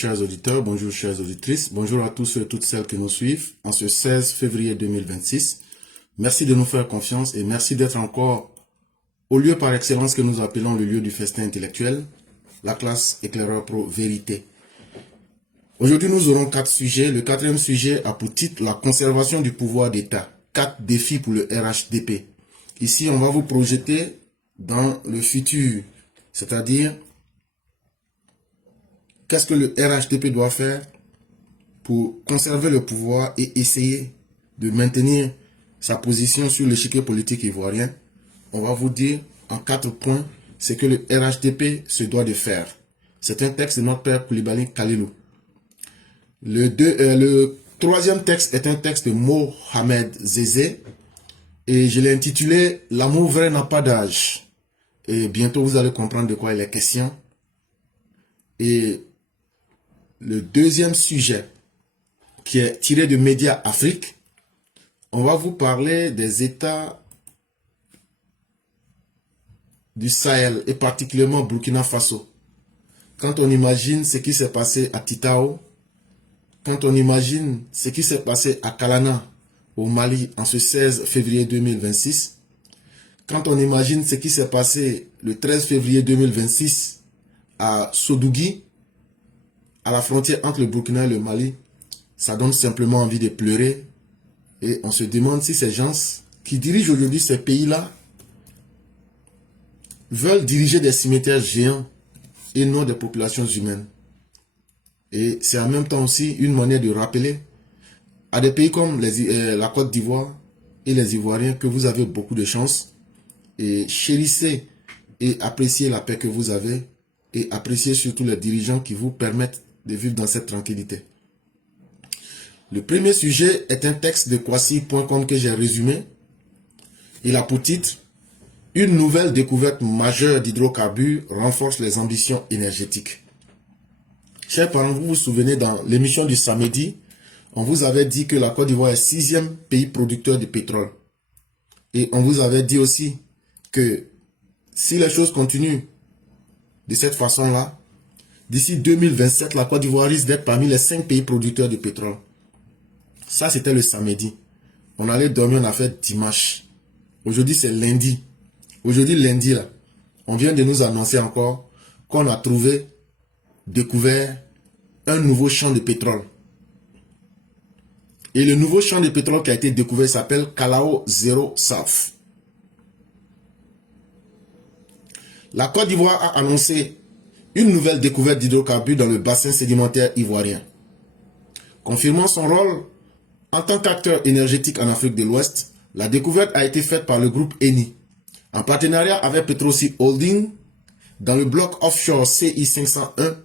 chers auditeurs, bonjour chères auditrices, bonjour à tous ceux et toutes celles qui nous suivent en ce 16 février 2026. Merci de nous faire confiance et merci d'être encore au lieu par excellence que nous appelons le lieu du festin intellectuel, la classe Éclaireur Pro Vérité. Aujourd'hui, nous aurons 4 sujets. Le 4e sujet a pour titre la conservation du pouvoir d'État. 4 défis pour le RHDP. Ici, on va vous projeter dans le futur, c'est-à-dire qu'est-ce que le RHDP doit faire pour conserver le pouvoir et essayer de maintenir sa position sur l'échiquier politique ivoirien. On va vous dire en 4 points ce que le RHDP se doit de faire. C'est un texte de notre père Koulibaly Khalilou. Le 3e texte est un texte de Mohamed Zézé et je l'ai intitulé « L'amour vrai n'a pas d'âge ». Et bientôt vous allez comprendre de quoi il est question. Et le 2e sujet qui est tiré de Média Afrique, on va vous parler des États du Sahel et particulièrement Burkina Faso. Quand on imagine ce qui s'est passé à Titao, quand on imagine ce qui s'est passé à Kalana au Mali en ce 16 février 2026, quand on imagine ce qui s'est passé le 13 février 2026 à Sodougui, à la frontière entre le Burkina et le Mali, ça donne simplement envie de pleurer. Et on se demande si ces gens qui dirigent aujourd'hui ces pays-là veulent diriger des cimetières géants et non des populations humaines. Et c'est en même temps aussi une manière de rappeler à des pays comme la Côte d'Ivoire et les Ivoiriens que vous avez beaucoup de chance et chérissez et appréciez la paix que vous avez et appréciez surtout les dirigeants qui vous permettent de vivre dans cette tranquillité. Le premier sujet est un texte de Kwasi.com que j'ai résumé. Il a pour titre « Une nouvelle découverte majeure d'hydrocarbures renforce les ambitions énergétiques ». Chers parents, vous vous souvenez dans l'émission du samedi, on vous avait dit que la Côte d'Ivoire est 6e pays producteur de pétrole. Et on vous avait dit aussi que si les choses continuent de cette façon-là, d'ici 2027, la Côte d'Ivoire risque d'être parmi les 5 pays producteurs de pétrole. Ça, c'était le samedi. On allait dormir, on a fait dimanche. Aujourd'hui, c'est lundi. Aujourd'hui, lundi, là, on vient de nous annoncer encore qu'on a découvert un nouveau champ de pétrole. Et le nouveau champ de pétrole qui a été découvert s'appelle Kalao Zero South. La Côte d'Ivoire a annoncé une nouvelle découverte d'hydrocarbures dans le bassin sédimentaire ivoirien. Confirmant son rôle en tant qu'acteur énergétique en Afrique de l'Ouest, la découverte a été faite par le groupe Eni, en partenariat avec Petrosi Holding, dans le bloc offshore CI 501,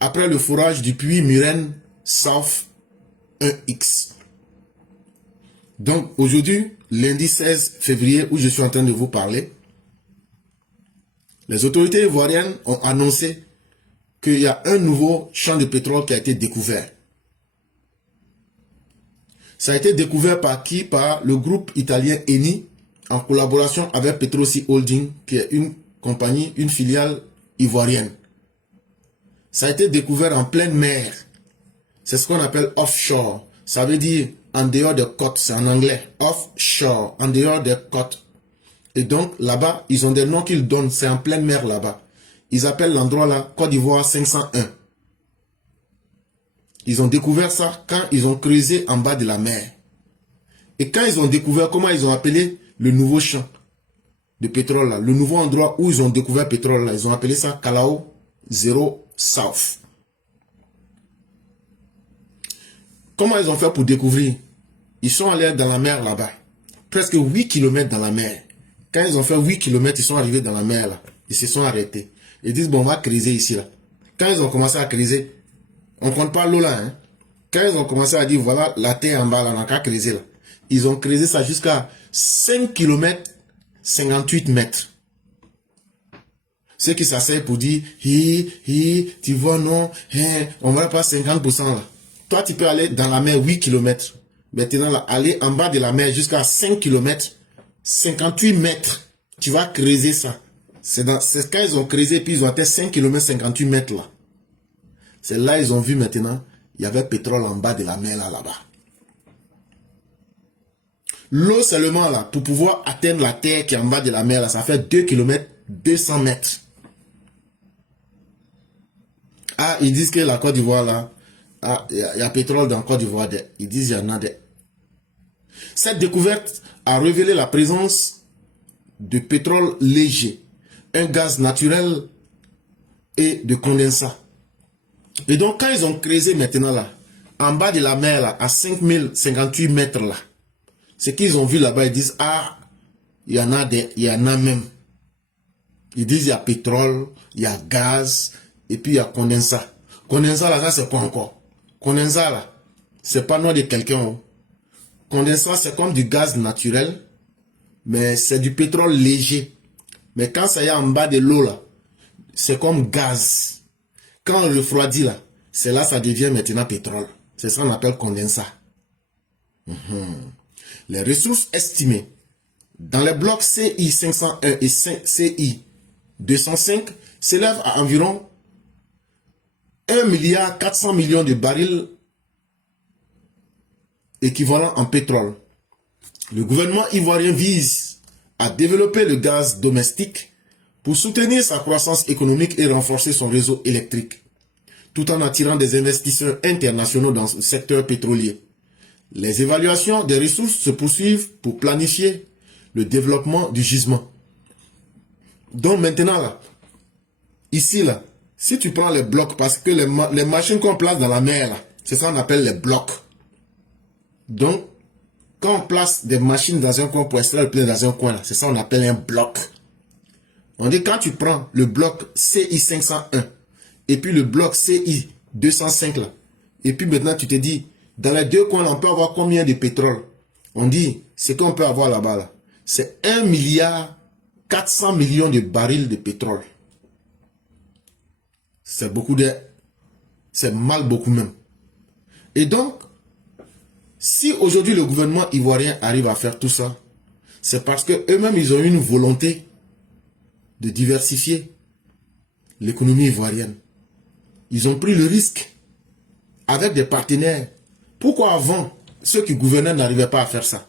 après le forage du puits Muren South 1X. Donc aujourd'hui, lundi 16 février, où je suis en train de vous parler, les autorités ivoiriennes ont annoncé qu'il y a un nouveau champ de pétrole qui a été découvert. Ça a été découvert par qui? Par le groupe italien Eni, en collaboration avec Petrosi Holding, qui est une compagnie, une filiale ivoirienne. Ça a été découvert en pleine mer. C'est ce qu'on appelle offshore. Ça veut dire en dehors des côtes, c'est en anglais. Offshore, en dehors des côtes. Et donc, là-bas, ils ont des noms qu'ils donnent. C'est en pleine mer là-bas. Ils appellent l'endroit là Côte d'Ivoire 501. Ils ont découvert ça quand ils ont creusé en bas de la mer. Et quand ils ont découvert, comment ils ont appelé le nouveau champ de pétrole là, le nouveau endroit où ils ont découvert pétrole là, ils ont appelé ça Kalao Zero South. Comment ils ont fait pour découvrir? Ils sont allés dans la mer là-bas. Presque 8 km dans la mer. Quand ils ont fait 8 km, ils sont arrivés dans la mer là. Ils se sont arrêtés. Ils disent, bon, on va creuser ici là. Quand ils ont commencé à creuser, on ne compte pas l'eau là. Hein. Quand ils ont commencé à dire, voilà, la terre en bas là, on n'a qu'à creuser là. Ils ont creusé ça jusqu'à 5 km 58 mètres. Ceux qui s'asseyent pour dire, tu vois, non, on va pas 50% là. Toi, tu peux aller dans la mer 8 km. Maintenant, là, aller en bas de la mer jusqu'à 5 km, 58 mètres. Tu vas creuser ça. C'est quand ils ont creusé, puis ils ont atteint 5 km 58 mètres là. C'est là ils ont vu maintenant, il y avait pétrole en bas de la mer là-bas. L'eau seulement là, pour pouvoir atteindre la terre qui est en bas de la mer là, ça fait 2 km, 200 mètres. Ah, ils disent que la Côte d'Ivoire là, ah, il y a pétrole dans la Côte d'Ivoire. Ils disent qu'il y en a des. Cette découverte a révélé la présence de pétrole léger, un gaz naturel et de condensat. Et donc quand ils ont creusé maintenant là, en bas de la mer là, à 5058 mètres là, ce qu'ils ont vu là-bas, ils disent, ah, il y en a même. Ils disent, il y a pétrole, il y a gaz, et puis il y a condensat. Condensat là, ça c'est quoi encore? Condensat là, c'est pas nom de quelqu'un. Condensat, c'est comme du gaz naturel, mais c'est du pétrole léger. Mais quand ça y est en bas de l'eau là, c'est comme gaz. Quand on refroidit là, c'est là ça devient maintenant pétrole. C'est ça qu'on appelle condensat. Les ressources estimées dans les blocs CI 501 et CI 205 s'élèvent à environ 1,4 milliard de barils équivalent en pétrole. Le gouvernement ivoirien vise à développer le gaz domestique pour soutenir sa croissance économique et renforcer son réseau électrique, tout en attirant des investisseurs internationaux dans ce secteur pétrolier. Les évaluations des ressources se poursuivent pour planifier le développement du gisement. Donc maintenant, là, ici, là, si tu prends les blocs, parce que les machines qu'on place dans la mer, là, c'est ça qu'on appelle les blocs. Donc, quand on place des machines dans un coin pour extraire le plein dans un coin, c'est ça qu'on appelle un bloc. On dit quand tu prends le bloc CI 501 et puis le bloc CI 205 là, et puis maintenant tu te dis, dans les deux coins, on peut avoir combien de pétrole? On dit, ce qu'on peut avoir là-bas, là, c'est 1,4 milliard de barils de pétrole. C'est beaucoup de... C'est mal beaucoup même. Et donc, si aujourd'hui le gouvernement ivoirien arrive à faire tout ça, c'est parce que eux-mêmes ils ont une volonté de diversifier l'économie ivoirienne. Ils ont pris le risque avec des partenaires. Pourquoi avant, ceux qui gouvernaient n'arrivaient pas à faire ça?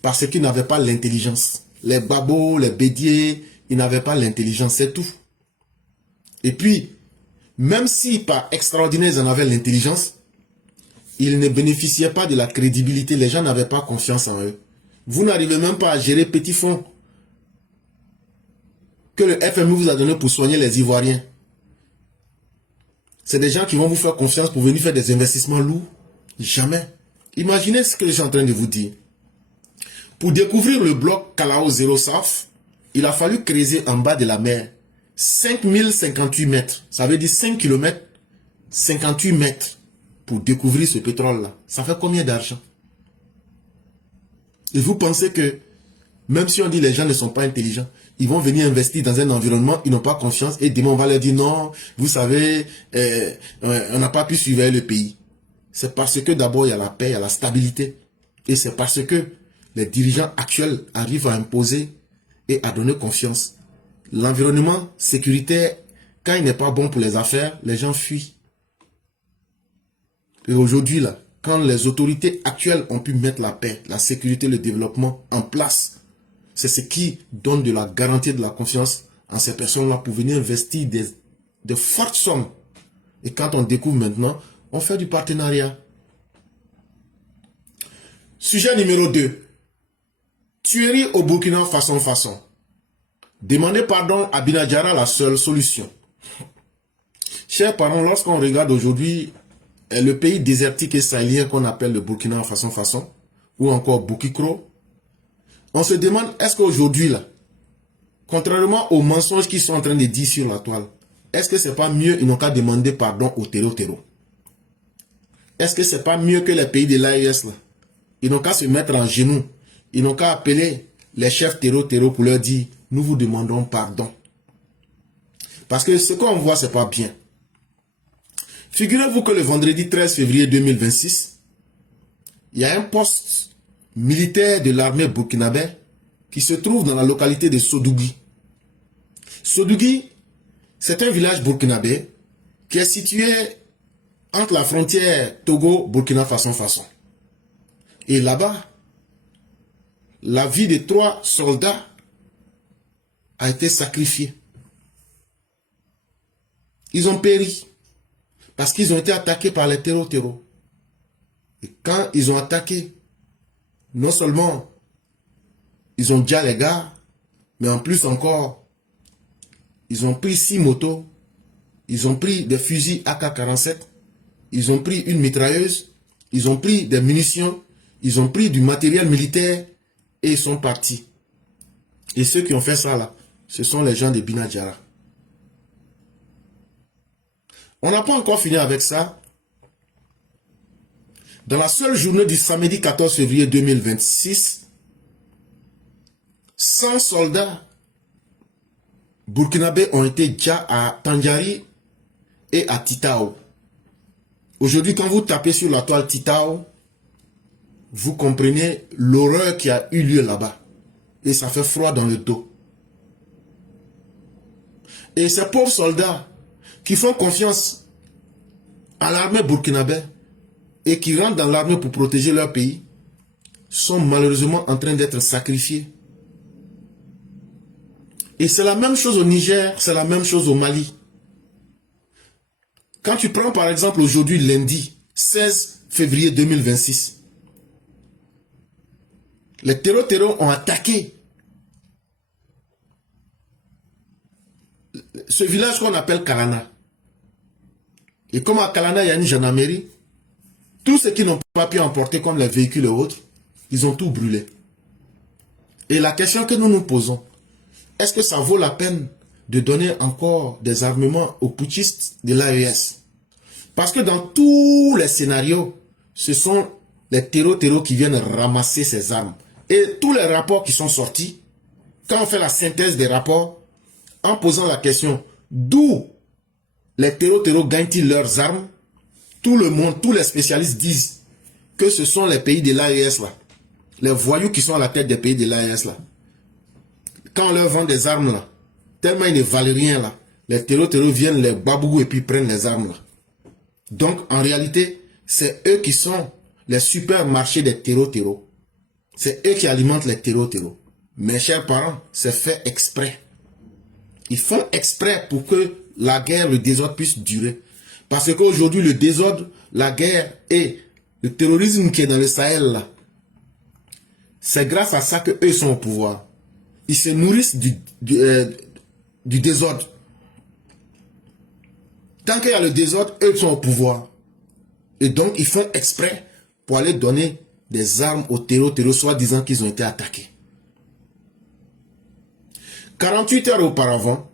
Parce qu'ils n'avaient pas l'intelligence. Les babos, les bédiers, ils n'avaient pas l'intelligence, c'est tout. Et puis, même si par extraordinaire ils en avaient l'intelligence, ils ne bénéficiaient pas de la crédibilité. Les gens n'avaient pas confiance en eux. Vous n'arrivez même pas à gérer petits fonds que le FMI vous a donné pour soigner les Ivoiriens. C'est des gens qui vont vous faire confiance pour venir faire des investissements lourds. Jamais. Imaginez ce que je suis en train de vous dire. Pour découvrir le bloc Kalao 0 South, il a fallu creuser en bas de la mer 5058 mètres. Ça veut dire 5 km, 58 mètres pour découvrir ce pétrole-là. Ça fait combien d'argent? Et vous pensez que même si on dit les gens ne sont pas intelligents, ils vont venir investir dans un environnement, ils n'ont pas confiance et demain on va leur dire non, vous savez, on n'a pas pu surveiller le pays. C'est parce que d'abord il y a la paix, il y a la stabilité. Et c'est parce que les dirigeants actuels arrivent à imposer et à donner confiance. L'environnement sécuritaire, quand il n'est pas bon pour les affaires, les gens fuient. Et aujourd'hui, là, quand les autorités actuelles ont pu mettre la paix, la sécurité, le développement en place, c'est ce qui donne de la garantie de la confiance en ces personnes-là pour venir investir de fortes sommes. Et quand on découvre maintenant, on fait du partenariat. Sujet numéro 2. Tuerie au Burkina façon. Demander pardon à Binadjara, la seule solution. Chers parents, lorsqu'on regarde aujourd'hui le pays désertique et sahélien qu'on appelle le Burkina façon, ou encore Boukikro, on se demande, est-ce qu'aujourd'hui, là, contrairement aux mensonges qu'ils sont en train de dire sur la toile, est-ce que c'est pas mieux, ils n'ont qu'à demander pardon au terreau? Est-ce que c'est pas mieux que les pays de l'AES, là? Ils n'ont qu'à se mettre en genoux. Ils n'ont qu'à appeler les chefs terreau pour leur dire, nous vous demandons pardon. Parce que ce qu'on voit, c'est pas bien. Figurez-vous que le vendredi 13 février 2026, il y a un poste militaire de l'armée burkinabé qui se trouve dans la localité de Sodougui. Sodougui, c'est un village burkinabé qui est situé entre la frontière Togo-Burkina Faso. Et là-bas, la vie de 3 soldats a été sacrifiée. Ils ont péri parce qu'ils ont été attaqués par les terreaux. Et quand ils ont attaqué, non seulement ils ont déjà les gars, mais en plus encore, ils ont pris 6 motos, ils ont pris des fusils AK-47, ils ont pris une mitrailleuse, ils ont pris des munitions, ils ont pris du matériel militaire et ils sont partis. Et ceux qui ont fait ça là, ce sont les gens de Binadjara. On n'a pas encore fini avec ça. Dans la seule journée du samedi 14 février 2026, 100 soldats burkinabés ont été déjà à Tandjari et à Titao. Aujourd'hui, quand vous tapez sur la toile Titao, vous comprenez l'horreur qui a eu lieu là-bas. Et ça fait froid dans le dos. Et ces pauvres soldats qui font confiance à l'armée burkinabé et qui rentrent dans l'armée pour protéger leur pays, sont malheureusement en train d'être sacrifiés. Et c'est la même chose au Niger, c'est la même chose au Mali. Quand tu prends par exemple aujourd'hui lundi 16 février 2026, les terreaux ont attaqué ce village qu'on appelle Kalana. Et comme à Kalana, il y a une gendarmerie, tous ceux qui n'ont pas pu emporter comme les véhicules et autres, ils ont tout brûlé. Et la question que nous nous posons, est-ce que ça vaut la peine de donner encore des armements aux putschistes de l'AES? Parce que dans tous les scénarios, ce sont les terreaux qui viennent ramasser ces armes. Et tous les rapports qui sont sortis, quand on fait la synthèse des rapports, en posant la question d'où les terreaux gagnent-ils leurs armes, tout le monde, tous les spécialistes disent que ce sont les pays de l'AES là. Les voyous qui sont à la tête des pays de l'AES là. Quand on leur vend des armes là, tellement ils ne valent rien là, les terreaux viennent les babougous et puis prennent les armes là. Donc en réalité, c'est eux qui sont les supermarchés des terreaux. C'est eux qui alimentent les terreaux. Mes chers parents, c'est fait exprès. Ils font exprès pour que la guerre, le désordre puisse durer. Parce qu'aujourd'hui, le désordre, la guerre et le terrorisme qui est dans le Sahel, là, c'est grâce à ça qu'eux sont au pouvoir. Ils se nourrissent du désordre. Tant qu'il y a le désordre, eux sont au pouvoir. Et donc, ils font exprès pour aller donner des armes aux terreaux, soi-disant qu'ils ont été attaqués. 48 heures auparavant,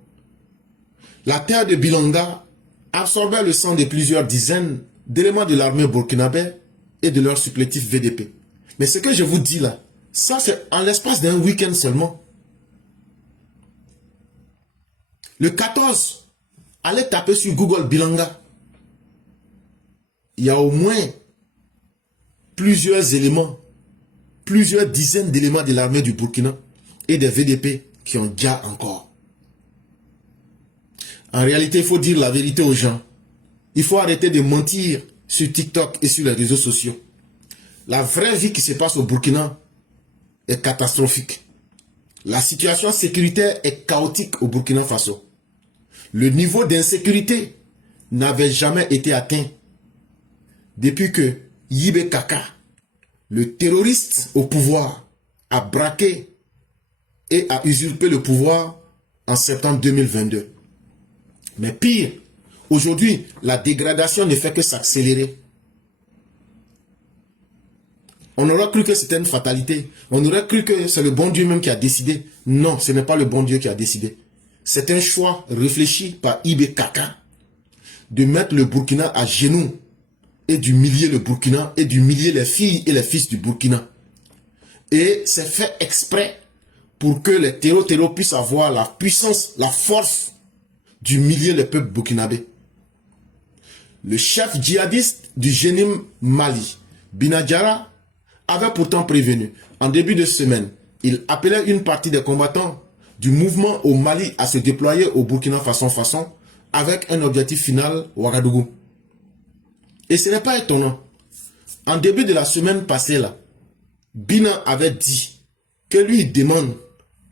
la terre de Bilonga absorbait le sang de plusieurs dizaines d'éléments de l'armée burkinabé et de leur supplétif VDP. Mais ce que je vous dis là, ça c'est en l'espace d'un week-end seulement. Le 14, allez taper sur Google Bilonga. Il y a au moins plusieurs éléments, plusieurs dizaines d'éléments de l'armée du Burkina et des VDP qui ont déjà encore. En réalité, il faut dire la vérité aux gens. Il faut arrêter de mentir sur TikTok et sur les réseaux sociaux. La vraie vie qui se passe au Burkina est catastrophique. La situation sécuritaire est chaotique au Burkina Faso. Le niveau d'insécurité n'avait jamais été atteint depuis que Yibé Kaka, le terroriste au pouvoir, a braqué et a usurpé le pouvoir en septembre 2022. Mais pire, aujourd'hui, la dégradation ne fait que s'accélérer. On aurait cru que c'était une fatalité. On aurait cru que c'est le bon Dieu même qui a décidé. Non, ce n'est pas le bon Dieu qui a décidé. C'est un choix réfléchi par Yibé Kaka de mettre le Burkina à genoux et d'humilier le Burkina et d'humilier les filles et les fils du Burkina. Et c'est fait exprès pour que les terreaux puissent avoir la puissance, la force d'humilier le peuple burkinabé. Le chef djihadiste du Génim Mali, Binadjara, avait pourtant prévenu. En début de semaine, il appelait une partie des combattants du mouvement au Mali à se déployer au Burkina Faso avec un objectif final, Ouagadougou. Et ce n'est pas étonnant. En début de la semaine passée, là, Bina avait dit que lui il demande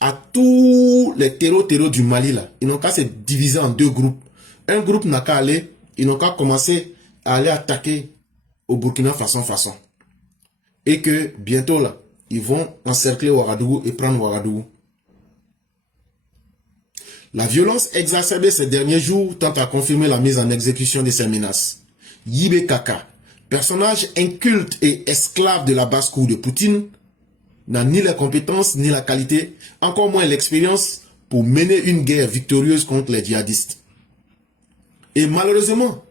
à tous les terreaux du Mali, là, ils n'ont qu'à se diviser en deux groupes. Un groupe n'a qu'à aller, ils n'ont qu'à commencer à aller attaquer au Burkina façon. Et que bientôt, là, ils vont encercler Ouagadougou et prendre Ouagadougou. La violence exacerbée ces derniers jours tente à confirmer la mise en exécution de ces menaces. Yibé Kaka, personnage inculte et esclave de la basse-cour de Poutine, n'a ni les compétences ni la qualité, encore moins l'expérience pour mener une guerre victorieuse contre les djihadistes. Et malheureusement,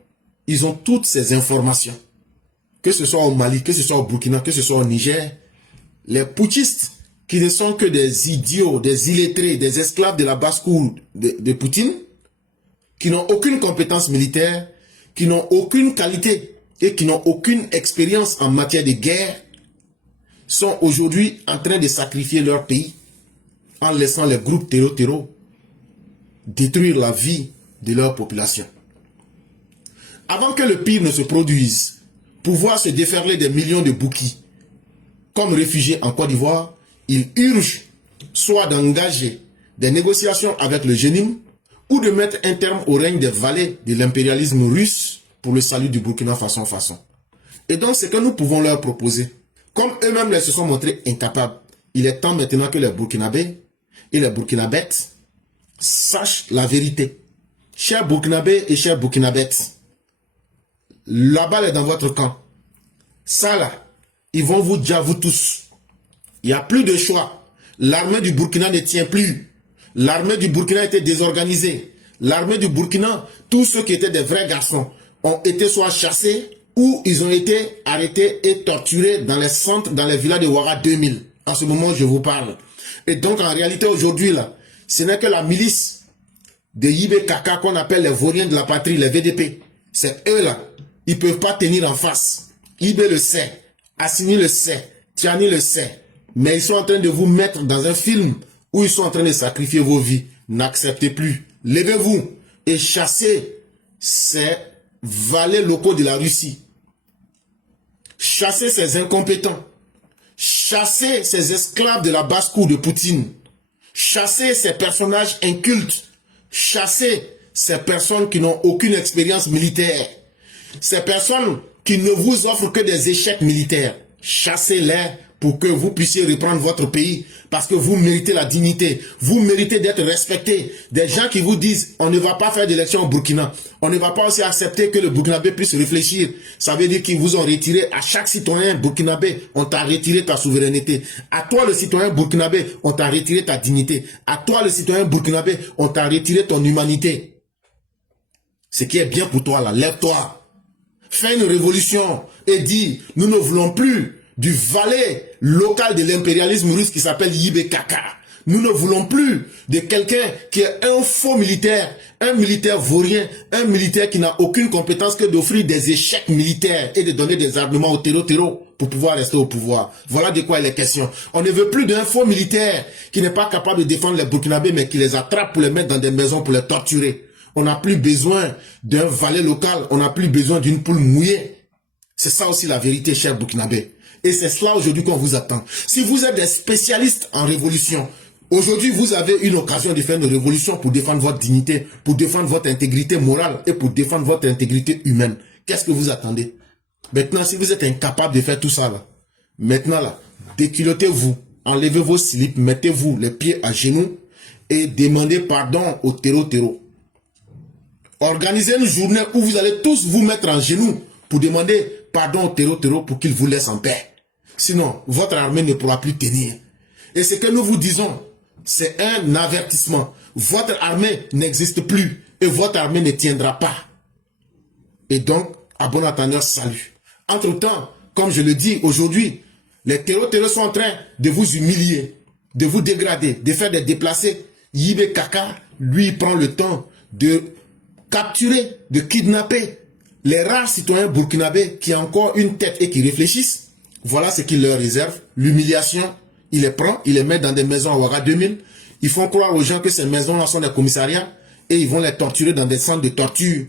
ils ont toutes ces informations. Que ce soit au Mali, que ce soit au Burkina, que ce soit au Niger, les putschistes qui ne sont que des idiots, des illettrés, des esclaves de la basse-cour de Poutine, qui n'ont aucune compétence militaire, qui n'ont aucune qualité et qui n'ont aucune expérience en matière de guerre, sont aujourd'hui en train de sacrifier leur pays en laissant les groupes terreaux détruire la vie de leur population. Avant que le pire ne se produise, pour voir se déferler des millions de Boukis comme réfugiés en Côte d'Ivoire, il urge soit d'engager des négociations avec le Génim ou de mettre un terme au règne des valets de l'impérialisme russe pour le salut du Burkina façon. Et donc, ce que nous pouvons leur proposer, comme eux-mêmes se sont montrés incapables, il est temps maintenant que les Burkinabés et les Burkinabètes sachent la vérité. Chers Burkinabés et chers Burkinabètes, la balle est dans votre camp. Ça là, ils vont vous dire, vous tous, il n'y a plus de choix. L'armée du Burkina ne tient plus. L'armée du Burkina était désorganisée. L'armée du Burkina, tous ceux qui étaient des vrais garçons, ont été soit chassés ou ils ont été arrêtés et torturés dans les centres, dans les villages de Ouara 2000. En ce moment, je vous parle. Et donc, en réalité, aujourd'hui, là, ce n'est que la milice de Yibé Kaka qu'on appelle les vauriens de la patrie, les VDP. C'est eux, là. Ils ne peuvent pas tenir en face. Yibé le sait. Assini le sait. Tiani le sait. Mais ils sont en train de vous mettre dans un film où ils sont en train de sacrifier vos vies. N'acceptez plus. Levez-vous et chassez ces valets locaux de la Russie. Chassez ces incompétents. Chassez ces esclaves de la basse-cour de Poutine. Chassez ces personnages incultes. Chassez ces personnes qui n'ont aucune expérience militaire. Ces personnes qui ne vous offrent que des échecs militaires. Chassez-les pour que vous puissiez reprendre votre pays, parce que vous méritez la dignité, vous méritez d'être respecté. Des gens qui vous disent, on ne va pas faire d'élection au Burkina, on ne va pas aussi accepter que le Burkinabé puisse réfléchir. Ça veut dire qu'ils vous ont retiré, à chaque citoyen burkinabé, on t'a retiré ta souveraineté. À toi le citoyen burkinabé, on t'a retiré ta dignité. À toi le citoyen burkinabé, on t'a retiré ton humanité. Ce qui est bien pour toi là, lève-toi. Fais une révolution et dis, nous ne voulons plus du valet local de l'impérialisme russe qui s'appelle Yibé Kaka. Nous ne voulons plus de quelqu'un qui est un faux militaire, un militaire vaurien, un militaire qui n'a aucune compétence que d'offrir des échecs militaires et de donner des armements aux terreaux pour pouvoir rester au pouvoir. Voilà de quoi il est question. On ne veut plus d'un faux militaire qui n'est pas capable de défendre les Burkinabés mais qui les attrape pour les mettre dans des maisons pour les torturer. On n'a plus besoin d'un valet local, on n'a plus besoin d'une poule mouillée. C'est ça aussi la vérité, chers Burkinabés. Et c'est cela aujourd'hui qu'on vous attend. Si vous êtes des spécialistes en révolution, aujourd'hui vous avez une occasion de faire une révolution pour défendre votre dignité, pour défendre votre intégrité morale et pour défendre votre intégrité humaine. Qu'est-ce que vous attendez? Maintenant, si vous êtes incapable de faire tout ça, là, maintenant, là, déculottez-vous, enlevez vos slips, mettez-vous les pieds à genoux et demandez pardon aux terreaux. Organisez une journée où vous allez tous vous mettre en genoux pour demander pardon aux terreaux pour qu'ils vous laissent en paix. Sinon, votre armée ne pourra plus tenir. Et ce que nous vous disons, c'est un avertissement. Votre armée n'existe plus et votre armée ne tiendra pas. Et donc, à bon entendeur, salut. Entre-temps, comme je le dis aujourd'hui, les terreaux sont en train de vous humilier, de vous dégrader, de faire des déplacés. Yibé Kaka, lui, prend le temps de capturer, de kidnapper les rares citoyens burkinabés qui ont encore une tête et qui réfléchissent. Voilà ce qu'il leur réserve, l'humiliation. Il les prend, il les met dans des maisons à Ouara 2000. Ils font croire aux gens que ces maisons-là sont des commissariats et ils vont les torturer dans des centres de torture.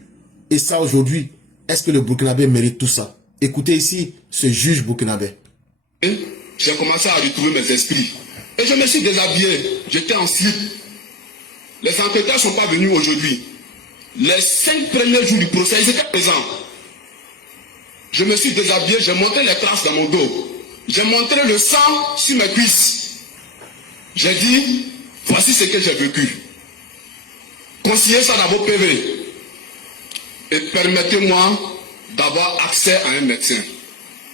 Et ça aujourd'hui, Est-ce que le Burkinabé mérite tout ça? Écoutez ici ce juge burkinabé. J'ai commencé à retrouver mes esprits. Et je me suis déshabillé. J'étais en slip. Les enquêteurs ne sont pas venus aujourd'hui. Les 5 premiers jours du procès, ils étaient présents. Je me suis déshabillé, j'ai montré les traces dans mon dos. J'ai montré le sang sur mes cuisses. J'ai dit, voici ce que j'ai vécu. Consignez ça dans vos PV. Et permettez-moi d'avoir accès à un médecin.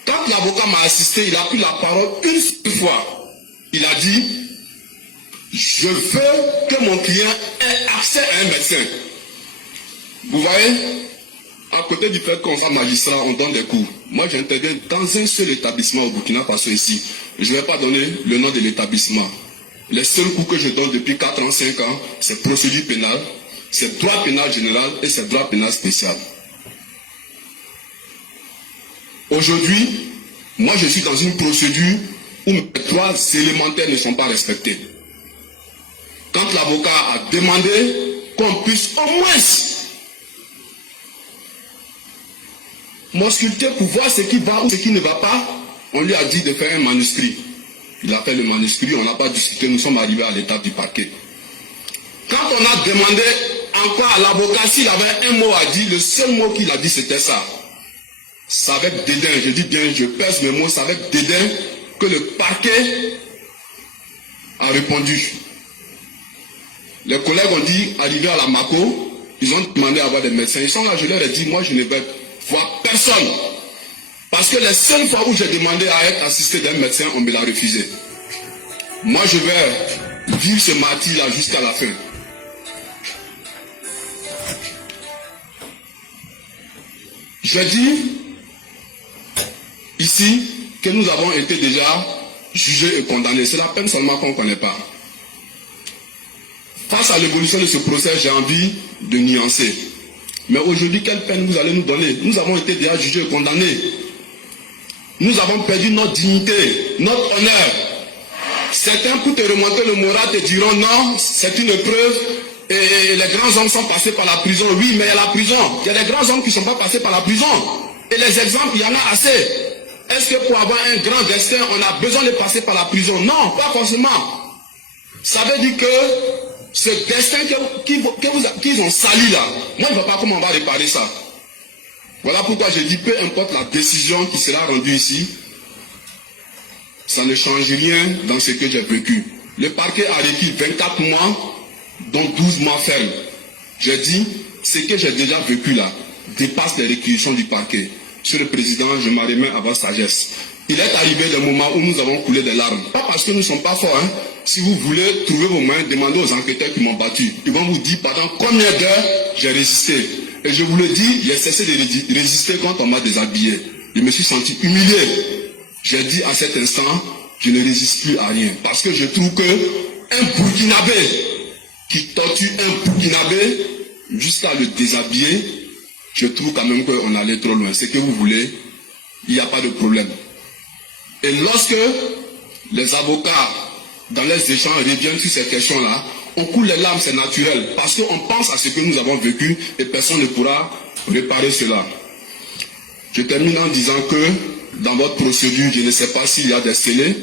Quand l'avocat m'a assisté, il a pris la parole une seule fois. Il a dit, je veux que mon client ait accès à un médecin. Vous voyez, à côté du fait qu'on soit magistrat, on donne des cours. Moi, j'interviens dans un seul établissement au Burkina Faso ici. Je ne vais pas donner le nom de l'établissement. Les seuls cours que je donne depuis 4 ans, 5 ans, c'est procédure pénale, c'est droit pénal général et c'est droit pénal spécial. Aujourd'hui, moi je suis dans une procédure où mes droits élémentaires ne sont pas respectés. Quand l'avocat a demandé qu'on puisse au moins m'ausculter pour voir ce qui va ou ce qui ne va pas, on lui a dit de faire un manuscrit. Il a fait le manuscrit, on n'a pas discuté, nous sommes arrivés à l'étape du parquet. Quand on a demandé encore à l'avocat s'il avait un mot à dire, le seul mot qu'il a dit c'était ça. C'est avec dédain, je dis bien, je pèse mes mots, c'est avec dédain que le parquet a répondu. Les collègues ont dit, arrivé à la MACO, ils ont demandé à avoir des médecins. Ils sont là, je leur ai dit, moi je ne vais voir personne. Parce que les seules fois où j'ai demandé à être assisté d'un médecin, on me l'a refusé. Moi je vais vivre ce martyre-là jusqu'à la fin. J'ai dit ici que nous avons été déjà jugés et condamnés. C'est la peine seulement qu'on ne connaît pas. Face à l'évolution de ce procès, j'ai envie de nuancer. Mais aujourd'hui, quelle peine vous allez nous donner? Nous avons été déjà jugés et condamnés. Nous avons perdu notre dignité, notre honneur. Certains, pour te remonter le moral, te diront non, c'est une épreuve. Et les grands hommes sont passés par la prison. Oui, mais il y a la prison. Il y a des grands hommes qui ne sont pas passés par la prison. Et les exemples, il y en a assez. Est-ce que pour avoir un grand destin, on a besoin de passer par la prison? Non, pas forcément. Ça veut dire que ce destin qu'ils ont sali là, moi je ne vois pas comment on va réparer ça. Voilà pourquoi je dis, peu importe la décision qui sera rendue ici, ça ne change rien dans ce que j'ai vécu. Le parquet a requis 24 mois, dont 12 mois fermes. J'ai dit, ce que j'ai déjà vécu là dépasse les réquisitions du parquet. Monsieur le Président, je m'en remets à votre sagesse. Il est arrivé des moments où nous avons coulé des larmes. Pas parce que nous ne sommes pas forts. Hein. Si vous voulez trouver vos mains, demandez aux enquêteurs qui m'ont battu. Ils vont vous dire pendant combien d'heures j'ai résisté. Et je vous le dis, j'ai cessé de résister quand on m'a déshabillé. Je me suis senti humilié. J'ai dit à cet instant, je ne résiste plus à rien. Parce que je trouve que un Burkinabé qui torture un Burkinabé jusqu'à le déshabiller, je trouve quand même qu'on allait trop loin. Ce que vous voulez, il n'y a pas de problème. Et lorsque les avocats, dans les échanges, reviennent sur ces questions-là, on coule les larmes, c'est naturel. Parce qu'on pense à ce que nous avons vécu et personne ne pourra réparer cela. Je termine en disant que dans votre procédure, je ne sais pas s'il y a des scellés.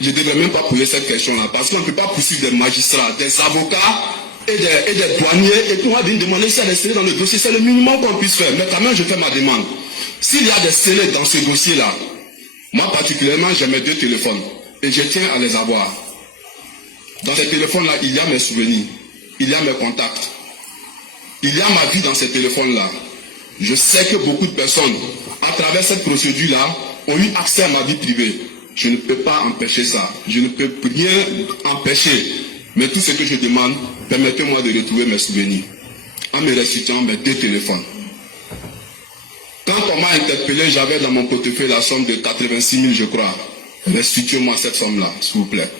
Je ne devrais même pas poser cette question-là. Parce qu'on ne peut pas poursuivre des magistrats, des avocats et des douaniers. Et puis on va venir demander s'il y a des scellés dans le dossier. C'est le minimum qu'on puisse faire. Mais quand même, je fais ma demande. S'il y a des scellés dans ce dossier-là, moi particulièrement, j'ai mes 2 téléphones. Et je tiens à les avoir. Dans ces téléphones-là, il y a mes souvenirs. Il y a mes contacts. Il y a ma vie dans ces téléphones-là. Je sais que beaucoup de personnes, à travers cette procédure-là, ont eu accès à ma vie privée. Je ne peux pas empêcher ça. Je ne peux rien empêcher. Mais tout ce que je demande, permettez-moi de retrouver mes souvenirs. En me restituant mes 2 téléphones. Quand on m'a interpellé, j'avais dans mon portefeuille la somme de 86 000, je crois. Restituez-moi cette somme-là, s'il vous plaît.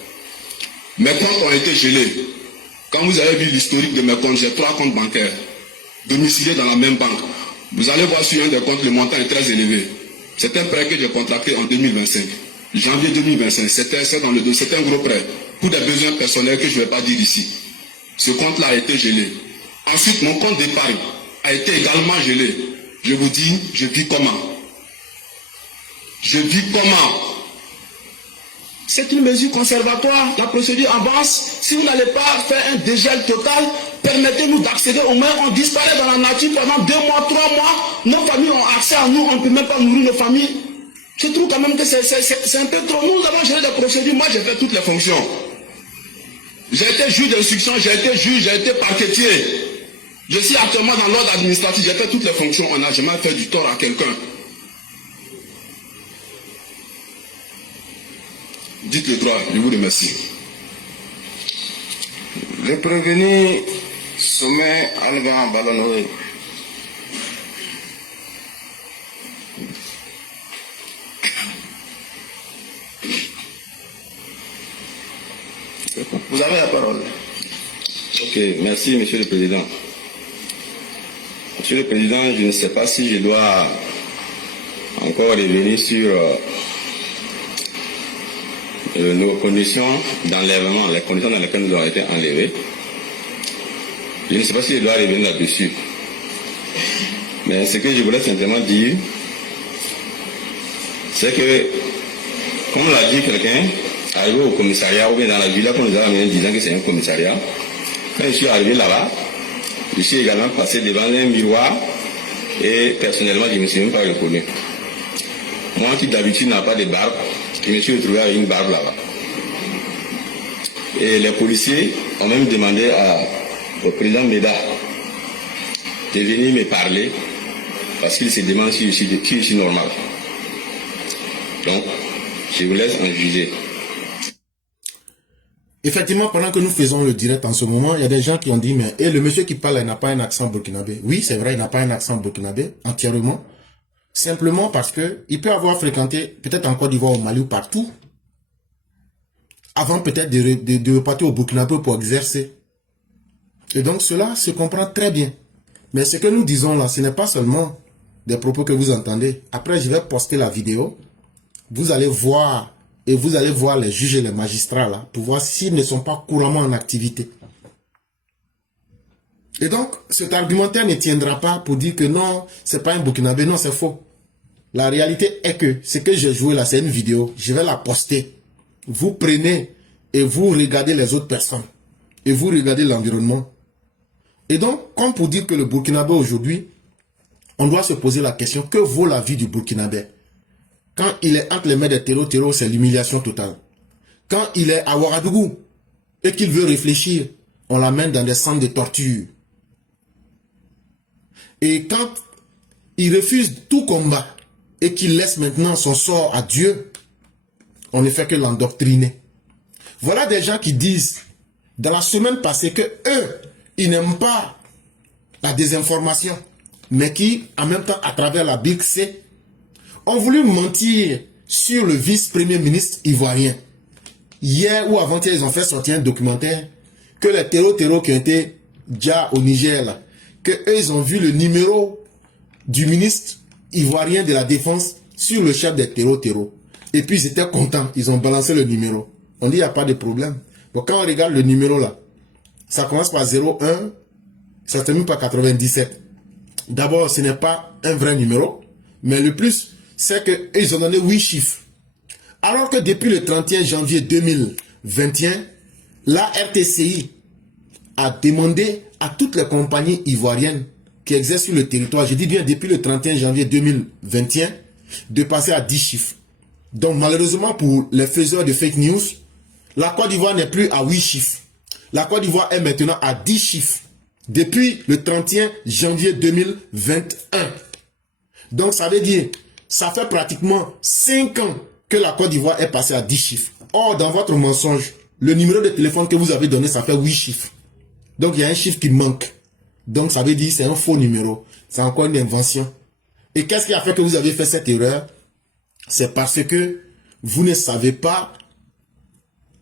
Mes comptes ont été gelés. Quand vous avez vu l'historique de mes comptes, j'ai 3 comptes bancaires, domiciliés dans la même banque. Vous allez voir sur un des comptes, le montant est très élevé. C'est un prêt que j'ai contracté en 2025. Janvier 2025, c'est dans le dos, c'est un gros prêt. Pour des besoins personnels que je ne vais pas dire ici. Ce compte-là a été gelé. Ensuite, mon compte d'épargne a été également gelé. Je vous dis, je vis comment? Je vis comment? C'est une mesure conservatoire. La procédure avance. Si vous n'allez pas faire un dégel total, permettez-nous d'accéder. Au moins, on disparaît dans la nature pendant 2 mois, 3 mois. Nos familles ont accès à nous. On ne peut même pas nourrir nos familles. Je trouve quand même que c'est un peu trop. Nous avons géré des procédures. Moi, j'ai fait toutes les fonctions. J'ai été juge d'instruction, j'ai été juge, j'ai été parquetier. Je suis actuellement dans l'ordre administratif. J'ai fait toutes les fonctions. On n'a jamais fait du tort à quelqu'un. Dites le droit, je vous remercie. Le prévenu sommet Algan Ballonoué. Vous avez la parole. Ok, merci Monsieur le Président. Monsieur le Président, je ne sais pas si je dois encore revenir sur nos conditions d'enlèvement, les conditions dans lesquelles nous avons été enlevés. Je ne sais pas si je dois revenir là-dessus. Mais ce que je voulais simplement dire, c'est que, comme l'a dit quelqu'un, arrivé au commissariat, ou bien dans la villa qu'on nous a amené disant que c'est un commissariat, quand je suis arrivé là-bas, je suis également passé devant un miroir et personnellement, je ne me suis même pas reconnu. Moi qui d'habitude n'a pas de barbe, je me suis retrouvé avec une barbe là-bas. Et les policiers ont même demandé au président Méda de venir me parler parce qu'il se demande si je suis normal. Donc, je vous laisse en juger. Effectivement, pendant que nous faisons le direct en ce moment, il y a des gens qui ont dit, mais le monsieur qui parle, il n'a pas un accent burkinabé. Oui, c'est vrai, il n'a pas un accent burkinabé, entièrement. Simplement parce que il peut avoir fréquenté, peut-être en Côte d'Ivoire, au Mali ou partout, avant peut-être de repartir au Burkinabé pour exercer. Et donc cela se comprend très bien. Mais ce que nous disons là, ce n'est pas seulement des propos que vous entendez. Après, je vais poster la vidéo. Vous allez voir, et vous allez voir les juges et les magistrats là, pour voir s'ils ne sont pas couramment en activité. Et donc, cet argumentaire ne tiendra pas pour dire que non, c'est pas un Burkinabé, non, c'est faux. La réalité est que ce que j'ai joué là, c'est une vidéo. Je vais la poster. Vous prenez et vous regardez les autres personnes. Et vous regardez l'environnement. Et donc, comme pour dire que le Burkinabé aujourd'hui, on doit se poser la question, que vaut la vie du Burkinabé? Quand il est entre les mains des terreaux, c'est l'humiliation totale. Quand il est à Ouagadougou et qu'il veut réfléchir, on l'amène dans des centres de torture. Et quand il refuse tout combat et qu'il laisse maintenant son sort à Dieu, on ne fait que l'endoctriner. Voilà des gens qui disent, dans la semaine passée, que eux, ils n'aiment pas la désinformation, mais qui, en même temps, à travers la BIC-C, ont voulu mentir sur le vice-premier ministre ivoirien. Hier ou avant-hier, ils ont fait sortir un documentaire que les terreaux qui ont été déjà au Niger, là, que eux, ils ont vu le numéro du ministre ivoirien de la Défense sur le chef des terreaux. Et puis, ils étaient contents. Ils ont balancé le numéro. On dit, il n'y a pas de problème. Bon, quand on regarde le numéro là, ça commence par 01, ça se termine par 97. D'abord, ce n'est pas un vrai numéro, mais le plus, c'est qu'ils ont donné 8 chiffres. Alors que depuis le 31 janvier 2021, la RTCI a demandé à toutes les compagnies ivoiriennes qui exercent sur le territoire, je dis bien depuis le 31 janvier 2021, de passer à 10 chiffres. Donc malheureusement pour les faiseurs de fake news, la Côte d'Ivoire n'est plus à 8 chiffres. La Côte d'Ivoire est maintenant à 10 chiffres depuis le 31 janvier 2021. Donc ça veut dire, ça fait pratiquement 5 ans que la Côte d'Ivoire est passée à 10 chiffres. Or, dans votre mensonge, le numéro de téléphone que vous avez donné, ça fait 8 chiffres. Donc il y a un chiffre qui manque. Donc ça veut dire c'est un faux numéro. C'est encore une invention. Et qu'est-ce qui a fait que vous avez fait cette erreur? C'est parce que vous ne savez pas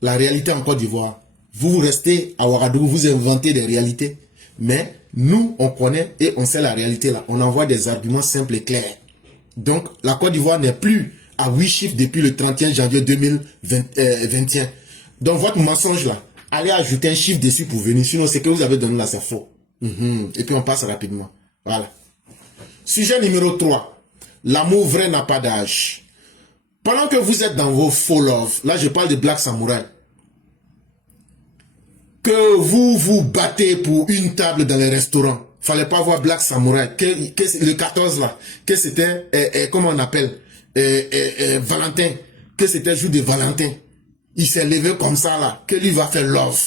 la réalité en Côte d'Ivoire. Vous restez à Ouagadougou, vous inventez des réalités. Mais nous, on connaît et on sait la réalité là. On envoie des arguments simples et clairs. Donc la Côte d'Ivoire n'est plus à 8 chiffres depuis le 31 janvier 2021. Donc votre mensonge là, allez ajouter un chiffre dessus pour venir. Sinon, ce que vous avez donné là, c'est faux. Et puis on passe rapidement. Voilà. Sujet numéro 3. L'amour vrai n'a pas d'âge. Pendant que vous êtes dans vos faux love, là je parle de Black Samouraï, que vous vous battez pour une table dans les restaurants, fallait pas voir Black Samouraï, que le 14 là, que c'était, comment on appelle, Valentin, que c'était jour de Valentin. Il s'est levé comme ça là, que lui va faire love,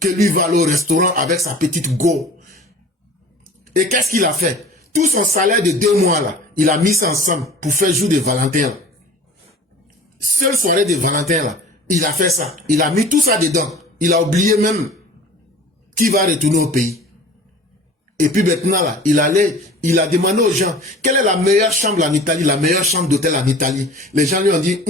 que lui va aller au restaurant avec sa petite go. Et qu'est-ce qu'il a fait? Tout son salaire de 2 mois là, il a mis ça ensemble pour faire jour de Valentin là. Seule soirée de Valentin là, il a fait ça. Il a mis tout ça dedans. Il a oublié même qu'il va retourner au pays. Et puis maintenant là, il a demandé aux gens, quelle est la meilleure chambre en Italie, la meilleure chambre d'hôtel en Italie. Les gens lui ont dit,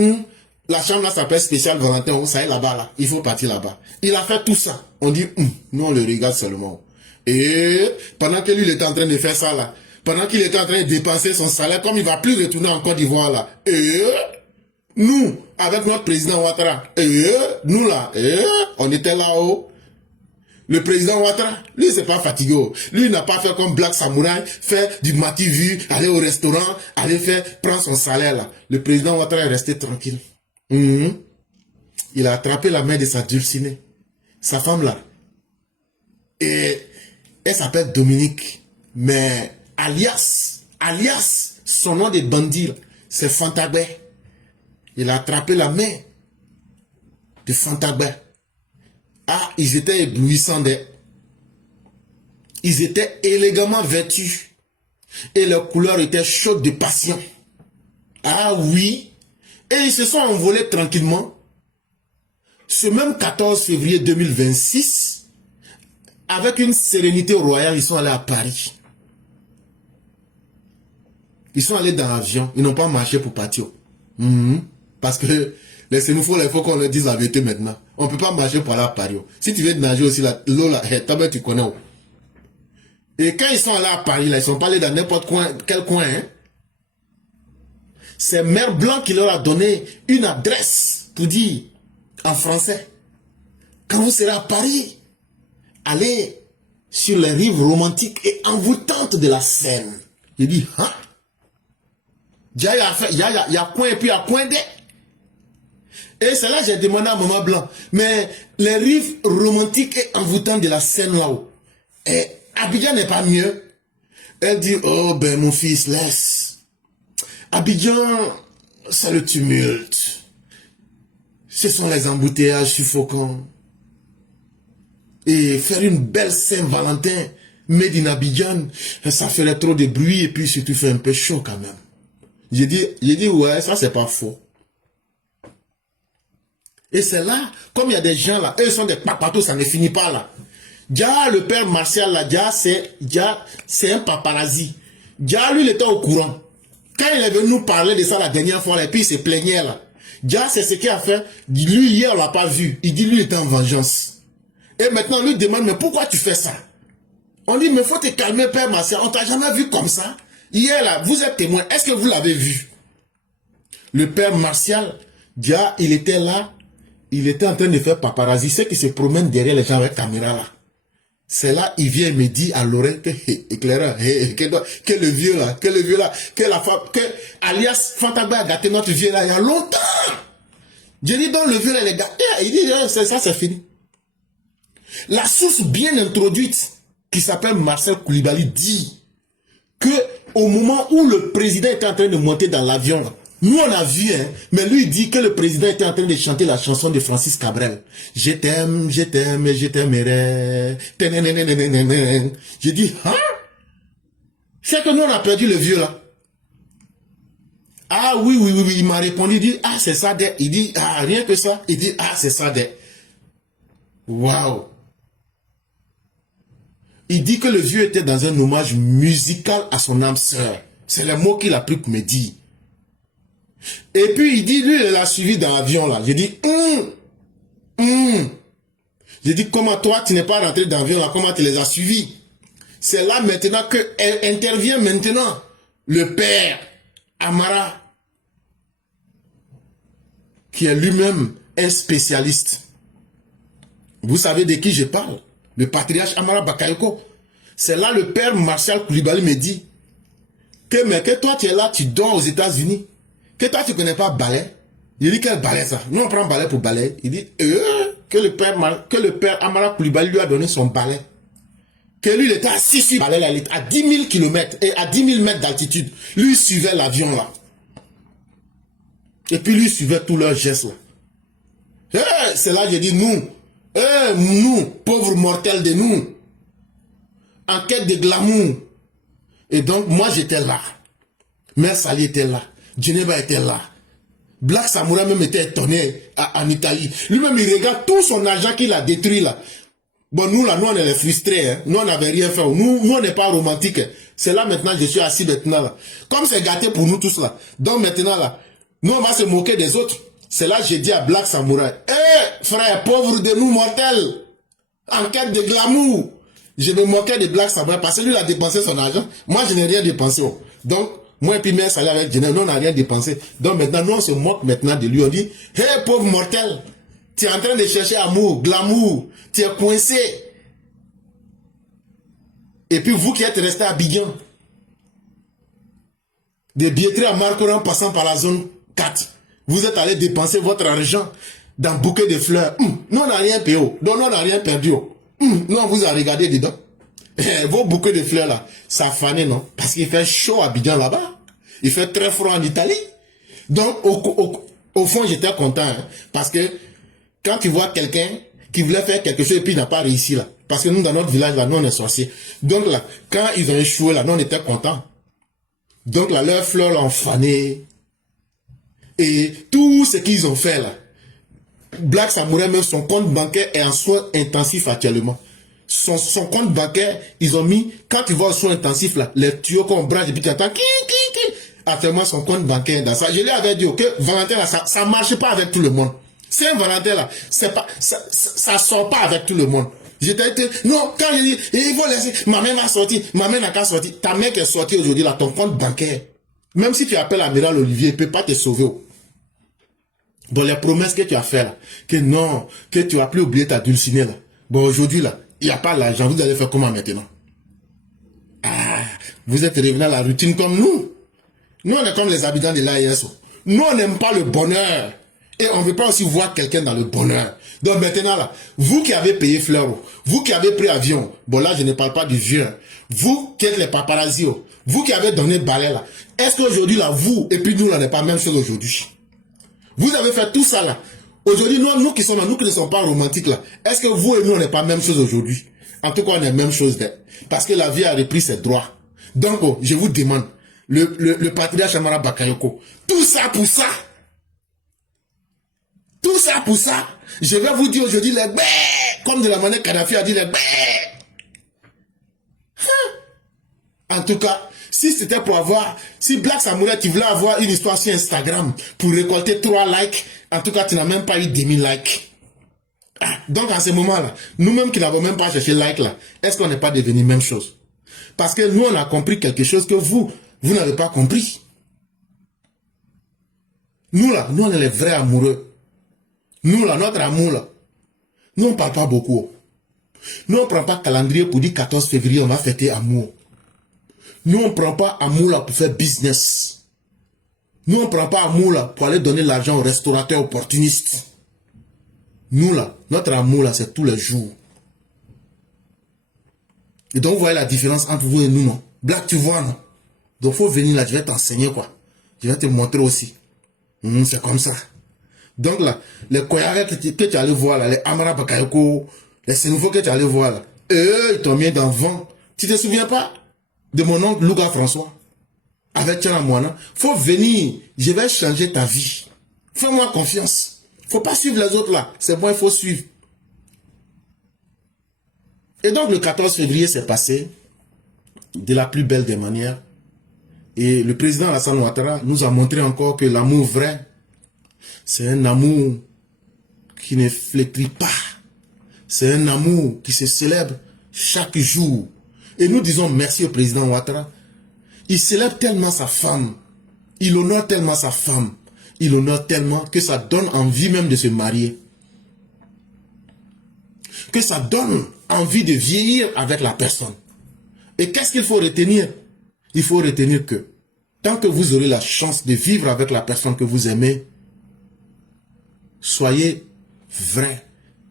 la chambre là s'appelle spécial Valentin, ça est là-bas là, il faut partir là-bas. Il a fait tout ça. On dit, nous on le regarde seulement. Et pendant que lui il était en train de faire ça là, pendant qu'il était en train de dépenser son salaire, comme il va plus retourner en Côte d'Ivoire là, et nous, avec notre président Ouattara, nous là, on était là-haut. Le président Ouattara, lui, c'est pas fatigué. Lui, il n'a pas fait comme Black Samouraï, faire du mati-vu, aller au restaurant, prendre son salaire là. Le président Ouattara est resté tranquille. Il a attrapé la main de sa dulcinée, sa femme là. Et elle s'appelle Dominique. Mais alias, son nom de bandit, c'est Fantabé. Il a attrapé la main de Fantabé. Ah, ils étaient éblouissants. Ils étaient élégamment vêtus. Et leurs couleurs étaient chaudes de passion. Ah oui. Et ils se sont envolés tranquillement. Ce même 14 février 2026, avec une sérénité royale, ils sont allés à Paris. Ils sont allés dans l'avion. Ils n'ont pas marché pour partir. Parce que les sénoufos, il faut qu'on leur dise la vérité maintenant. On ne peut pas marcher pour aller à Paris. Si tu veux nager aussi, l'eau là, tu connais. Et quand ils sont allés à Paris, là, ils sont pas allés dans n'importe quel coin. C'est Mère Blanc qui leur a donné une adresse pour dire en français, quand vous serez à Paris, allez sur les rives romantiques et envoûtantes de la Seine. Il dit, il y a coin et puis il y a coin des. Et c'est là que j'ai demandé à Maman Blanc, mais les rives romantiques et envoûtantes de la Seine là-haut, et Abidjan n'est pas mieux. Elle dit, oh ben mon fils, laisse. Abidjan, c'est le tumulte. Ce sont les embouteillages suffocants. Et faire une belle Saint-Valentin, made in Abidjan, ça ferait trop de bruit et puis surtout fait un peu chaud quand même. J'ai dit, ouais, ça c'est pas faux. Et c'est là, comme il y a des gens là, eux ils sont des papatos, ça ne finit pas là. Déjà, le père Martial là, c'est un paparazzi. Déjà, lui, il était au courant. Quand il est venu nous parler de ça la dernière fois, et puis il se plaignait là. Déjà, c'est ce qu'il a fait. Lui, hier, on l'a pas vu. Il dit, lui, il était en vengeance. Et maintenant, lui demande, mais pourquoi tu fais ça? On dit, mais faut te calmer, père Martial. On t'a jamais vu comme ça. Hier, là, vous êtes témoin. Est-ce que vous l'avez vu? Le père Martial, déjà, il était là. Il était en train de faire paparazzi. C'est qu'il se promène derrière les gens avec caméra là. C'est là, il vient me dire à l'oreille que, éclaireur, que le vieux là, que la femme, que alias Fantabé a gâté notre vieux là il y a longtemps. J'ai dit, donc le vieux là, il est gâté. Il dit, ça c'est fini. La source bien introduite, qui s'appelle Marcel Koulibaly, dit que au moment où le président était en train de monter dans l'avion, nous on a vu, mais lui dit que le président était en train de chanter la chanson de Francis Cabrel. Je t'aime, et je t'aimerai. J'ai dit, c'est que nous on a perdu le vieux là. Ah oui, il m'a répondu, il dit, c'est ça, il dit, rien que ça, il dit, c'est ça, waouh. Il dit que le vieux était dans un hommage musical à son âme sœur. C'est le mot qu'il a pris pour me dire. Et puis il dit, lui, il l'a suivi dans l'avion là. J'ai dit, J'ai dit, comment toi, tu n'es pas rentré dans l'avion là, comment tu les as suivis? C'est là maintenant que intervient maintenant le père Amara, qui est lui-même un spécialiste. Vous savez de qui je parle? Le patriarche Amara Bakayoko. C'est là le père Marshall Koulibaly me dit mais que toi tu es là, tu dors aux États-Unis, que toi tu connais pas balai. Il dit quel balai ça? Nous on prend balai pour balai. Il dit que le père Amara Koulibaly lui a donné son balai. Que lui il était assis sur le balai là, il était à 10 000 km et à 10 000 mètres d'altitude. Lui il suivait l'avion là. Et puis lui il suivait tous leurs gestes là. C'est là que j'ai dit nous, pauvres mortels de nous, en quête de glamour. Et donc, moi, j'étais là. Mère Sali était là. Geneva était là. Black Samouraï même était étonné en Italie. Lui-même, il regarde tout son argent qu'il a détruit là. Bon, nous, là, nous, on est frustrés. Hein. Nous, on n'avait rien fait. Nous, on n'est pas romantique. Hein. C'est là, maintenant, je suis assis maintenant là. Comme c'est gâté pour nous tous là. Donc, maintenant, là, nous, on va se moquer des autres. C'est là que j'ai dit à Black Samouraï, frère, pauvre de nous mortels, en quête de glamour. Je me moquais de Black Samouraï parce que lui, il a dépensé son argent. Moi, je n'ai rien dépensé. Donc, moi et puis Mère Sali avec Genève, nous, on n'a rien dépensé. Donc, maintenant, nous, on se moque maintenant de lui. On dit, pauvre mortel, tu es en train de chercher amour, glamour, tu es coincé. Et puis, vous qui êtes resté à Abidjan, des billetteries à Marcoran passant par la zone 4, vous êtes allé dépenser votre argent dans un bouquet de fleurs. Nous, on n'a rien payé. Donc, nous, on n'a rien perdu. Nous, on vous a regardé dedans. Vos bouquets de fleurs là, ça fanait, non? Parce qu'il fait chaud à Abidjan là-bas. Il fait très froid en Italie. Donc, au fond, j'étais content. Hein, parce que quand tu vois quelqu'un qui voulait faire quelque chose et puis il n'a pas réussi là. Parce que nous, dans notre village là, nous, on est sorciers. Donc là, quand ils ont échoué là, nous, on était contents. Donc là, leurs fleurs là, ont fané. Et tout ce qu'ils ont fait là. Black Samouraï, même son compte bancaire est en soins intensifs actuellement. Son compte bancaire, ils ont mis, quand tu vas aux soins intensifs là, les tuyaux qu'on branche et puis tu attends, actuellement son compte bancaire est dans ça. Je lui avais dit, ok, Valentin là, ça marche pas avec tout le monde. C'est un Valentin là, c'est pas, ça sort pas avec tout le monde. J'étais, non, quand je dis, il faut laisser, ma mère a sorti, ma mère n'a qu'à sortir. Ta mère qui est sortie aujourd'hui là, ton compte bancaire, même si tu appelles Amiral Olivier, il peut pas te sauver. Dans les promesses que tu as fait là, que non, que tu as plus oublié ta dulcinée là. Bon, aujourd'hui là, il n'y a pas l'argent, vous allez faire comment maintenant? Vous êtes revenu à la routine comme nous. Nous, on est comme les habitants de l'AES. Nous, on n'aime pas le bonheur. Et on ne veut pas aussi voir quelqu'un dans le bonheur. Donc maintenant là, vous qui avez payé fleur, vous qui avez pris avion, bon là, je ne parle pas du vieux. Vous qui êtes les paparazzi, vous qui avez donné balai là, est-ce qu'aujourd'hui là, vous et puis nous, là, n'est pas la même chose aujourd'hui? Vous avez fait tout ça là. Aujourd'hui, nous qui sommes là, nous qui ne sommes pas romantiques là, est-ce que vous et nous, on n'est pas la même chose aujourd'hui? En tout cas, on est la même chose. Parce que la vie a repris ses droits. Donc, je vous demande, le patriarche Amara Bakayoko, tout ça pour ça. Tout ça pour ça. Je vais vous dire aujourd'hui les bé, comme de la manière Kadhafi a dit les bé. En tout cas, si c'était pour avoir, si Black Samouraï, tu voulais avoir une histoire sur Instagram pour récolter 3 likes, en tout cas, tu n'as même pas eu 10 000 likes. Donc, en ce moment-là, nous-mêmes qui n'avons même pas cherché like là, est-ce qu'on n'est pas devenu même chose? Parce que nous, on a compris quelque chose que vous n'avez pas compris. Nous là, nous, on est les vrais amoureux. Nous là, notre amour là, nous, on ne parle pas beaucoup. Nous, on ne prend pas calendrier pour dire 14 février, on va fêter amour. Nous, on ne prend pas amour là pour faire business. Nous, on ne prend pas amour là pour aller donner l'argent aux restaurateurs opportunistes. Nous là, notre amour là, c'est tous les jours. Et donc, vous voyez la différence entre vous et nous, non? Black, tu vois, non? Donc, il faut venir là, je vais t'enseigner, quoi. Je vais te montrer aussi. C'est comme ça. Donc là, les Koyarek que tu allais voir là, les Amara Bakayoko, les Sénoufos que tu allais voir là, ils t'ont mis dans le vent. Tu te souviens pas de mon oncle Louga François? Avec Tchana Moana. Faut venir, je vais changer ta vie. Fais-moi confiance. Faut pas suivre les autres là. C'est bon, il faut suivre. Et donc le 14 février s'est passé de la plus belle des manières. Et le président Alassane Ouattara nous a montré encore que l'amour vrai, c'est un amour qui ne flétrit pas. C'est un amour qui se célèbre chaque jour. Et nous disons merci au président Ouattara. Il célèbre tellement sa femme. Il honore tellement sa femme. Il honore tellement que ça donne envie même de se marier. Que ça donne envie de vieillir avec la personne. Et qu'est-ce qu'il faut retenir? Il faut retenir que tant que vous aurez la chance de vivre avec la personne que vous aimez, soyez vrai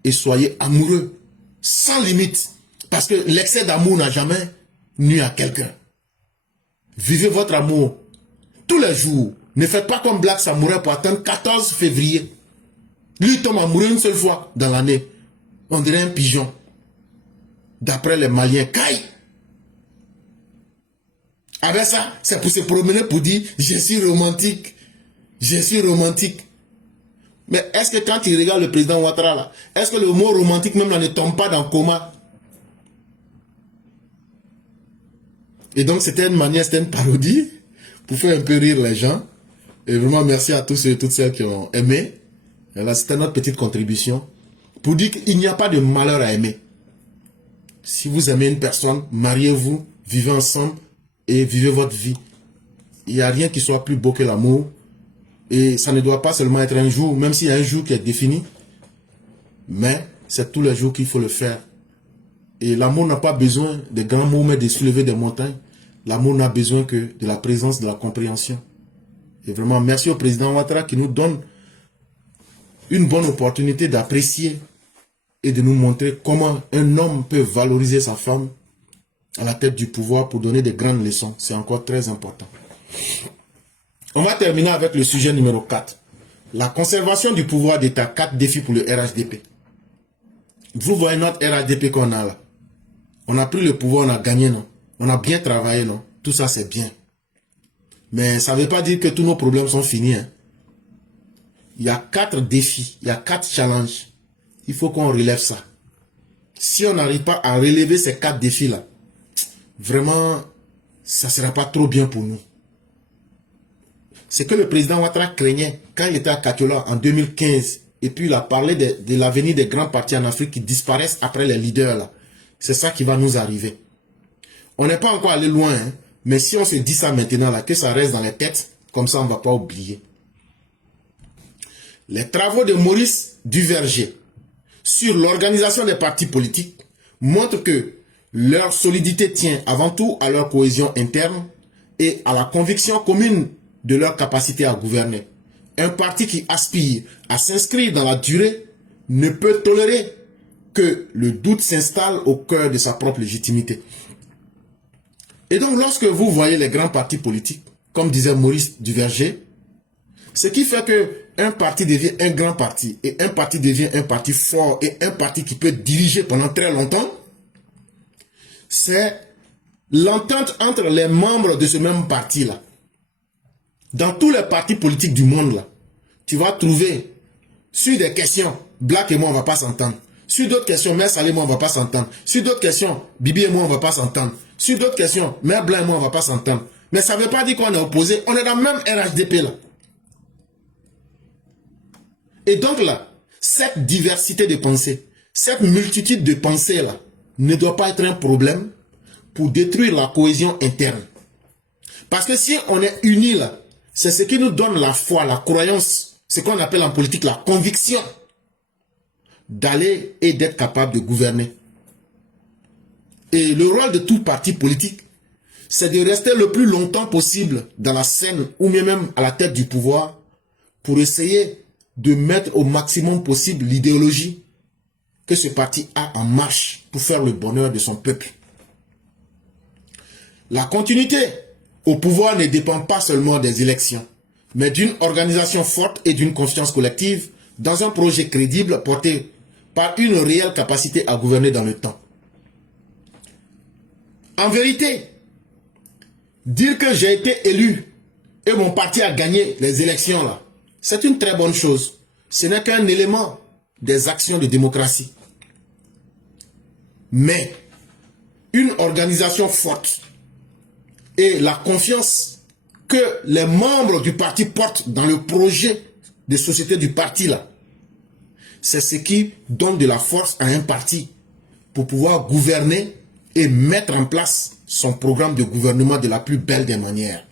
et soyez amoureux, sans limite. Parce que l'excès d'amour n'a jamais nuit à quelqu'un. Vivez votre amour tous les jours. Ne faites pas comme Black Samouraï pour attendre 14 février. Lui tombe amoureux une seule fois dans l'année. On dirait un pigeon. D'après les Maliens, caille. Avec ça, c'est pour se promener pour dire « Je suis romantique. Je suis romantique. » Mais est-ce que quand il regarde le président Ouattara là, est-ce que le mot romantique même là ne tombe pas dans le coma? Et donc c'était une manière, c'était une parodie pour faire un peu rire les gens. Et vraiment merci à tous ceux et toutes celles qui ont aimé. Et là c'était notre petite contribution pour dire qu'il n'y a pas de malheur à aimer. Si vous aimez une personne, mariez-vous, vivez ensemble et vivez votre vie. Il n'y a rien qui soit plus beau que l'amour. Et ça ne doit pas seulement être un jour, même s'il y a un jour qui est défini. Mais c'est tous les jours qu'il faut le faire. Et l'amour n'a pas besoin de grands mots, mais de soulever des montagnes. L'amour n'a besoin que de la présence, de la compréhension. Et vraiment, merci au président Ouattara qui nous donne une bonne opportunité d'apprécier et de nous montrer comment un homme peut valoriser sa femme à la tête du pouvoir pour donner des grandes leçons. C'est encore très important. On va terminer avec le sujet numéro 4. La conservation du pouvoir d'État. 4 défis pour le RHDP. Vous voyez notre RHDP qu'on a là. On a pris le pouvoir, on a gagné, non? On a bien travaillé, non? Tout ça, c'est bien. Mais ça ne veut pas dire que tous nos problèmes sont finis. Hein? Il y a 4 défis, il y a 4 challenges. Il faut qu'on relève ça. Si on n'arrive pas à relever ces 4 défis-là, vraiment, ça ne sera pas trop bien pour nous. C'est que le président Ouattara craignait quand il était à Katiola en 2015. Et puis il a parlé de l'avenir des grands partis en Afrique qui disparaissent après les leaders là. C'est ça qui va nous arriver. On n'est pas encore allé loin, hein, mais si on se dit ça maintenant là, que ça reste dans les têtes, comme ça on ne va pas oublier. Les travaux de Maurice Duverger sur l'organisation des partis politiques montrent que leur solidité tient avant tout à leur cohésion interne et à la conviction commune de leur capacité à gouverner. Un parti qui aspire à s'inscrire dans la durée ne peut tolérer que le doute s'installe au cœur de sa propre légitimité. Et donc lorsque vous voyez les grands partis politiques, comme disait Maurice Duverger, ce qui fait qu'un parti devient un grand parti, et un parti devient un parti fort, et un parti qui peut diriger pendant très longtemps, c'est l'entente entre les membres de ce même parti-là. Dans tous les partis politiques du monde, là, tu vas trouver, sur des questions, Black et moi, on ne va pas s'entendre. Sur d'autres questions, Mère Salé et moi, on ne va pas s'entendre. Sur d'autres questions, Bibi et moi, on ne va pas s'entendre. Sur d'autres questions, Mère Blanc et moi, on ne va pas s'entendre. Mais ça ne veut pas dire qu'on est opposé. On est dans le même RHDP là. Et donc là, cette diversité de pensées, cette multitude de pensées là, ne doit pas être un problème pour détruire la cohésion interne. Parce que si on est unis là, c'est ce qui nous donne la foi, la croyance, ce qu'on appelle en politique la conviction d'aller et d'être capable de gouverner. Et le rôle de tout parti politique, c'est de rester le plus longtemps possible dans la scène ou même à la tête du pouvoir pour essayer de mettre au maximum possible l'idéologie que ce parti a en marche pour faire le bonheur de son peuple. La continuité au pouvoir ne dépend pas seulement des élections, mais d'une organisation forte et d'une confiance collective dans un projet crédible porté par une réelle capacité à gouverner dans le temps. En vérité, dire que j'ai été élu et mon parti a gagné les élections là, c'est une très bonne chose. Ce n'est qu'un élément des actions de démocratie. Mais une organisation forte et la confiance que les membres du parti portent dans le projet de société du parti là, c'est ce qui donne de la force à un parti pour pouvoir gouverner et mettre en place son programme de gouvernement de la plus belle des manières.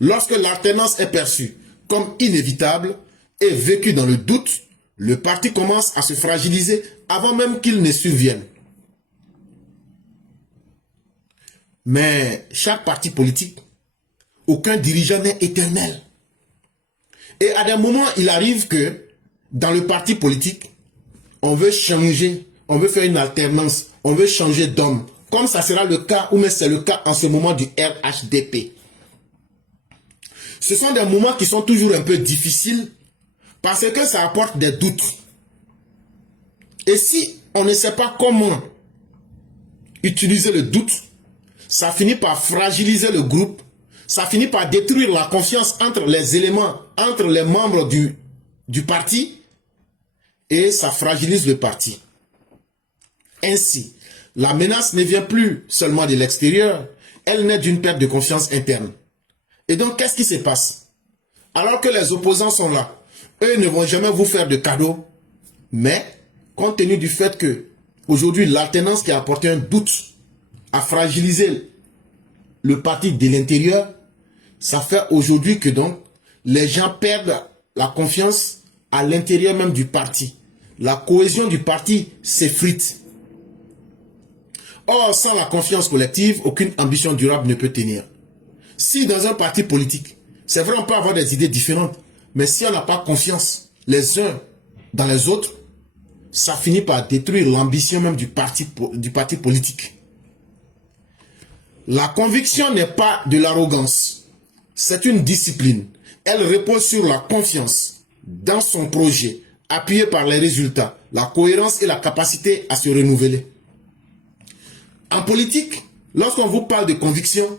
Lorsque l'alternance est perçue comme inévitable et vécue dans le doute, le parti commence à se fragiliser avant même qu'il ne survienne. Mais chaque parti politique, aucun dirigeant n'est éternel. Et à des moments, il arrive que dans le parti politique, on veut changer, on veut faire une alternance, on veut changer d'homme. Comme ça sera le cas, ou même c'est le cas en ce moment du RHDP. Ce sont des moments qui sont toujours un peu difficiles parce que ça apporte des doutes. Et si on ne sait pas comment utiliser le doute, ça finit par fragiliser le groupe, ça finit par détruire la confiance entre les éléments, entre les membres du parti, et ça fragilise le parti. Ainsi, la menace ne vient plus seulement de l'extérieur, elle naît d'une perte de confiance interne. Et donc, qu'est-ce qui se passe? Alors que les opposants sont là, eux ne vont jamais vous faire de cadeaux, mais compte tenu du fait que aujourd'hui l'alternance qui a apporté un doute a fragilisé le parti de l'intérieur, ça fait aujourd'hui que donc les gens perdent la confiance à l'intérieur même du parti. La cohésion du parti s'effrite. Or, sans la confiance collective, aucune ambition durable ne peut tenir. Si dans un parti politique, c'est vrai on peut avoir des idées différentes, mais si on n'a pas confiance les uns dans les autres, ça finit par détruire l'ambition même du parti politique. La conviction n'est pas de l'arrogance, c'est une discipline. Elle repose sur la confiance dans son projet, appuyée par les résultats, la cohérence et la capacité à se renouveler. En politique, lorsqu'on vous parle de conviction,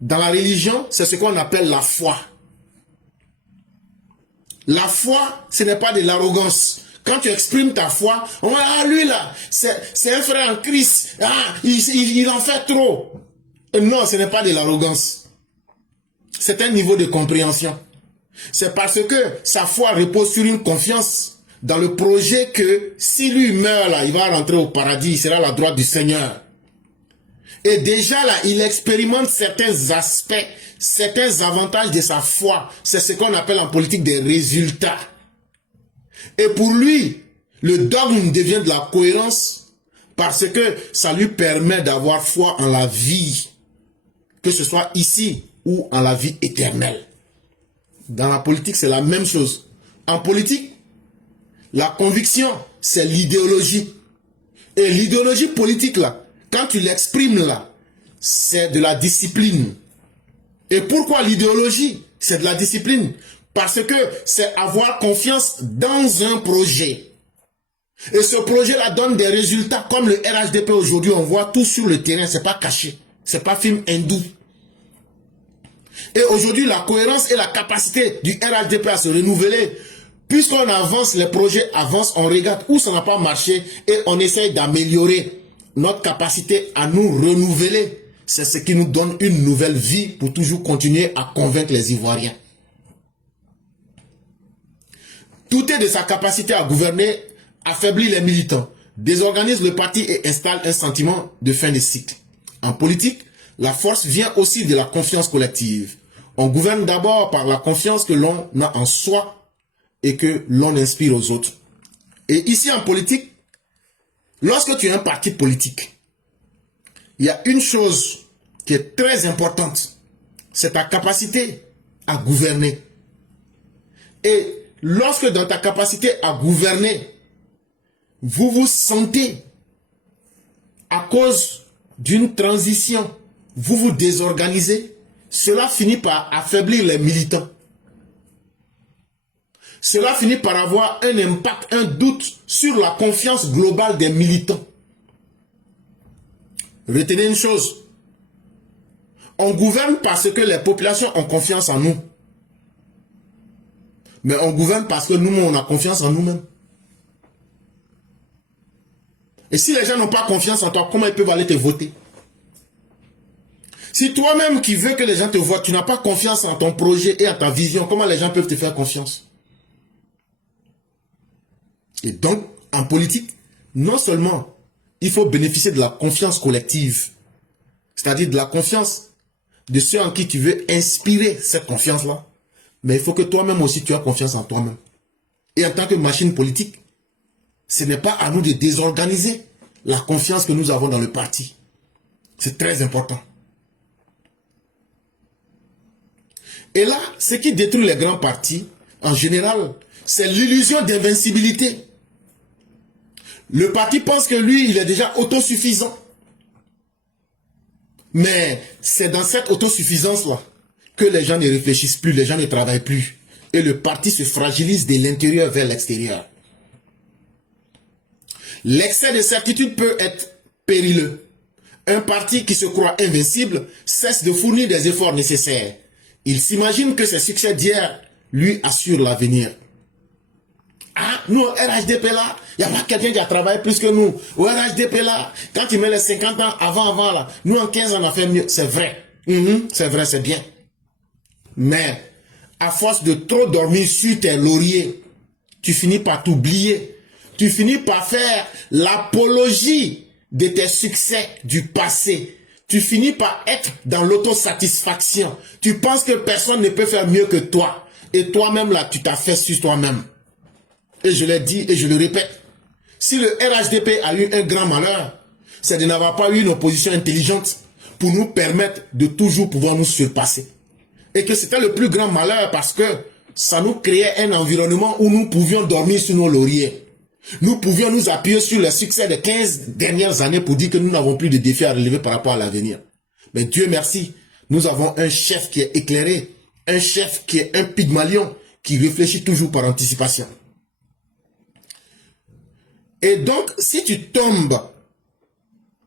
dans la religion, c'est ce qu'on appelle la foi. La foi, ce n'est pas de l'arrogance. Quand tu exprimes ta foi, on va dire, ah lui là, c'est un frère en Christ, ah, il en fait trop. Non, ce n'est pas de l'arrogance. C'est un niveau de compréhension. C'est parce que sa foi repose sur une confiance dans le projet que si lui meurt là, il va rentrer au paradis, il sera à la droite du Seigneur. Et déjà là, il expérimente certains aspects, certains avantages de sa foi. C'est ce qu'on appelle en politique des résultats. Et pour lui, le dogme devient de la cohérence parce que ça lui permet d'avoir foi en la vie, que ce soit ici ou en la vie éternelle. Dans la politique, c'est la même chose. En politique, la conviction, c'est l'idéologie. Et l'idéologie politique, là, quand tu l'exprimes, là, c'est de la discipline. Et pourquoi l'idéologie? C'est de la discipline. Parce que c'est avoir confiance dans un projet. Et ce projet-là donne des résultats. Comme le RHDP aujourd'hui, on voit tout sur le terrain. C'est pas caché. C'est pas film hindou. Et aujourd'hui, la cohérence et la capacité du RHDP à se renouveler, puisqu'on avance, les projets avancent, on regarde où ça n'a pas marché et on essaye d'améliorer notre capacité à nous renouveler. C'est ce qui nous donne une nouvelle vie pour toujours continuer à convaincre les Ivoiriens. Tout est de sa capacité à gouverner, affaiblit les militants, désorganise le parti et installe un sentiment de fin de cycle. En politique, la force vient aussi de la confiance collective. On gouverne d'abord par la confiance que l'on a en soi et que l'on inspire aux autres. Et ici en politique, lorsque tu es un parti politique, il y a une chose qui est très importante, c'est ta capacité à gouverner. Et lorsque dans ta capacité à gouverner, vous vous sentez à cause d'une transition, vous vous désorganisez, cela finit par affaiblir les militants. Cela finit par avoir un impact, un doute sur la confiance globale des militants. Retenez une chose, on gouverne parce que les populations ont confiance en nous. Mais on gouverne parce que nous, on a confiance en nous-mêmes. Et si les gens n'ont pas confiance en toi, comment ils peuvent aller te voter? Si toi-même qui veux que les gens te voient, tu n'as pas confiance en ton projet et en ta vision, comment les gens peuvent te faire confiance? Et donc, en politique, non seulement il faut bénéficier de la confiance collective, c'est-à-dire de la confiance de ceux en qui tu veux inspirer cette confiance-là, mais il faut que toi-même aussi tu aies confiance en toi-même. Et en tant que machine politique, ce n'est pas à nous de désorganiser la confiance que nous avons dans le parti. C'est très important. Et là, ce qui détruit les grands partis, en général, c'est l'illusion d'invincibilité. Le parti pense que lui, il est déjà autosuffisant. Mais c'est dans cette autosuffisance-là que les gens ne réfléchissent plus, les gens ne travaillent plus. Et le parti se fragilise de l'intérieur vers l'extérieur. L'excès de certitude peut être périlleux. Un parti qui se croit invincible cesse de fournir des efforts nécessaires. Il s'imagine que ses succès d'hier lui assurent l'avenir. Ah, nous, au RHDP là, il n'y a pas quelqu'un qui a travaillé plus que nous. Au RHDP là, quand tu mets les 50 ans avant là, nous en 15 ans on a fait mieux. C'est vrai. C'est vrai, c'est bien. Mais, à force de trop dormir sur tes lauriers, tu finis par t'oublier. Tu finis par faire l'apologie de tes succès du passé. Tu finis par être dans l'autosatisfaction. Tu penses que personne ne peut faire mieux que toi. Et toi-même là, tu t'as fait sur toi-même. Et je l'ai dit et je le répète. Si le RHDP a eu un grand malheur, c'est de n'avoir pas eu une opposition intelligente pour nous permettre de toujours pouvoir nous surpasser. Et que c'était le plus grand malheur parce que ça nous créait un environnement où nous pouvions dormir sur nos lauriers. Nous pouvions nous appuyer sur les succès des 15 dernières années pour dire que nous n'avons plus de défis à relever par rapport à l'avenir. Mais Dieu merci, nous avons un chef qui est éclairé, un chef qui est un Pygmalion, qui réfléchit toujours par anticipation. Et donc, si tu tombes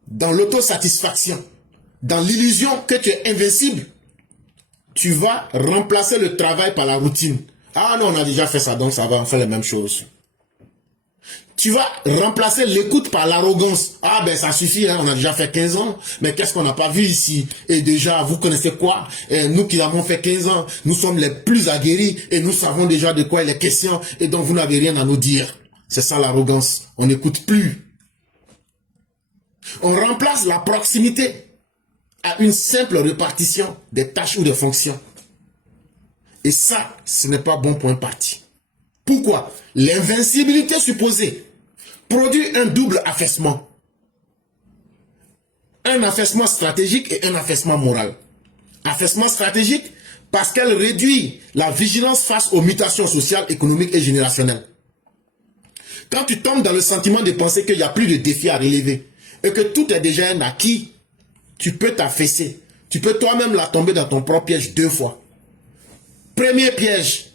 dans l'autosatisfaction, dans l'illusion que tu es invincible, tu vas remplacer le travail par la routine. Ah non, on a déjà fait ça, donc ça va, on fait les mêmes choses. Tu vas remplacer l'écoute par l'arrogance. Ah ben ça suffit, hein, on a déjà fait 15 ans, mais qu'est-ce qu'on n'a pas vu ici? Et déjà, vous connaissez quoi? Et nous qui avons fait 15 ans, nous sommes les plus aguerris et nous savons déjà de quoi il est question et donc vous n'avez rien à nous dire. C'est ça l'arrogance, on n'écoute plus. On remplace la proximité à une simple répartition des tâches ou des fonctions. Et ça, ce n'est pas bon pour un parti. Pourquoi? L'invincibilité supposée produit un double affaissement. Un affaissement stratégique et un affaissement moral. Affaissement stratégique parce qu'elle réduit la vigilance face aux mutations sociales, économiques et générationnelles. Quand tu tombes dans le sentiment de penser qu'il n'y a plus de défis à relever et que tout est déjà un acquis, tu peux t'affaisser. Tu peux toi-même la tomber dans ton propre piège 2 fois. Premier piège,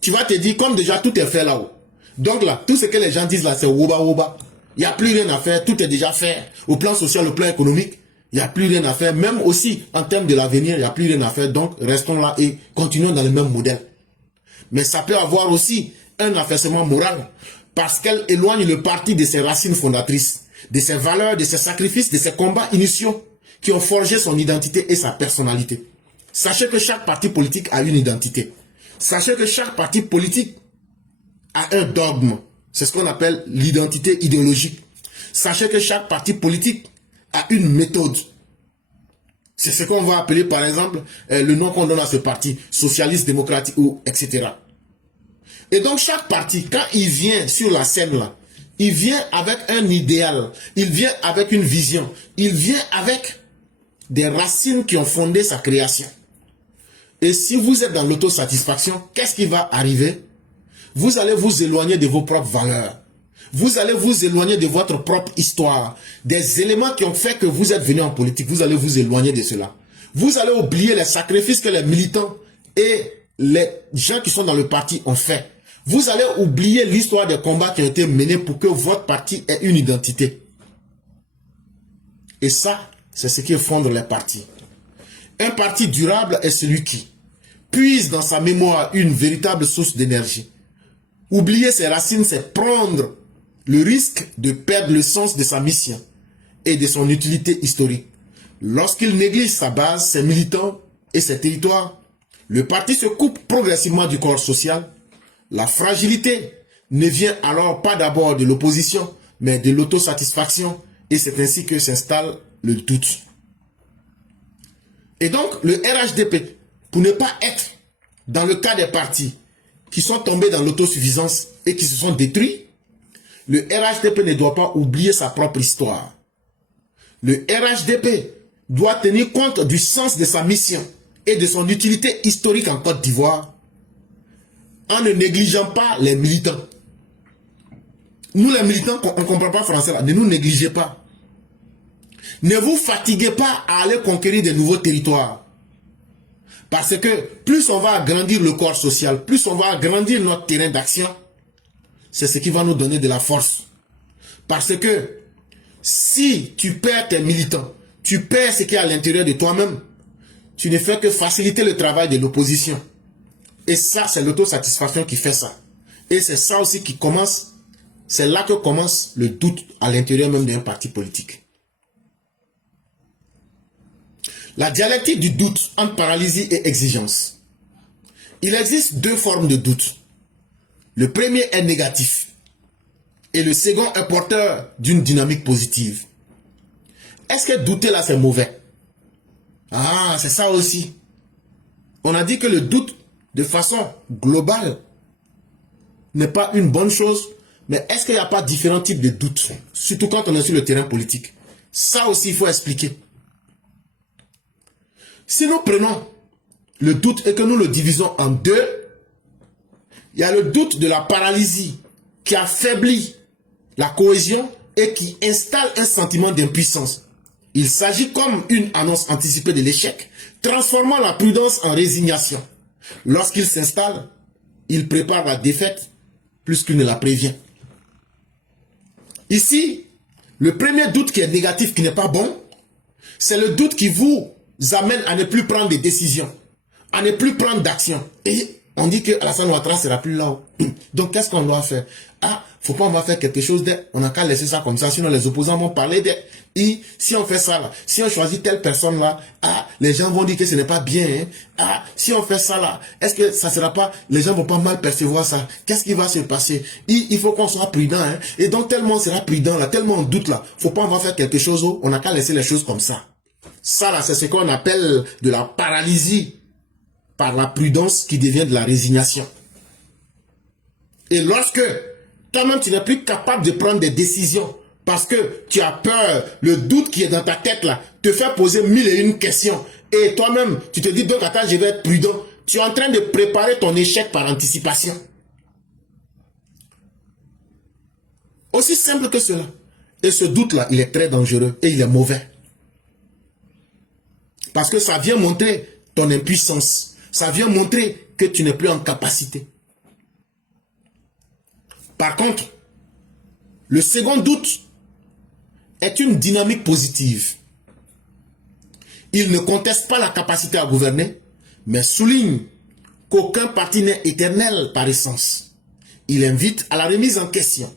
tu vas te dire, comme déjà tout est fait là-haut. Donc là, tout ce que les gens disent là, c'est woba woba. Il n'y a plus rien à faire, tout est déjà fait. Au plan social, au plan économique, il n'y a plus rien à faire. Même aussi, en termes de l'avenir, il n'y a plus rien à faire. Donc, restons là et continuons dans le même modèle. Mais ça peut avoir aussi un affaissement moral parce qu'elle éloigne le parti de ses racines fondatrices, de ses valeurs, de ses sacrifices, de ses combats initiaux qui ont forgé son identité et sa personnalité. Sachez que chaque parti politique a une identité. Sachez que chaque parti politique a un dogme. C'est ce qu'on appelle l'identité idéologique. Sachez que chaque parti politique a une méthode. C'est ce qu'on va appeler par exemple le nom qu'on donne à ce parti, socialiste, démocratique ou etc. Et donc chaque parti, quand il vient sur la scène là, il vient avec un idéal, il vient avec une vision, il vient avec des racines qui ont fondé sa création. Et si vous êtes dans l'autosatisfaction, qu'est-ce qui va arriver? Vous allez vous éloigner de vos propres valeurs. Vous allez vous éloigner de votre propre histoire. Des éléments qui ont fait que vous êtes venu en politique, vous allez vous éloigner de cela. Vous allez oublier les sacrifices que les militants et les gens qui sont dans le parti ont fait. Vous allez oublier l'histoire des combats qui ont été menés pour que votre parti ait une identité. Et ça, c'est ce qui fonde les partis. Un parti durable est celui qui puise dans sa mémoire une véritable source d'énergie. Oublier ses racines, c'est prendre le risque de perdre le sens de sa mission et de son utilité historique. Lorsqu'il néglige sa base, ses militants et ses territoires, le parti se coupe progressivement du corps social. La fragilité ne vient alors pas d'abord de l'opposition, mais de l'autosatisfaction, et c'est ainsi que s'installe le doute. Et donc, le RHDP, pour ne pas être dans le cas des partis qui sont tombés dans l'autosuffisance et qui se sont détruits, le RHDP ne doit pas oublier sa propre histoire. Le RHDP doit tenir compte du sens de sa mission et de son utilité historique en Côte d'Ivoire, en ne négligeant pas les militants. Nous les militants, on ne comprend pas français là, ne nous négligez pas. Ne vous fatiguez pas à aller conquérir de nouveaux territoires. Parce que plus on va agrandir le corps social, plus on va agrandir notre terrain d'action, c'est ce qui va nous donner de la force. Parce que si tu perds tes militants, tu perds ce qui est à l'intérieur de toi-même, tu ne fais que faciliter le travail de l'opposition. Et ça, c'est l'autosatisfaction qui fait ça. Et c'est ça aussi qui commence, c'est là que commence le doute à l'intérieur même d'un parti politique. La dialectique du doute entre paralysie et exigence. Il existe deux formes de doute. Le premier est négatif et le second est porteur d'une dynamique positive. Est-ce que douter là c'est mauvais? Ah, c'est ça aussi. On a dit que le doute de façon globale n'est pas une bonne chose, mais est-ce qu'il n'y a pas différents types de doutes, surtout quand on est sur le terrain politique? Ça aussi il faut expliquer. Si nous prenons le doute et que nous le divisons en deux, il y a le doute de la paralysie qui affaiblit la cohésion et qui installe un sentiment d'impuissance. Il s'agit comme une annonce anticipée de l'échec, transformant la prudence en résignation. Lorsqu'il s'installe, il prépare la défaite plus qu'il ne la prévient. Ici, le premier doute qui est négatif, qui n'est pas bon, c'est le doute qui vous amène à ne plus prendre des décisions, à ne plus prendre d'action. Et on dit que Alassane Ouattara ne sera plus là. Donc qu'est-ce qu'on doit faire? Ah, faut pas on va faire quelque chose de, on n'a qu'à laisser ça comme ça, sinon les opposants vont parler de, et si on fait ça là, si on choisit telle personne là, ah, les gens vont dire que ce n'est pas bien, hein? Ah, si on fait ça là, est-ce que ça sera pas, les gens vont pas mal percevoir ça? Qu'est-ce qui va se passer? Il faut qu'on soit prudent, hein? Et donc tellement on sera prudent là, tellement on doute là, faut pas on va faire quelque chose, on n'a qu'à laisser les choses comme ça. Ça là, c'est ce qu'on appelle de la paralysie par la prudence qui devient de la résignation. Et lorsque toi-même tu n'es plus capable de prendre des décisions parce que tu as peur, le doute qui est dans ta tête là te fait poser 1001 questions et toi-même tu te dis donc attends je vais être prudent, tu es en train de préparer ton échec par anticipation. Aussi simple que cela. Et ce doute là il est très dangereux et il est mauvais. Parce que ça vient montrer ton impuissance. Ça vient montrer que tu n'es plus en capacité. Par contre, le second doute est une dynamique positive. Il ne conteste pas la capacité à gouverner, mais souligne qu'aucun parti n'est éternel par essence. Il invite à la remise en question,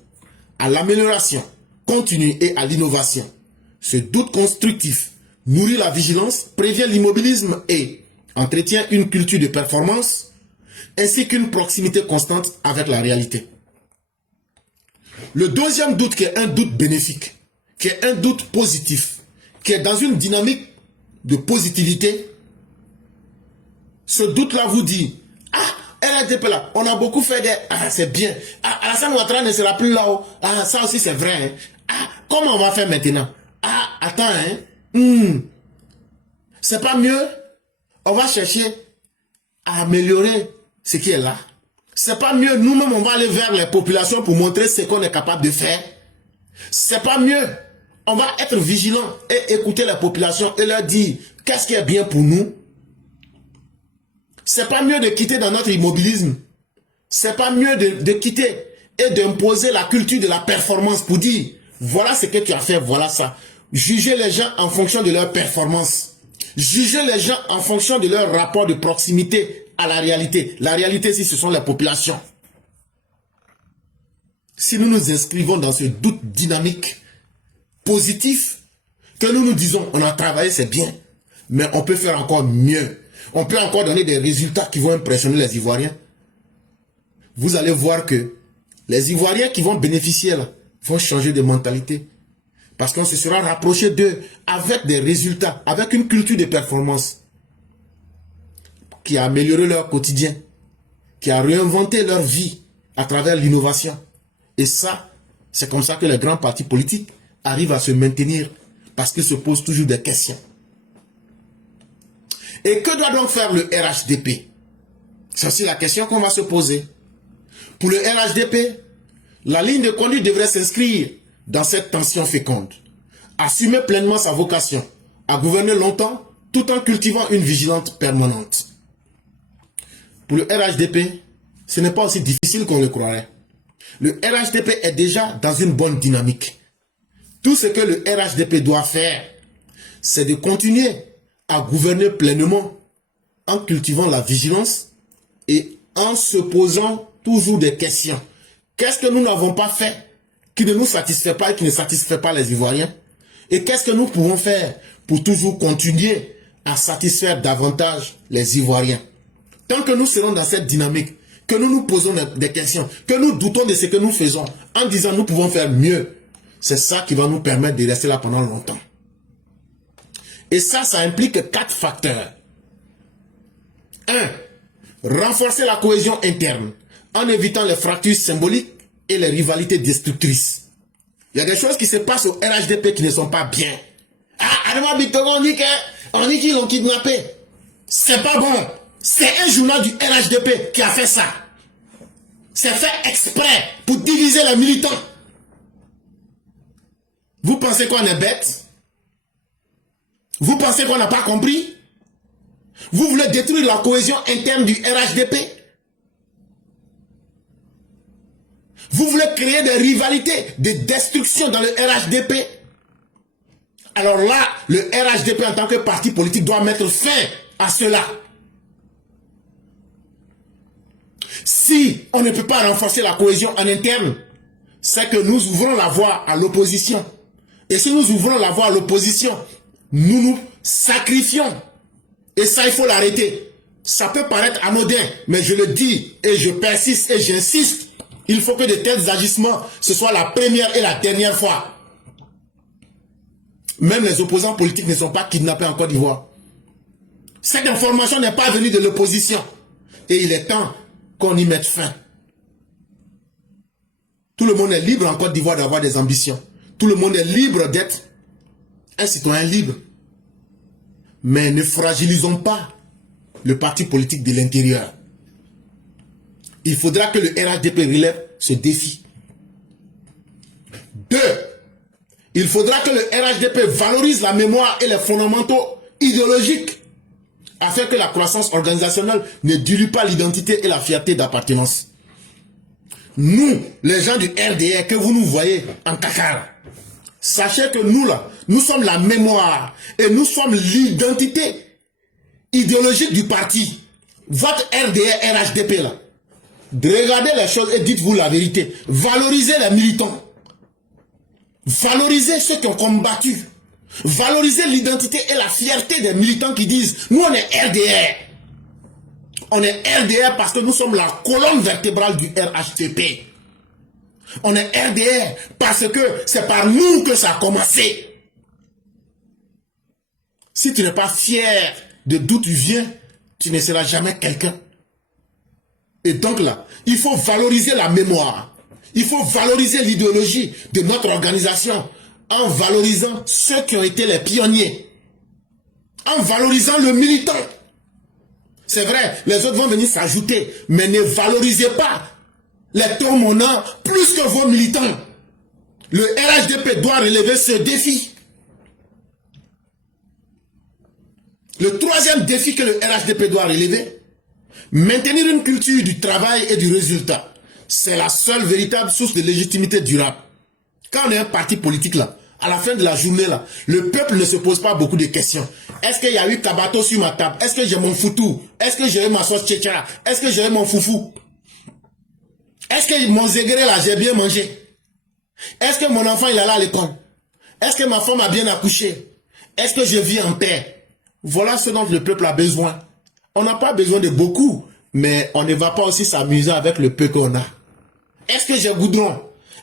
à l'amélioration continue et à l'innovation. Ce doute constructif nourrit la vigilance, prévient l'immobilisme et entretient une culture de performance ainsi qu'une proximité constante avec la réalité. Le deuxième doute qui est un doute bénéfique, qui est un doute positif, qui est dans une dynamique de positivité, ce doute-là vous dit, ah, RDP là, on a beaucoup fait des, ah, c'est bien, ah, Alassane Ouattara ne sera plus là-haut, ah, ça aussi c'est vrai, hein. Ah, comment on va faire maintenant? Ah, attends, hein, c'est pas mieux? On va chercher à améliorer ce qui est là. C'est pas mieux, nous-mêmes on va aller vers les populations pour montrer ce qu'on est capable de faire. C'est pas mieux, on va être vigilant et écouter les populations et leur dire qu'est-ce qui est bien pour nous. C'est pas mieux de quitter dans notre immobilisme. C'est pas mieux de quitter et d'imposer la culture de la performance pour dire voilà ce que tu as fait, voilà ça. Juger les gens en fonction de leur performance. Juger les gens en fonction de leur rapport de proximité à la réalité. La réalité, si ce sont les populations. Si nous nous inscrivons dans ce doute dynamique, positif, que nous nous disons, on a travaillé, c'est bien, mais on peut faire encore mieux. On peut encore donner des résultats qui vont impressionner les Ivoiriens. Vous allez voir que les Ivoiriens qui vont bénéficier là, vont changer de mentalité. Parce qu'on se sera rapproché d'eux avec des résultats, avec une culture de performance qui a amélioré leur quotidien, qui a réinventé leur vie à travers l'innovation. Et ça, c'est comme ça que les grands partis politiques arrivent à se maintenir parce qu'ils se posent toujours des questions. Et que doit donc faire le RHDP? C'est aussi la question qu'on va se poser. Pour le RHDP, la ligne de conduite devrait s'inscrire dans cette tension féconde. Assumer pleinement sa vocation à gouverner longtemps tout en cultivant une vigilance permanente. Pour le RHDP, ce n'est pas aussi difficile qu'on le croirait. Le RHDP est déjà dans une bonne dynamique. Tout ce que le RHDP doit faire, c'est de continuer à gouverner pleinement en cultivant la vigilance et en se posant toujours des questions. Qu'est-ce que nous n'avons pas fait qui ne nous satisfait pas et qui ne satisfait pas les Ivoiriens? Et qu'est-ce que nous pouvons faire pour toujours continuer à satisfaire davantage les Ivoiriens? Tant que nous serons dans cette dynamique, que nous nous posons des questions, que nous doutons de ce que nous faisons, en disant nous pouvons faire mieux, c'est ça qui va nous permettre de rester là pendant longtemps. Et ça implique 4 facteurs. 1. Renforcer la cohésion interne en évitant les fractures symboliques et les rivalités destructrices. Il y a des choses qui se passent au RHDP qui ne sont pas bien. Ah, Adama Bittongo, on dit qu'ils l'ont kidnappé. C'est pas bon. C'est un journal du RHDP qui a fait ça. C'est fait exprès pour diviser les militants. Vous pensez qu'on est bête? Vous pensez qu'on n'a pas compris? Vous voulez détruire la cohésion interne du RHDP? Vous voulez créer des rivalités, des destructions dans le RHDP? Alors là, le RHDP en tant que parti politique doit mettre fin à cela. Si on ne peut pas renforcer la cohésion en interne, c'est que nous ouvrons la voie à l'opposition. Et si nous ouvrons la voie à l'opposition, nous nous sacrifions. Et ça, il faut l'arrêter. Ça peut paraître anodin, mais je le dis et je persiste et j'insiste. Il faut que de tels agissements, ce soit la première et la dernière fois. Même les opposants politiques ne sont pas kidnappés en Côte d'Ivoire. Cette information n'est pas venue de l'opposition. Et il est temps qu'on y mette fin. Tout le monde est libre en Côte d'Ivoire d'avoir des ambitions. Tout le monde est libre d'être un citoyen libre. Mais ne fragilisons pas le parti politique de l'intérieur. Il faudra que le RHDP relève ce défi. 2. Il faudra que le RHDP valorise la mémoire et les fondamentaux idéologiques afin que la croissance organisationnelle ne dilue pas l'identité et la fierté d'appartenance. Nous, les gens du RDR, que vous nous voyez en cacar, sachez que nous là, nous sommes la mémoire et nous sommes l'identité idéologique du parti. Votre RDR, RHDP là, regardez les choses et dites-vous la vérité. Valorisez les militants. Valorisez ceux qui ont combattu. Valorisez l'identité et la fierté des militants qui disent « Nous, on est RDR ». On est RDR parce que nous sommes la colonne vertébrale du RHDP. On est RDR parce que c'est par nous que ça a commencé. Si tu n'es pas fier de d'où tu viens, tu ne seras jamais quelqu'un. Et donc là, il faut valoriser la mémoire. Il faut valoriser l'idéologie de notre organisation en valorisant ceux qui ont été les pionniers. En valorisant le militant. C'est vrai, les autres vont venir s'ajouter, mais ne valorisez pas les tomonants plus que vos militants. Le RHDP doit relever ce défi. Le troisième défi que le RHDP doit relever, maintenir une culture du travail et du résultat. C'est la seule véritable source de légitimité durable. Quand on est un parti politique là, à la fin de la journée là, le peuple ne se pose pas beaucoup de questions. Est-ce qu'il y a eu Kabato sur ma table? Est-ce que j'ai mon foutou? Est-ce que j'ai eu ma sauce tchétchara? Est-ce que j'ai eu mon foufou? Est-ce que mon zégré là, j'ai bien mangé? Est-ce que mon enfant il est allé à l'école? Est-ce que ma femme a bien accouché? Est-ce que je vis en paix? Voilà ce dont le peuple a besoin. On n'a pas besoin de beaucoup, mais on ne va pas aussi s'amuser avec le peu qu'on a. Est-ce que j'ai goudron?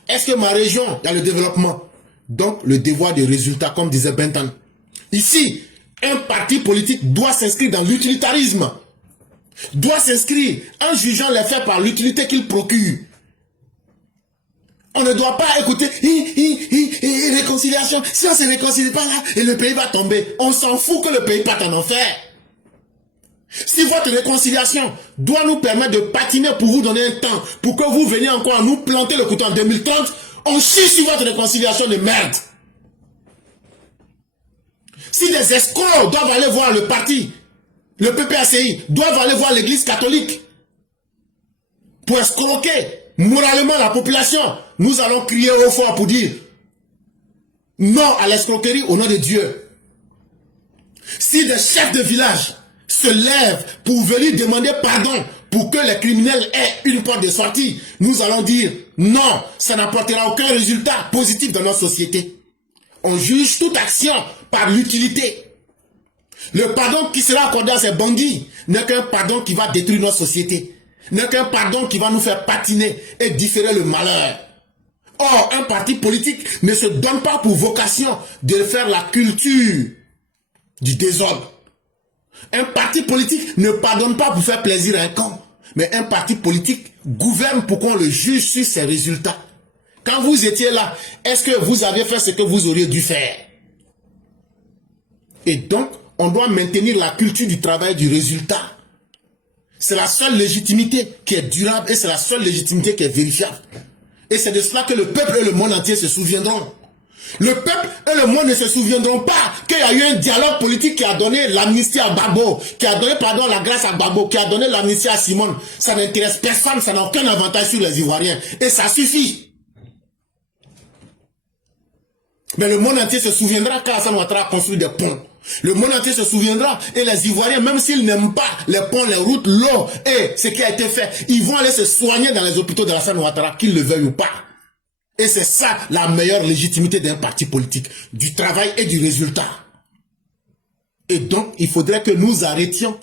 Est-ce que ma région a le développement? Donc, le devoir de résultat, comme disait Bentham. Ici, un parti politique doit s'inscrire dans l'utilitarisme. Doit s'inscrire en jugeant les faits par l'utilité qu'il procure. On ne doit pas écouter réconciliation. Si on ne se réconcilie pas là, et le pays va tomber. On s'en fout que le pays parte en enfer. Si votre réconciliation doit nous permettre de patiner pour vous donner un temps, pour que vous veniez encore à nous planter le couteau en 2030, on chie sur votre réconciliation de merde. Si des escrocs doivent aller voir le parti, le PPACI, doivent aller voir l'église catholique pour escroquer moralement la population, nous allons crier au fort pour dire non à l'escroquerie au nom de Dieu. Si des chefs de village se lèvent pour venir demander pardon pour que les criminels aient une porte de sortie, nous allons dire non, ça n'apportera aucun résultat positif dans notre société. On juge toute action par l'utilité. Le pardon qui sera accordé à ces bandits n'est qu'un pardon qui va détruire notre société, n'est qu'un pardon qui va nous faire patiner et différer le malheur. Or, un parti politique ne se donne pas pour vocation de faire la culture du désordre. Un parti politique ne pardonne pas pour faire plaisir à un camp, mais un parti politique gouverne pour qu'on le juge sur ses résultats. Quand vous étiez là, est-ce que vous avez fait ce que vous auriez dû faire? Et donc, on doit maintenir la culture du travail, du résultat. C'est la seule légitimité qui est durable et c'est la seule légitimité qui est vérifiable. Et c'est de cela que le peuple et le monde entier se souviendront. Le peuple et le monde ne se souviendront pas qu'il y a eu un dialogue politique qui a donné l'amnistie à Gbagbo, qui a donné pardon la grâce à Gbagbo, qui a donné l'amnistie à Simone. Ça n'intéresse personne, ça n'a aucun avantage sur les Ivoiriens. Et ça suffit. Mais le monde entier se souviendra qu'Alassane Ouattara a construit des ponts. Le monde entier se souviendra et les Ivoiriens, même s'ils n'aiment pas les ponts, les routes, l'eau et ce qui a été fait, ils vont aller se soigner dans les hôpitaux d'Alassane Ouattara, qu'ils le veuillent ou pas. Et c'est ça la meilleure légitimité d'un parti politique, du travail et du résultat. Et donc, il faudrait que nous arrêtions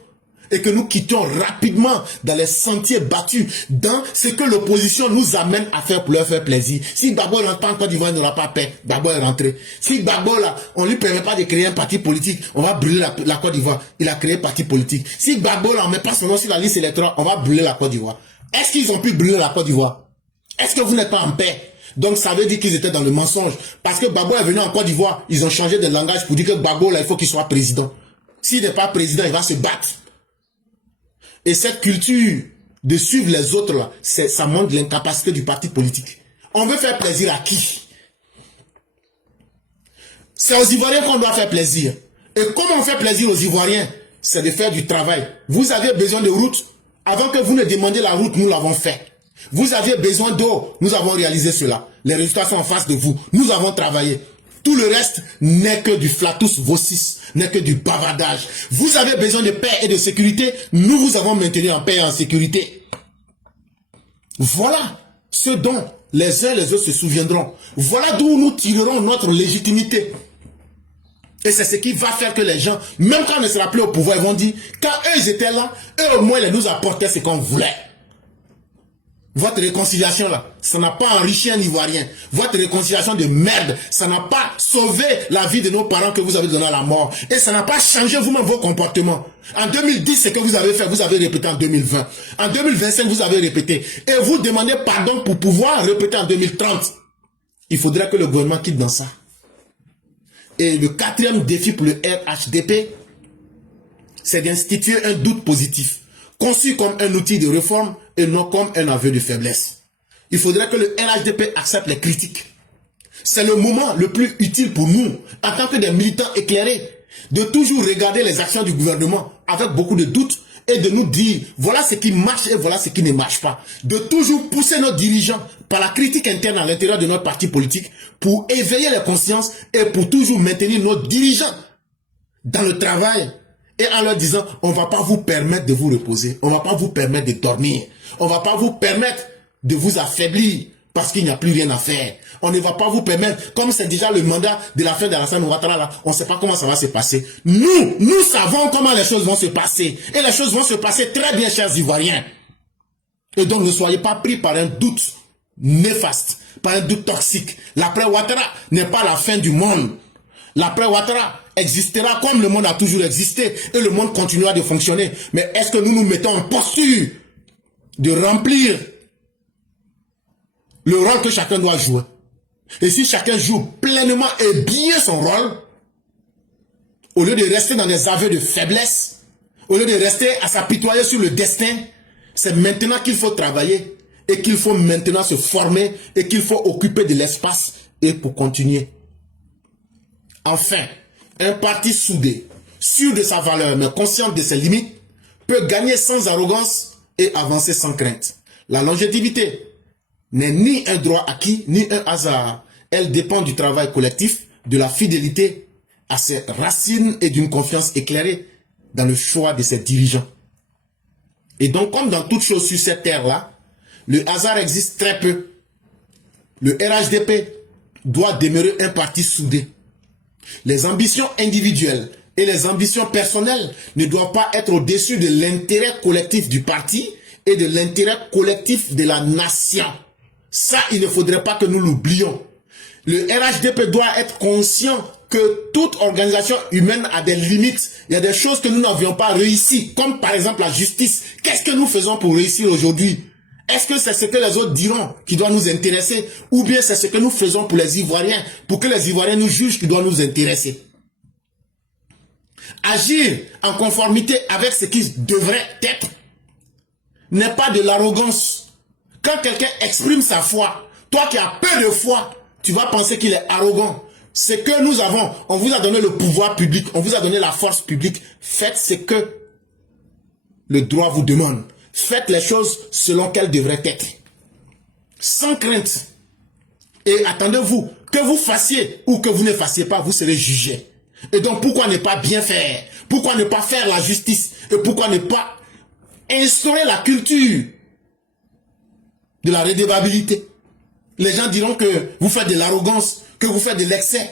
et que nous quittions rapidement dans les sentiers battus, dans ce que l'opposition nous amène à faire pour leur faire plaisir. Si Gbagbo rentre pas en Côte d'Ivoire, il n'aura pas paix. Gbagbo est rentré. Si Gbagbo, là, on lui permet pas de créer un parti politique, on va brûler la Côte d'Ivoire. Il a créé un parti politique. Si Gbagbo, là, on met pas son nom sur la liste électorale, on va brûler la Côte d'Ivoire. Est-ce qu'ils ont pu brûler la Côte d'Ivoire? Est-ce que vous n'êtes pas en paix? Donc ça veut dire qu'ils étaient dans le mensonge. Parce que Gbagbo est venu en Côte d'Ivoire, ils ont changé de langage pour dire que Gbagbo, là, il faut qu'il soit président. S'il n'est pas président, il va se battre. Et cette culture de suivre les autres, là, ça montre l'incapacité du parti politique. On veut faire plaisir à qui? C'est aux Ivoiriens qu'on doit faire plaisir. Et comment on fait plaisir aux Ivoiriens? C'est de faire du travail. Vous avez besoin de route. Avant que vous ne demandiez la route, nous l'avons fait. Vous aviez besoin d'eau, nous avons réalisé cela. Les résultats sont en face de vous. Nous avons travaillé. Tout le reste n'est que du flatus vocis, n'est que du bavardage. Vous avez besoin de paix et de sécurité, nous vous avons maintenu en paix et en sécurité. Voilà ce dont les uns et les autres se souviendront. Voilà d'où nous tirerons notre légitimité. Et c'est ce qui va faire que les gens, même quand on ne sera plus au pouvoir, ils vont dire, quand eux ils étaient là, eux au moins ils nous apportaient ce qu'on voulait. Votre réconciliation là, ça n'a pas enrichi un Ivoirien. Votre réconciliation de merde, ça n'a pas sauvé la vie de nos parents que vous avez donné à la mort. Et ça n'a pas changé vous-même vos comportements. En 2010, ce que vous avez fait, vous avez répété en 2020. En 2025, vous avez répété. Et vous demandez pardon pour pouvoir répéter en 2030. Il faudrait que le gouvernement quitte dans ça. Et le quatrième défi pour le RHDP, c'est d'instituer un doute positif, conçu comme un outil de réforme et non comme un aveu de faiblesse. Il faudrait que le RHDP accepte les critiques. C'est le moment le plus utile pour nous, en tant que des militants éclairés, de toujours regarder les actions du gouvernement avec beaucoup de doutes et de nous dire, voilà ce qui marche et voilà ce qui ne marche pas. De toujours pousser nos dirigeants par la critique interne à l'intérieur de notre parti politique pour éveiller les consciences et pour toujours maintenir nos dirigeants dans le travail. Et en leur disant, on ne va pas vous permettre de vous reposer. On ne va pas vous permettre de dormir. On ne va pas vous permettre de vous affaiblir parce qu'il n'y a plus rien à faire. On ne va pas vous permettre, comme c'est déjà le mandat de la fin d'Alassane Ouattara, là, on ne sait pas comment ça va se passer. Nous savons comment les choses vont se passer. Et les choses vont se passer très bien, chers Ivoiriens. Et donc, ne soyez pas pris par un doute néfaste, par un doute toxique. L'après Ouattara n'est pas la fin du monde. L'après Ouattara existera comme le monde a toujours existé et le monde continuera de fonctionner. Mais est-ce que nous nous mettons en posture de remplir le rôle que chacun doit jouer? Et si chacun joue pleinement et bien son rôle, au lieu de rester dans des aveux de faiblesse, Au lieu de rester à s'apitoyer sur le destin, c'est maintenant qu'il faut travailler et qu'il faut maintenant se former et qu'il faut occuper de l'espace et pour continuer. Enfin, un parti soudé, sûr de sa valeur mais conscient de ses limites, peut gagner sans arrogance et avancer sans crainte. La longévité n'est ni un droit acquis ni un hasard. Elle dépend du travail collectif, de la fidélité à ses racines et d'une confiance éclairée dans le choix de ses dirigeants. Et donc, comme dans toute chose sur cette terre-là, le hasard existe très peu. Le RHDP doit demeurer un parti soudé. Les ambitions individuelles et les ambitions personnelles ne doivent pas être au-dessus de l'intérêt collectif du parti et de l'intérêt collectif de la nation. Ça, il ne faudrait pas que nous l'oublions. Le RHDP doit être conscient que toute organisation humaine a des limites. Il y a des choses que nous n'avions pas réussi, comme par exemple la justice. Qu'est-ce que nous faisons pour réussir aujourd'hui? Est-ce que c'est ce que les autres diront qui doit nous intéresser? Ou bien c'est ce que nous faisons pour les Ivoiriens, pour que les Ivoiriens nous jugent qui doit nous intéresser? Agir en conformité avec ce qui devrait être n'est pas de l'arrogance. Quand quelqu'un exprime sa foi, toi qui as peu de foi, tu vas penser qu'il est arrogant. C'est que nous avons, on vous a donné le pouvoir public, on vous a donné la force publique. Faites ce que le droit vous demande. Faites les choses selon qu'elles devraient être. Sans crainte. Et attendez-vous, que vous fassiez ou que vous ne fassiez pas, vous serez jugé. Et donc pourquoi ne pas bien faire? Pourquoi ne pas faire la justice? Et pourquoi ne pas instaurer la culture de la redevabilité? Les gens diront que vous faites de l'arrogance, que vous faites de l'excès.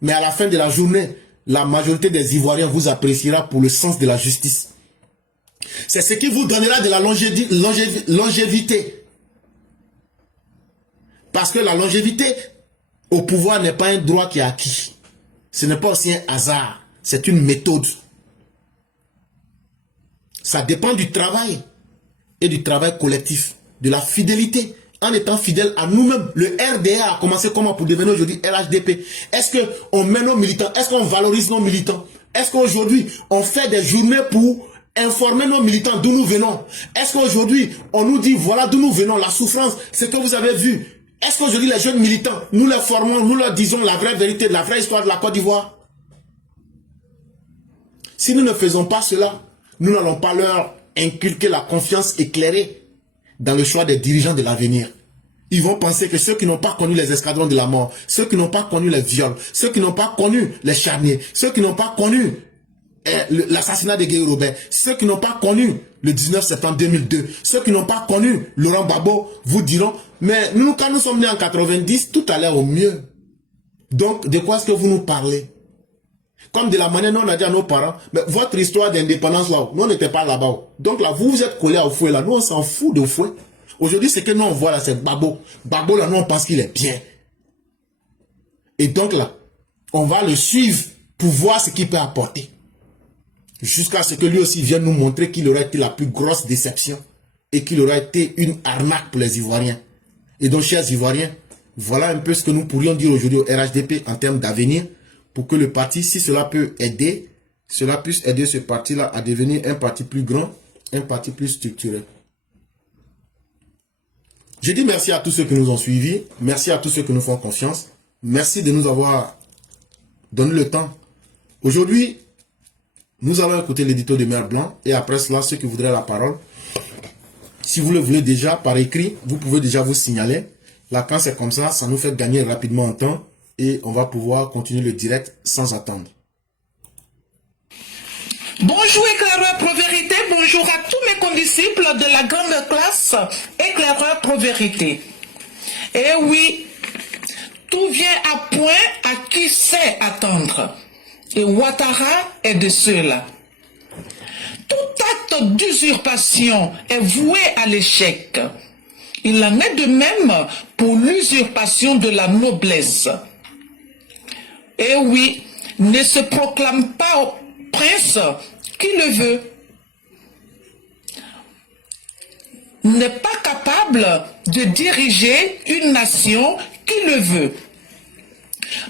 Mais à la fin de la journée, la majorité des Ivoiriens vous appréciera pour le sens de la justice. C'est ce qui vous donnera de la longévité. Parce que la longévité au pouvoir n'est pas un droit qui est acquis. Ce n'est pas aussi un hasard. C'est une méthode. Ça dépend du travail et du travail collectif, de la fidélité. En étant fidèle à nous-mêmes, le RDA a commencé comment pour devenir aujourd'hui RHDP? Est-ce qu'on met nos militants? Est-ce qu'on valorise nos militants? Est-ce qu'aujourd'hui, on fait des journées pour informer nos militants d'où nous venons? Est-ce qu'aujourd'hui, on nous dit voilà d'où nous venons, la souffrance, c'est que vous avez vu? Est-ce qu'aujourd'hui, les jeunes militants, nous les formons, nous leur disons la vraie vérité, la vraie histoire de la Côte d'Ivoire? Si nous ne faisons pas cela, nous n'allons pas leur inculquer la confiance éclairée dans le choix des dirigeants de l'avenir. Ils vont penser que ceux qui n'ont pas connu les escadrons de la mort, ceux qui n'ont pas connu les viols, ceux qui n'ont pas connu les charniers, ceux qui n'ont pas connu l'assassinat de Gueye Robert, ceux qui n'ont pas connu le 19 septembre 2002, ceux qui n'ont pas connu Laurent Gbagbo, vous diront, mais nous, quand nous sommes nés en 90, tout allait au mieux. Donc, de quoi est-ce que vous nous parlez? Comme de la manière dont on a dit à nos parents, mais votre histoire d'indépendance là, nous on n'était pas là-bas. Donc là, vous vous êtes collés au fouet là, nous on s'en fout de fouet. Aujourd'hui, ce que nous on voit là, c'est Gbagbo. Gbagbo là, nous on pense qu'il est bien. Et donc là, on va le suivre pour voir ce qu'il peut apporter. Jusqu'à ce que lui aussi vienne nous montrer qu'il aurait été la plus grosse déception et qu'il aurait été une arnaque pour les Ivoiriens. Et donc, chers Ivoiriens, voilà un peu ce que nous pourrions dire aujourd'hui au RHDP en termes d'avenir pour que le parti, si cela peut aider, cela puisse aider ce parti-là à devenir un parti plus grand, un parti plus structuré. Je dis merci à tous ceux qui nous ont suivis, merci à tous ceux qui nous font confiance, merci de nous avoir donné le temps. Aujourd'hui, nous allons écouter l'édito de Mère Blanc et après cela, ceux qui voudraient la parole, si vous le voulez déjà par écrit, vous pouvez déjà vous signaler. Là, quand c'est comme ça nous fait gagner rapidement en temps et on va pouvoir continuer le direct sans attendre. Bonjour éclaireur pro-vérité, bonjour à tous mes condisciples de la grande classe éclaireur pro-vérité. Eh oui, tout vient à point à qui sait attendre. Et Ouattara est de ceux-là. Tout acte d'usurpation est voué à l'échec. Il en est de même pour l'usurpation de la noblesse. Et oui, ne se proclame pas prince qui le veut. N'est pas capable de diriger une nation qui le veut.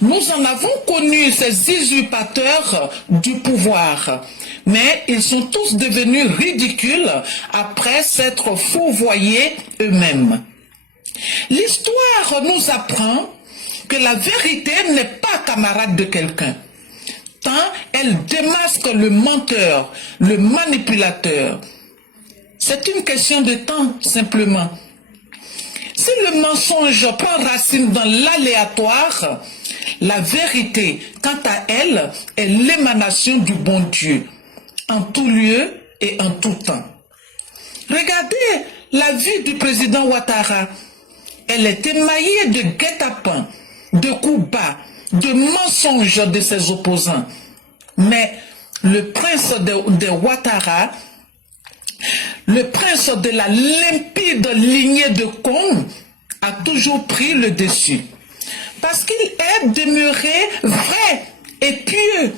Nous en avons connu ces usurpateurs du pouvoir. mais ils sont tous devenus ridicules après s'être fourvoyés eux-mêmes. L'histoire nous apprend que la vérité n'est pas camarade de quelqu'un, tant elle démasque le menteur, le manipulateur. C'est une question de temps, simplement. Si le mensonge prend racine dans l'aléatoire, la vérité, quant à elle, est l'émanation du bon Dieu, en tout lieu et en tout temps. Regardez la vie du président Ouattara. Elle est émaillée de guet-apens, de coups bas, de mensonges de ses opposants. Mais le prince de Ouattara, le prince de la limpide lignée de Kong, a toujours pris le dessus. Parce qu'il est demeuré vrai et pieux.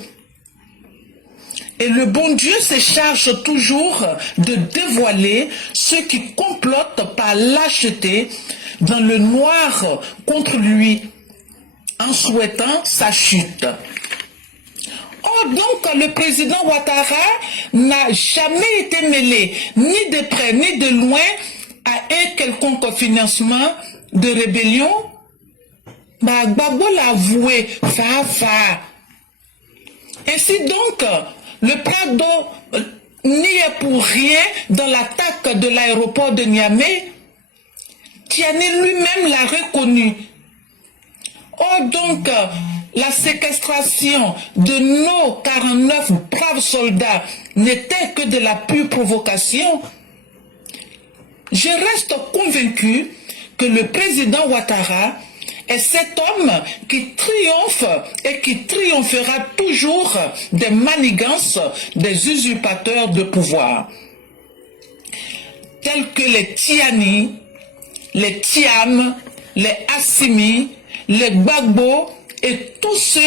Et le bon Dieu se charge toujours de dévoiler ceux qui complotent par lâcheté dans le noir contre lui, en souhaitant sa chute. Or donc le président Ouattara n'a jamais été mêlé, ni de près ni de loin, à un quelconque financement de rébellion. Gbagbo l'a avoué, fa. Ainsi donc, le Prado n'y est pour rien dans l'attaque de l'aéroport de Niamey. Tiani lui-même l'a reconnu. Or donc, la séquestration de nos 49 braves soldats n'était que de la pure provocation. Je reste convaincu que le président Ouattara est cet homme qui triomphe et qui triomphera toujours des manigances des usurpateurs de pouvoir, tels que les Tiani, les Thiam, les Assimi, les Gbagbo et tous ceux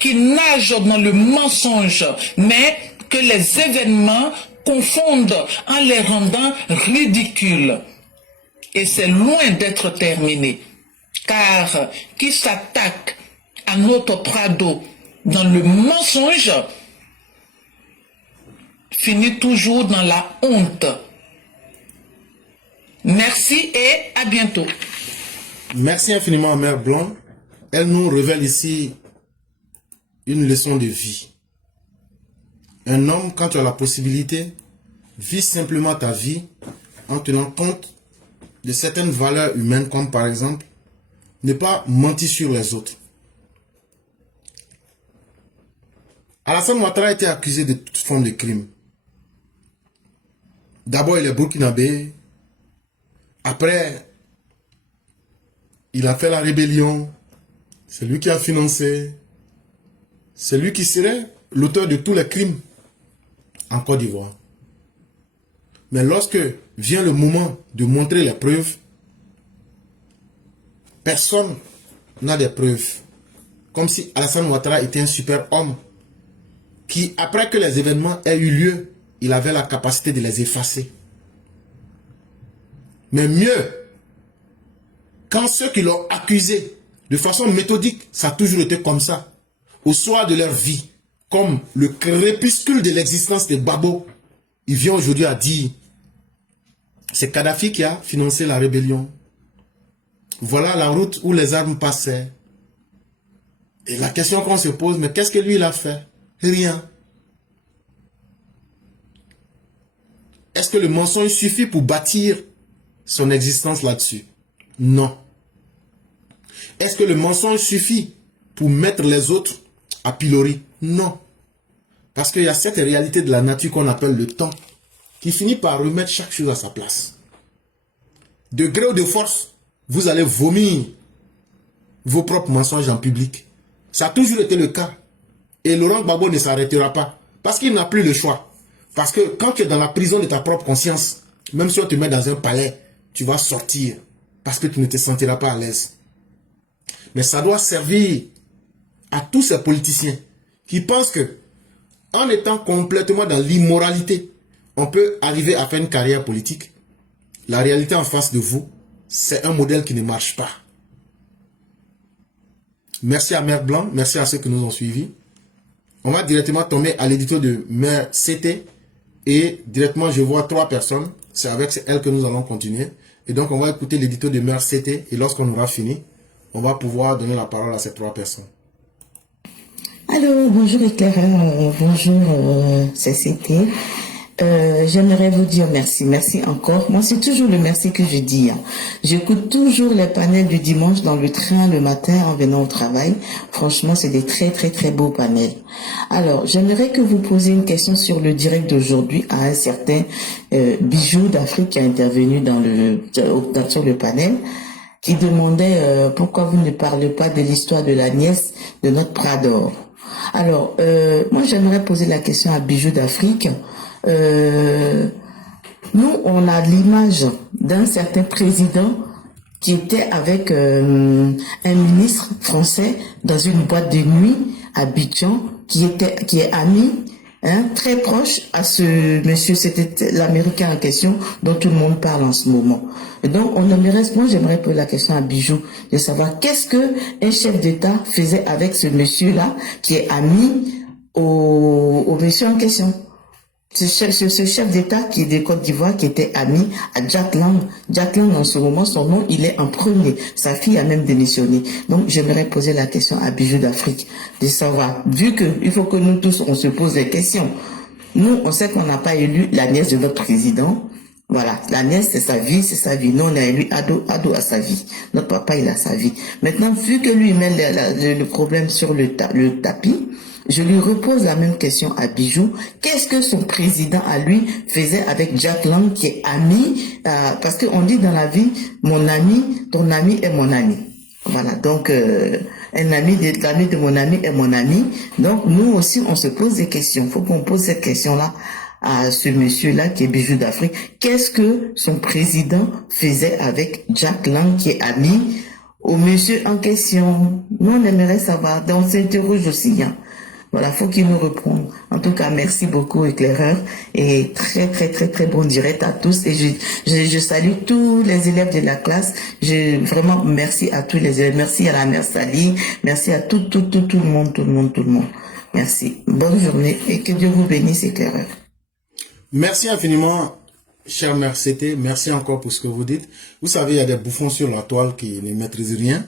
qui nagent dans le mensonge, mais que les événements confondent en les rendant ridicules. Et c'est loin d'être terminé, car qui s'attaque à notre Prado dans le mensonge finit toujours dans la honte. Merci et à bientôt. Merci infiniment, Mère Blanc. Elle nous révèle ici une leçon de vie. Un homme, quand tu as la possibilité, vis simplement ta vie en tenant compte de certaines valeurs humaines, comme par exemple, ne pas mentir sur les autres. Alassane Ouattara a été accusé de toute forme de crime. D'abord, il est burkinabé. Après, il a fait la rébellion. C'est lui qui a financé. C'est lui qui serait l'auteur de tous les crimes en Côte d'Ivoire. Mais lorsque vient le moment de montrer les preuves, personne n'a des preuves. Comme si Alassane Ouattara était un super homme qui, après que les événements aient eu lieu, il avait la capacité de les effacer. Mais mieux, quand ceux qui l'ont accusé de façon méthodique, ça a toujours été comme ça, au soir de leur vie, comme le crépuscule de l'existence des Babos, il vient aujourd'hui à dire, c'est Kadhafi qui a financé la rébellion. Voilà la route où les armes passaient. Et la question qu'on se pose, mais qu'est-ce que lui il a fait? Rien. Est-ce que le mensonge suffit pour bâtir son existence là-dessus? Non. Est-ce que le mensonge suffit pour mettre les autres à pilori? Non. Parce qu'il y a cette réalité de la nature qu'on appelle le temps, qui finit par remettre chaque chose à sa place. De gré ou de force, vous allez vomir vos propres mensonges en public. Ça a toujours été le cas. Et Laurent Gbagbo ne s'arrêtera pas. Parce qu'il n'a plus le choix. Parce que quand tu es dans la prison de ta propre conscience, même si on te met dans un palais, tu vas sortir. Parce que tu ne te sentiras pas à l'aise. Mais ça doit servir à tous ces politiciens qui pensent que, en étant complètement dans l'immoralité, on peut arriver à faire une carrière politique. La réalité en face de vous, c'est un modèle qui ne marche pas. Merci à Mère Blanc, merci à ceux qui nous ont suivis. On on va directement tomber à l'édito de Mère CT. Et directement, je vois 3 personnes. C'est avec elles que nous allons continuer. Et donc, on va écouter l'édito de Mère CT. Et lorsqu'on aura fini, on va pouvoir donner la parole à ces 3 personnes. Allô, bonjour éclaireur, bonjour CCT. J'aimerais vous dire merci, merci encore. Moi, c'est toujours le merci que je dis. Hein. J'écoute toujours les panels du dimanche dans le train le matin en venant au travail. Franchement, c'est des très, très, très beaux panels. Alors, j'aimerais que vous posiez une question sur le direct d'aujourd'hui à un certain Bijou d'Afrique qui a intervenu sur le panel, qui demandait pourquoi vous ne parlez pas de l'histoire de la nièce de notre Prador. Alors, moi, j'aimerais poser la question à Bijou d'Afrique. Nous, on a l'image d'un certain président qui était avec un ministre français dans une boîte de nuit à Abidjan, qui est ami, hein, très proche à ce monsieur. C'était l'Américain en question dont tout le monde parle en ce moment. Et donc, moi, j'aimerais poser la question à Bijou de savoir qu'est-ce que un chef d'État faisait avec ce monsieur-là qui est ami au monsieur en question. Ce chef d'État qui est de Côte d'Ivoire, qui était ami à Jack Lang. Jack Lang, en ce moment, son nom, il est en premier. Sa fille a même démissionné. Donc, j'aimerais poser la question à Bijou d'Afrique, de savoir, vu que il faut que nous tous, on se pose des questions. Nous, on sait qu'on n'a pas élu la nièce de notre président. Voilà, la nièce, c'est sa vie, c'est sa vie. Nous, on a élu Ado a sa vie. Notre papa, il a sa vie. Maintenant, vu que lui, il met le problème sur le tapis, je lui repose la même question à Bijou. Qu'est-ce que son président à lui faisait avec Jack Lang qui est ami, parce qu'on dit dans la vie, mon ami, ton ami est mon ami. Voilà, donc l'ami de mon ami est mon ami. Donc nous aussi, on se pose des questions. Il faut qu'on pose cette question-là à ce monsieur-là qui est Bijou d'Afrique. Qu'est-ce que son président faisait avec Jack Lang qui est ami au monsieur en question? Nous, on aimerait savoir. Donc, on s'interroge aussi, hein. Voilà, faut qu'il nous réponde. En tout cas, merci beaucoup, éclaireur, et très, très, très, très bon direct à tous. Et je salue tous les élèves de la classe. Vraiment, merci à tous les élèves. Merci à la mère Sally. Merci à tout le monde. Merci. Bonne journée et que Dieu vous bénisse, éclaireur. Merci infiniment, cher mère CT. Merci encore pour ce que vous dites. Vous savez, il y a des bouffons sur la toile qui ne maîtrisent rien.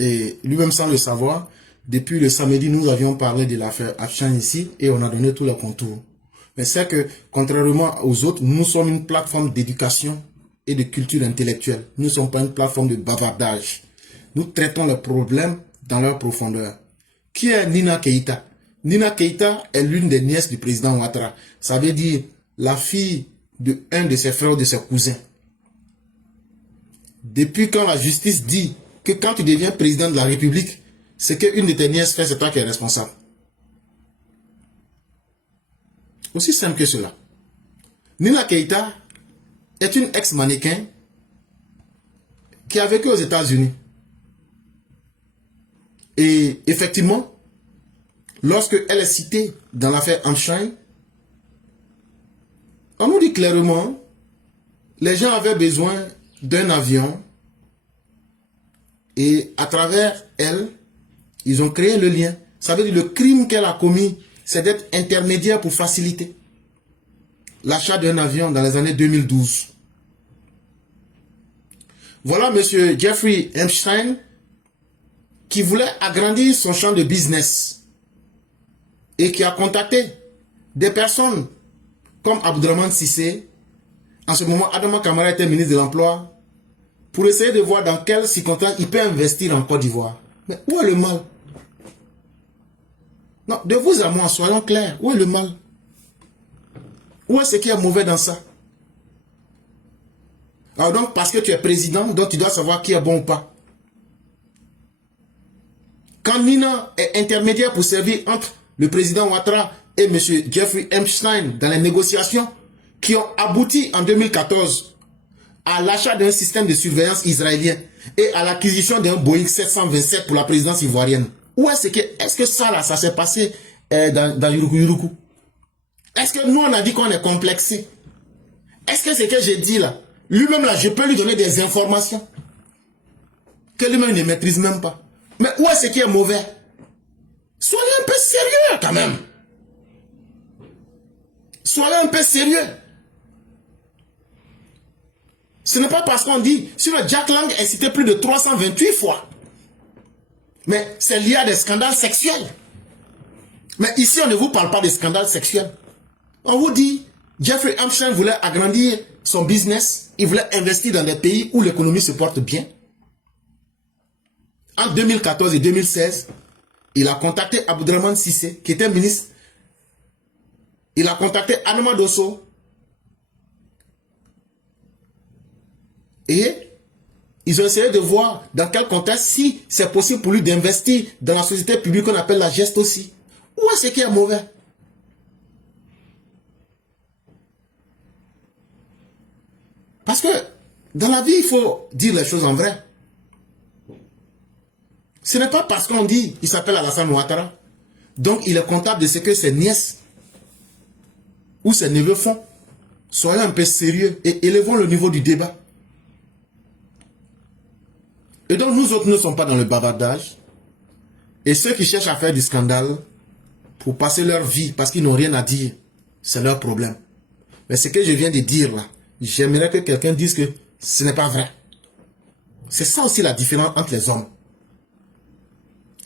Et lui-même, sans le savoir, depuis le samedi, nous avions parlé de l'affaire Afshan ici et on a donné tous les contours. Mais c'est que, contrairement aux autres, nous sommes une plateforme d'éducation et de culture intellectuelle. Nous ne sommes pas une plateforme de bavardage. Nous traitons les problèmes dans leur profondeur. Qui est Nina Keïta? Nina Keïta est l'une des nièces du président Ouattara. Ça veut dire la fille de un de ses frères ou de ses cousins. Depuis quand la justice dit que quand tu deviens président de la République, c'est qu'une de tes nièces fait, c'est toi qui es responsable. Aussi simple que cela. Nina Keïta est une ex-mannequin qui a vécu aux États-Unis. Et effectivement, lorsque elle est citée dans l'affaire Amshine, on nous dit clairement, les gens avaient besoin d'un avion et à travers elle, ils ont créé le lien. Ça veut dire le crime qu'elle a commis, c'est d'être intermédiaire pour faciliter l'achat d'un avion dans les années 2012. Voilà M. Jeffrey Epstein qui voulait agrandir son champ de business et qui a contacté des personnes comme Abdourahmane Sissé. En ce moment, Adama Kamara était ministre de l'Emploi pour essayer de voir dans quelles circonstances il peut investir en Côte d'Ivoire. Mais où est le mal? Non, de vous à moi, soyons clairs. Où est le mal? Où est ce qui est mauvais dans ça? Alors donc, parce que tu es président, donc tu dois savoir qui est bon ou pas. Quand Nina est intermédiaire pour servir entre le président Ouattara et M. Jeffrey Epstein dans les négociations qui ont abouti en 2014 à l'achat d'un système de surveillance israélien et à l'acquisition d'un Boeing 727 pour la présidence ivoirienne. Où est-ce que ça là, ça s'est passé dans Yuruku? Est-ce que nous on a dit qu'on est complexé? Est-ce que c'est que j'ai dit là? Lui-même là, je peux lui donner des informations que lui-même ne maîtrise même pas. Mais où est-ce qui est mauvais? Soyez un peu sérieux quand même. Soyez un peu sérieux. Ce n'est pas parce qu'on dit, sur le Jack Lang est cité plus de 328 fois. Mais c'est lié à des scandales sexuels. Mais ici, on ne vous parle pas de scandales sexuels. On vous dit, Jeffrey Epstein voulait agrandir son business. Il voulait investir dans des pays où l'économie se porte bien. En 2014 et 2016, il a contacté Abdourahmane Cissé, qui était ministre. Il a contacté Anama Dosso. Et ils ont essayé de voir dans quel contexte, si c'est possible pour lui d'investir dans la société publique qu'on appelle la geste aussi. Où est-ce qui est mauvais? Parce que dans la vie, il faut dire les choses en vrai. Ce n'est pas parce qu'on dit il s'appelle Alassane Ouattara, donc il est comptable de ce que ses nièces ou ses neveux font. Soyons un peu sérieux et élevons le niveau du débat. Et donc nous autres ne sommes pas dans le bavardage. Et ceux qui cherchent à faire du scandale pour passer leur vie parce qu'ils n'ont rien à dire, c'est leur problème. Mais ce que je viens de dire là, j'aimerais que quelqu'un dise que ce n'est pas vrai. C'est ça aussi la différence entre les hommes.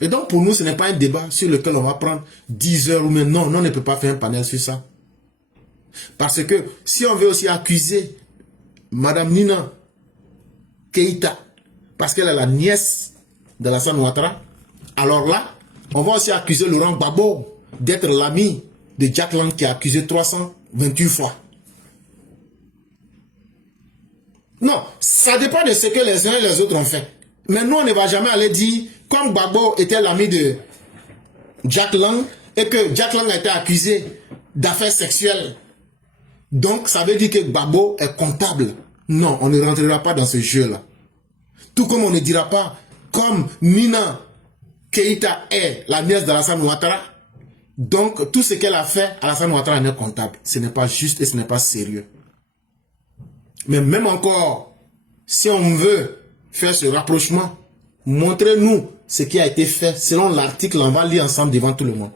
Et donc pour nous, ce n'est pas un débat sur lequel on va prendre 10 heures ou même non, on ne peut pas faire un panel sur ça. Parce que si on veut aussi accuser Madame Nina Keïta, parce qu'elle est la nièce d'Alassane Ouattara, alors là, on va aussi accuser Laurent Gbagbo d'être l'ami de Jack Lang qui a accusé 328 fois. Non, ça dépend de ce que les uns et les autres ont fait. Mais nous, on ne va jamais aller dire, comme Gbagbo était l'ami de Jack Lang, et que Jack Lang a été accusé d'affaires sexuelles. Donc, ça veut dire que Gbagbo est comptable. Non, on ne rentrera pas dans ce jeu-là. Tout comme on ne dira pas, comme Nina Keïta est la nièce d'Alassane Ouattara, donc tout ce qu'elle a fait, Alassane Ouattara est comptable. Ce n'est pas juste et ce n'est pas sérieux. Mais même encore, si on veut faire ce rapprochement, montrez-nous ce qui a été fait selon l'article, on va lire ensemble devant tout le monde.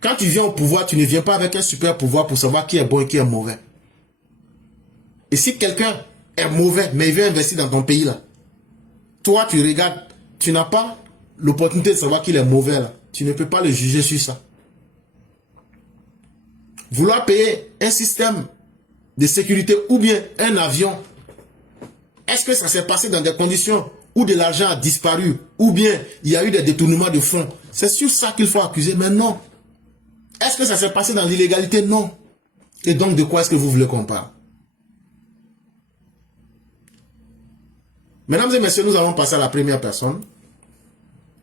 Quand tu viens au pouvoir, tu ne viens pas avec un super pouvoir pour savoir qui est bon et qui est mauvais. Et si quelqu'un est mauvais, mais il veut investir dans ton pays là, toi tu regardes, tu n'as pas l'opportunité de savoir qu'il est mauvais là. Tu ne peux pas le juger sur ça. Vouloir payer un système de sécurité ou bien un avion, est-ce que ça s'est passé dans des conditions où de l'argent a disparu ou bien il y a eu des détournements de fonds? C'est sur ça qu'il faut accuser, mais non. Est-ce que ça s'est passé dans l'illégalité? Non. Et donc de quoi est-ce que vous voulez qu'on parle? Mesdames et messieurs, nous allons passer à la première personne.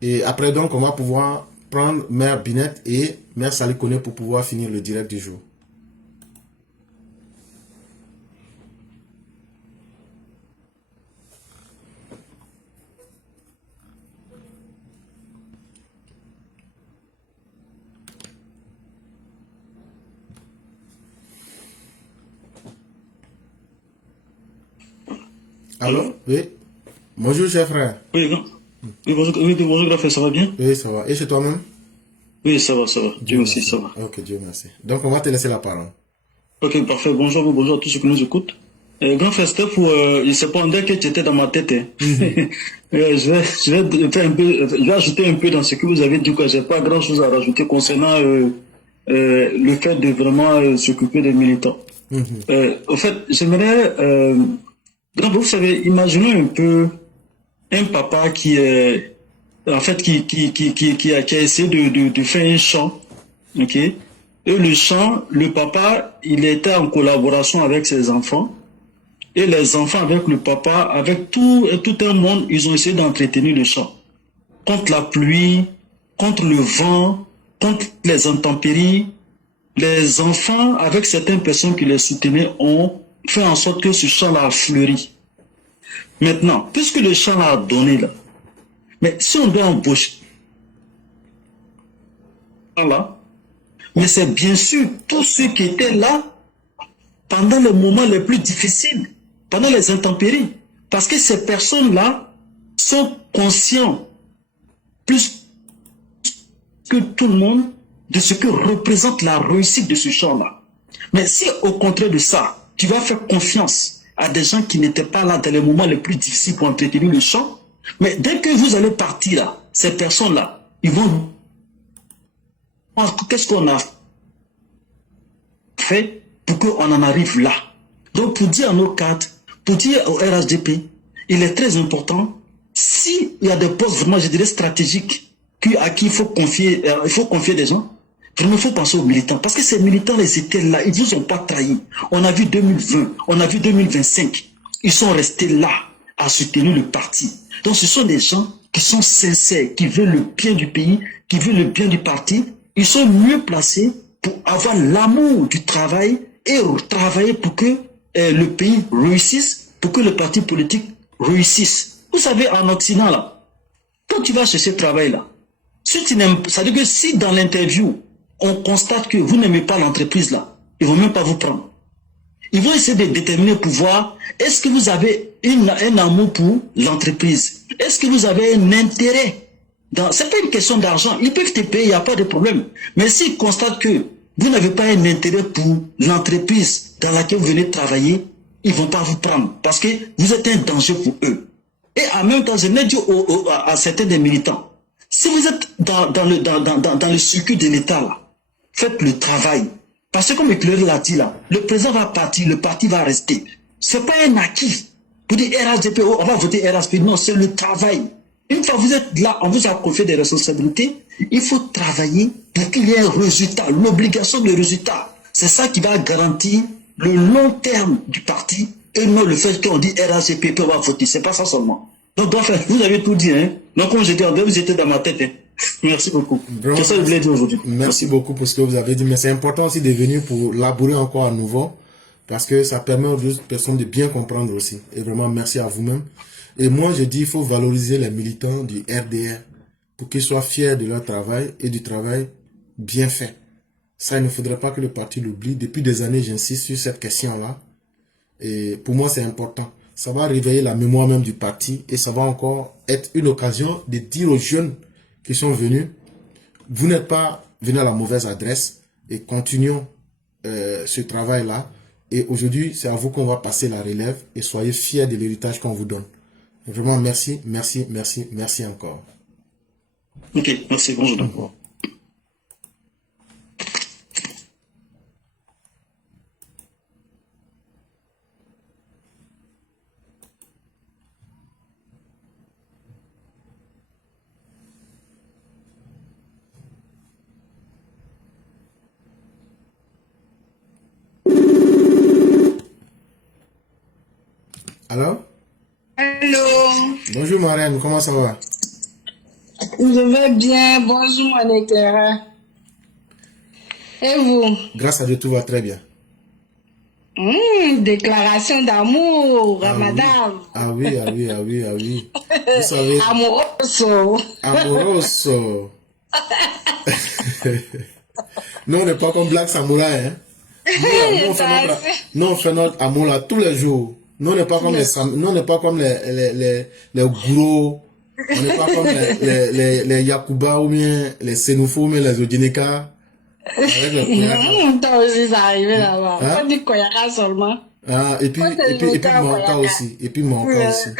Et après donc, on va pouvoir prendre Mère Binette et Mère Salikone pour pouvoir finir le direct du jour. Allô? Oui. Bonjour, cher frère. Oui, non. Oui, bonjour, grand frère, ça va bien? Oui, ça va. Et chez toi-même? Oui, ça va, ça va. Dieu merci, ça va. Ok, Dieu merci. Donc, on va te laisser la parole. Ok, parfait. Bonjour, bonjour à tous ceux qui nous écoutent. Grand frère, c'était pour, il se pendait que tu étais dans ma tête. Hein. Je vais faire un peu, je vais ajouter un peu dans ce que vous avez dit, quoi. J'ai pas grand chose à rajouter concernant le fait de vraiment s'occuper des militants. Au fait, j'aimerais, vous savez, imaginez un peu un papa qui est, en fait, qui a essayé de faire un chant, ok? Et le chant, le papa, il était en collaboration avec ses enfants. Et les enfants avec le papa, avec tout un monde, ils ont essayé d'entretenir le chant. Contre la pluie, contre le vent, contre les intempéries. Les enfants, avec certaines personnes qui les soutenaient, ont fait en sorte que ce champ-là a fleuri. Maintenant, puisque le champ a donné là, mais si on doit embaucher, voilà, mais c'est bien sûr tous ceux qui étaient là pendant les moments les plus difficiles, pendant les intempéries, parce que ces personnes-là sont conscients plus que tout le monde de ce que représente la réussite de ce champ-là. Mais si au contraire de ça, tu vas faire confiance à des gens qui n'étaient pas là dans les moments les plus difficiles pour entretenir le champ, mais dès que vous allez partir là, ces personnes-là, ils vont... Qu'est-ce qu'on a fait pour qu'on en arrive là? Donc pour dire à nos cadres, pour dire au RHDP, il est très important, s'il y a des postes vraiment, je dirais, stratégiques, à qui il faut confier des gens, vraiment il faut penser aux militants. Parce que ces militants, ils étaient là, ils ne vous ont pas trahis. On a vu 2020, on a vu 2025. Ils sont restés là à soutenir le parti. Donc ce sont des gens qui sont sincères, qui veulent le bien du pays, qui veulent le bien du parti. Ils sont mieux placés pour avoir l'amour du travail et travailler pour que le pays réussisse, pour que le parti politique réussisse. Vous savez, en Occident, là, quand tu vas chercher ce travail-là, si tu n'aimes, ça veut dire que si dans l'interview, on constate que vous n'aimez pas l'entreprise, là, ils ne vont même pas vous prendre. Ils vont essayer de déterminer pour voir, est-ce que vous avez un amour pour l'entreprise? Est-ce que vous avez un intérêt? Ce n'est pas une question d'argent. Ils peuvent te payer, il n'y a pas de problème. Mais s'ils constatent que vous n'avez pas un intérêt pour l'entreprise dans laquelle vous venez travailler, ils ne vont pas vous prendre. Parce que vous êtes un danger pour eux. Et en même temps, je l'ai dit à certains des militants, si vous êtes dans le circuit de l'État, là, faites le travail. Parce que comme Éclaireur l'a dit là, le président va partir, le parti va rester. Ce n'est pas un acquis. Pour dire RHDP, on va voter RHDP. Non, c'est le travail. Une fois que vous êtes là, on vous a confié des responsabilités, il faut travailler pour qu'il y ait un résultat, l'obligation de résultat. C'est ça qui va garantir le long terme du parti et non le fait qu'on dit RHDP, on va voter. C'est pas ça seulement. Donc, vous avez tout dit. Hein? Donc, comme je dis, vous étiez dans ma tête. Hein? Merci beaucoup. C'est ça que je voulais dire aujourd'hui. Merci beaucoup pour ce que vous avez dit. Mais c'est important aussi de venir pour labourer encore à nouveau. Parce que ça permet aux autres personnes de bien comprendre aussi. Et vraiment, merci à vous-même. Et moi, je dis, il faut valoriser les militants du RDR pour qu'ils soient fiers de leur travail et du travail bien fait. Ça, il ne faudrait pas que le parti l'oublie. Depuis des années, j'insiste sur cette question-là. Et pour moi, c'est important. Ça va réveiller la mémoire même du parti et ça va encore être une occasion de dire aux jeunes qui sont venus, vous n'êtes pas venus à la mauvaise adresse et continuons ce travail-là. Et aujourd'hui, c'est à vous qu'on va passer la relève et soyez fiers de l'héritage qu'on vous donne. Vraiment, merci, merci, merci, merci encore. Ok, merci, bonjour. Alors? Allô? Bonjour Marianne, comment ça va? Je vais bien, bonjour mon éclaireur. Et vous? Grâce à Dieu, tout va très bien. Déclaration d'amour, madame. Ah oui, ah oui, ah oui, ah oui. Vous savez... Amoroso. Amoroso. Nous, on n'est pas comme Black Samurai, hein. Nous, on fait notre amour là tous les jours. Nous, on n'est pas comme les gros. On n'est pas comme les Yakuba ou bien les Senufo ou bien les Odinika. Toi aussi, ça arrive là-bas. On dit Koyaka seulement. Ah, et puis Monka aussi. Et puis Monka aussi.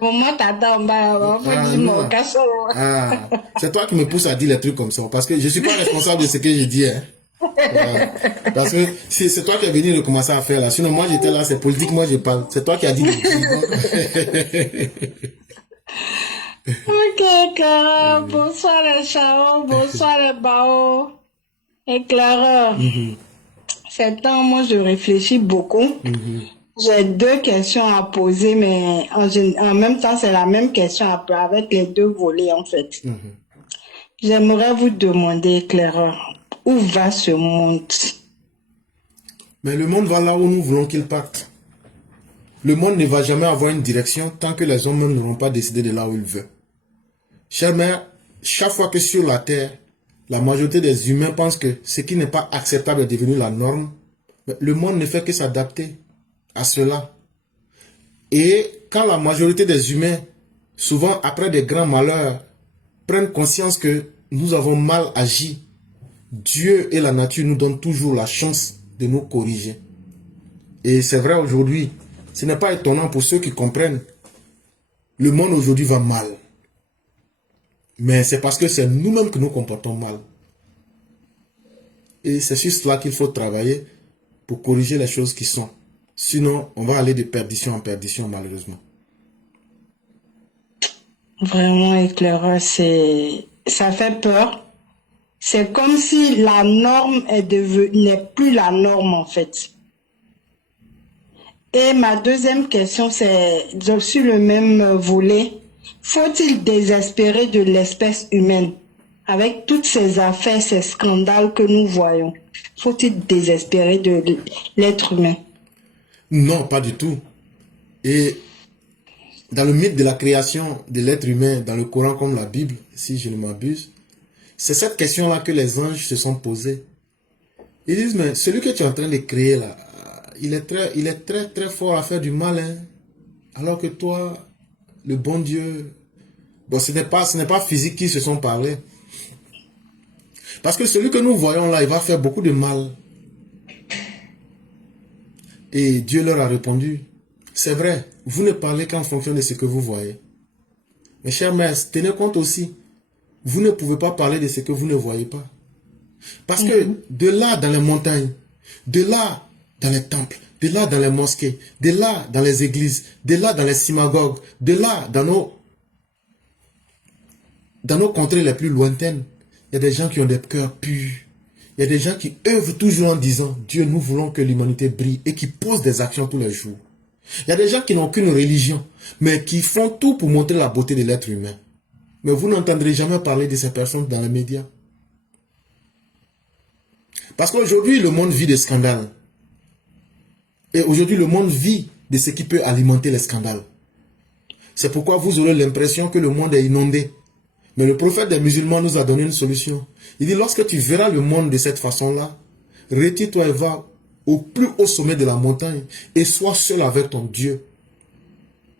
Pour moi, t'attends en bas là-bas. On dit Monka seulement. Ah, c'est toi qui me pousse à dire les trucs comme ça. Parce que je suis pas responsable de ce que je dis, hein. Parce que c'est toi qui es venu de commencer à faire là. Sinon, moi j'étais là, c'est politique, moi je parle. C'est toi qui as dit. Ok, bonsoir les Charon, bonsoir les Bao. Éclaireur. Ces temps, moi je réfléchis beaucoup. J'ai deux questions à poser, mais en même temps, c'est la même question avec les deux volets en fait. J'aimerais vous demander, éclaireur, où va ce monde? Mais le monde va là où nous voulons qu'il parte. Le monde ne va jamais avoir une direction tant que les hommes n'auront pas décidé de là où ils veulent. Chère mère, chaque fois que sur la terre, la majorité des humains pensent que ce qui n'est pas acceptable est devenu la norme, le monde ne fait que s'adapter à cela. Et quand la majorité des humains, souvent après des grands malheurs, prennent conscience que nous avons mal agi Dieu et la nature nous donnent toujours la chance de nous corriger. Et c'est vrai aujourd'hui, ce n'est pas étonnant pour ceux qui comprennent. Le monde aujourd'hui va mal. Mais c'est parce que c'est nous-mêmes que nous comportons mal. Et c'est sur cela qu'il faut travailler pour corriger les choses qui sont. Sinon, on va aller de perdition en perdition, malheureusement. Vraiment éclaireur, ça fait peur. C'est comme si la norme n'est plus la norme en fait. Et ma deuxième question, c'est sur le même volet. Faut-il désespérer de l'espèce humaine avec toutes ces affaires, ces scandales que nous voyons? Faut-il désespérer de l'être humain? Non, pas du tout. Et dans le mythe de la création de l'être humain, dans le Coran comme la Bible, si je ne m'abuse, c'est cette question-là que les anges se sont posés. Ils disent, mais celui que tu es en train de créer là, il est très fort à faire du mal, hein. Alors que toi, le bon Dieu, bon, ce n'est pas physique qu'ils se sont parlé. Parce que celui que nous voyons là, il va faire beaucoup de mal. Et Dieu leur a répondu, c'est vrai, vous ne parlez qu'en fonction de ce que vous voyez. Mes chers mères, tenez compte aussi, vous ne pouvez pas parler de ce que vous ne voyez pas. Parce que de là dans les montagnes, de là dans les temples, de là dans les mosquées, de là dans les églises, de là dans les synagogues, de là dans nos contrées les plus lointaines, il y a des gens qui ont des cœurs purs. Il y a des gens qui œuvrent toujours en disant, Dieu, nous voulons que l'humanité brille, et qui posent des actions tous les jours. Il y a des gens qui n'ont aucune religion, mais qui font tout pour montrer la beauté de l'être humain. Mais vous n'entendrez jamais parler de ces personnes dans les médias. Parce qu'aujourd'hui, le monde vit des scandales. Et aujourd'hui, le monde vit de ce qui peut alimenter les scandales. C'est pourquoi vous aurez l'impression que le monde est inondé. Mais le prophète des musulmans nous a donné une solution. Il dit, lorsque tu verras le monde de cette façon-là, retire-toi et va au plus haut sommet de la montagne et sois seul avec ton Dieu.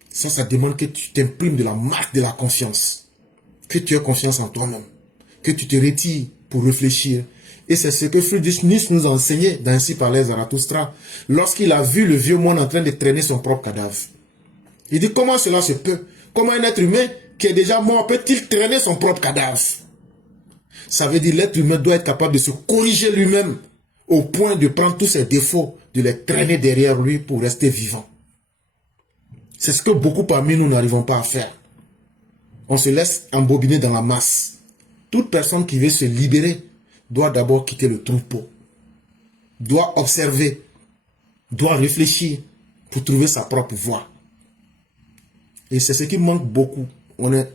Ça demande que tu t'imprimes de la marque de la confiance. Que tu aies confiance en toi-même. Que tu te retires pour réfléchir. Et c'est ce que Friedrich Nietzsche nous a enseigné dans Ainsi parlait Zarathustra, lorsqu'il a vu le vieux monde en train de traîner son propre cadavre. Il dit, comment cela se peut? Comment un être humain qui est déjà mort peut-il traîner son propre cadavre? Ça veut dire l'être humain doit être capable de se corriger lui-même au point de prendre tous ses défauts, de les traîner derrière lui pour rester vivant. C'est ce que beaucoup parmi nous n'arrivons pas à faire. On se laisse embobiner dans la masse. Toute personne qui veut se libérer doit d'abord quitter le troupeau, doit observer, doit réfléchir pour trouver sa propre voie. Et c'est ce qui manque beaucoup. On est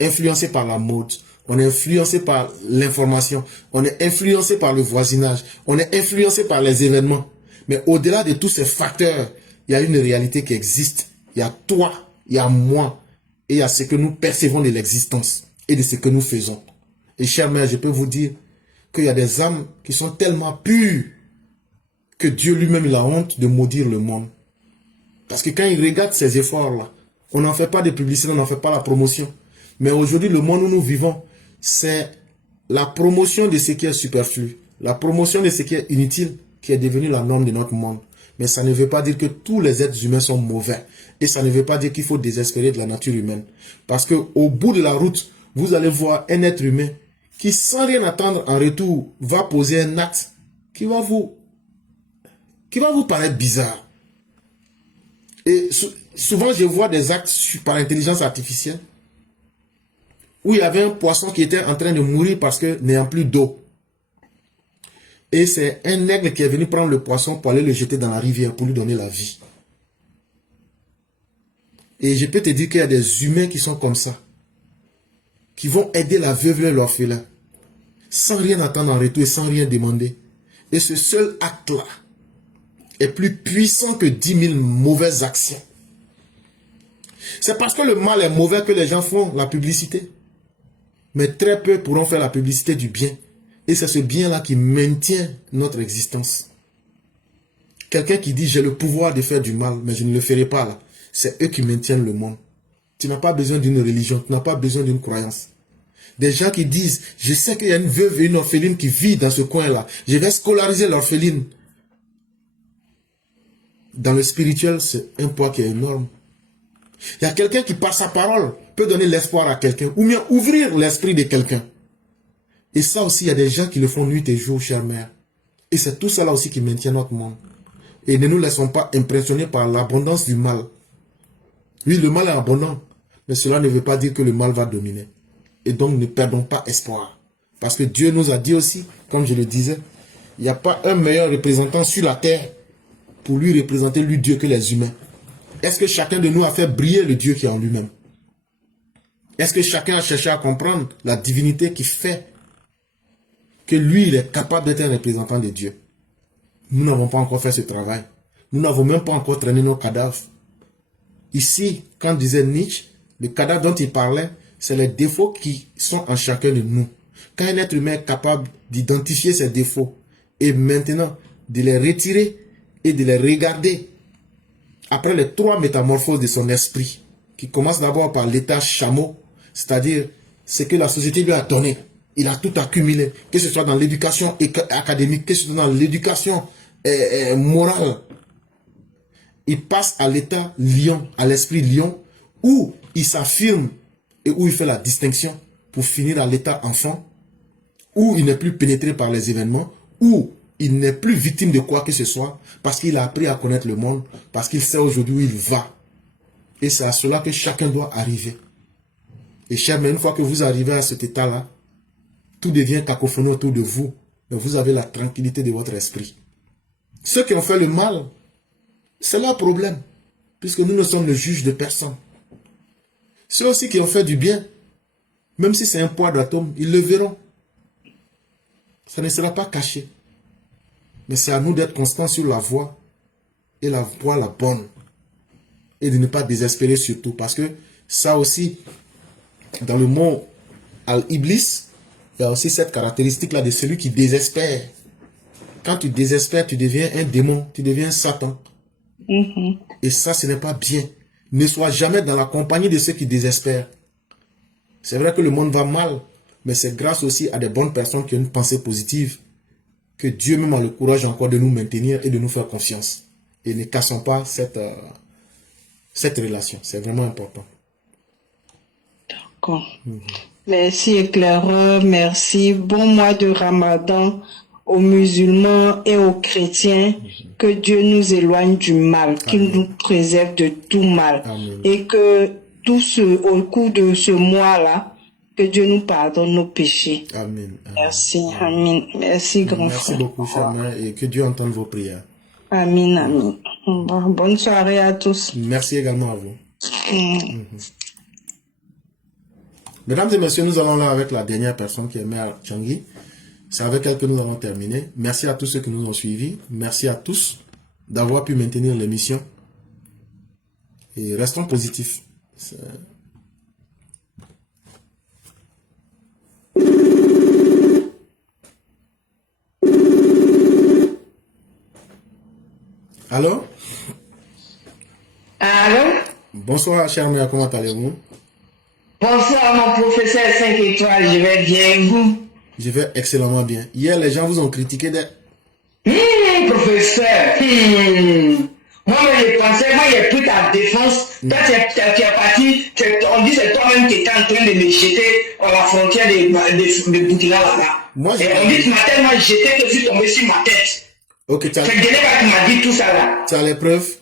influencé par la mode, on est influencé par l'information, on est influencé par le voisinage, on est influencé par les événements. Mais au-delà de tous ces facteurs, il y a une réalité qui existe. Il y a toi, il y a moi, et il y a ce que nous percevons de l'existence et de ce que nous faisons. Et chers mères, je peux vous dire qu'il y a des âmes qui sont tellement pures que Dieu lui-même il a honte de maudire le monde. Parce que quand il regarde ces efforts-là, on n'en fait pas de publicité, on n'en fait pas la promotion. Mais aujourd'hui, le monde où nous vivons, c'est la promotion de ce qui est superflu, la promotion de ce qui est inutile, qui est devenu la norme de notre monde. Mais ça ne veut pas dire que tous les êtres humains sont mauvais. Et ça ne veut pas dire qu'il faut désespérer de la nature humaine. Parce qu'au bout de la route, vous allez voir un être humain qui, sans rien attendre en retour, va poser un acte qui va vous paraître bizarre. Et souvent, je vois des actes par intelligence artificielle où il y avait un poisson qui était en train de mourir parce que n'ayant plus d'eau. Et c'est un aigle qui est venu prendre le poisson pour aller le jeter dans la rivière pour lui donner la vie. Et je peux te dire qu'il y a des humains qui sont comme ça, qui vont aider la veuve et l'orphelin, sans rien attendre en retour et sans rien demander. Et ce seul acte-là est plus puissant que 10 000 mauvaises actions. C'est parce que le mal est mauvais que les gens font la publicité. Mais très peu pourront faire la publicité du bien. Et c'est ce bien-là qui maintient notre existence. Quelqu'un qui dit, j'ai le pouvoir de faire du mal, mais je ne le ferai pas là. C'est eux qui maintiennent le monde. Tu n'as pas besoin d'une religion, tu n'as pas besoin d'une croyance. Des gens qui disent, je sais qu'il y a une veuve et une orpheline qui vit dans ce coin-là. Je vais scolariser l'orpheline. Dans le spirituel, c'est un poids qui est énorme. Il y a quelqu'un qui, par sa parole, peut donner l'espoir à quelqu'un, ou bien ouvrir l'esprit de quelqu'un. Et ça aussi, il y a des gens qui le font nuit et jour, chère mère. Et c'est tout cela aussi qui maintient notre monde. Et ne nous laissons pas impressionner par l'abondance du mal. Oui, le mal est abondant, mais cela ne veut pas dire que le mal va dominer. Et donc, ne perdons pas espoir. Parce que Dieu nous a dit aussi, comme je le disais, il n'y a pas un meilleur représentant sur la terre pour lui représenter lui Dieu que les humains. Est-ce que chacun de nous a fait briller le Dieu qui est en lui-même? Est-ce que chacun a cherché à comprendre la divinité qui fait que lui, il est capable d'être un représentant de Dieu? Nous n'avons pas encore fait ce travail. Nous n'avons même pas encore traîné nos cadavres. Ici, quand disait Nietzsche, le cadavre dont il parlait, c'est les défauts qui sont en chacun de nous. Quand un être humain est capable d'identifier ses défauts et maintenant de les retirer et de les regarder après les 3 métamorphoses de son esprit, qui commence d'abord par l'état chameau, c'est-à-dire ce que la société lui a donné. Il a tout accumulé, que ce soit dans l'éducation académique, que ce soit dans l'éducation morale. Il passe à l'état lion, à l'esprit lion, où il s'affirme et où il fait la distinction pour finir à l'état enfant, où il n'est plus pénétré par les événements, où il n'est plus victime de quoi que ce soit, parce qu'il a appris à connaître le monde, parce qu'il sait aujourd'hui où il va. Et c'est à cela que chacun doit arriver. Et cher, mais une fois que vous arrivez à cet état-là, tout devient cacophonie autour de vous, mais vous avez la tranquillité de votre esprit. Ceux qui ont fait le mal, c'est leur problème, puisque nous ne sommes le juge de personne. Ceux aussi qui ont fait du bien, même si c'est un poids d'atome, ils le verront. Ça ne sera pas caché. Mais c'est à nous d'être constants sur la voie, et la voie la bonne. Et de ne pas désespérer surtout, parce que ça aussi, dans le mot Al-Iblis, il y a aussi cette caractéristique-là de celui qui désespère. Quand tu désespères, tu deviens un démon, tu deviens un Satan. Et ça, ce n'est pas bien. Ne sois jamais dans la compagnie de ceux qui désespèrent. C'est vrai que le monde va mal, mais c'est grâce aussi à des bonnes personnes qui ont une pensée positive que Dieu même a le courage encore de nous maintenir et de nous faire confiance. Et ne cassons pas cette relation. C'est vraiment important. D'accord. Merci éclaireur, merci. Bon mois de Ramadan aux musulmans et aux chrétiens. Que Dieu nous éloigne du mal, qu'il nous préserve de tout mal. Amen. Et que au cours de ce mois-là, que Dieu nous pardonne nos péchés. Amen. Merci, amen. Merci, grand Merci frère. beaucoup, chère mère, et que Dieu entende vos prières. Amen, amen. Bonne soirée à tous. Merci également à vous. Mesdames et messieurs, nous allons là avec la dernière personne qui est Mère Changi. C'est avec elle que nous allons terminer. Merci à tous ceux qui nous ont suivis. Merci à tous d'avoir pu maintenir l'émission. Et restons positifs. Allô? Allô? Bonsoir, chère mère, comment allez-vous? Bonsoir, mon professeur 5 étoiles, je vais bien, vous? Je vais excellemment bien. Hier, les gens vous ont critiqué des... Professeur, moi, je pensais, moi, j'ai pris ta défense. Toi, tu es parti, on dit c'est toi-même qui étais en train de me jeter à la frontière de Burkina là-bas. Et on dit ce matin, moi, j'étais que je suis tombé sur ma tête. Ok, tu as... C'est Geneva qui m'a dit tout ça là. Tu as les preuves?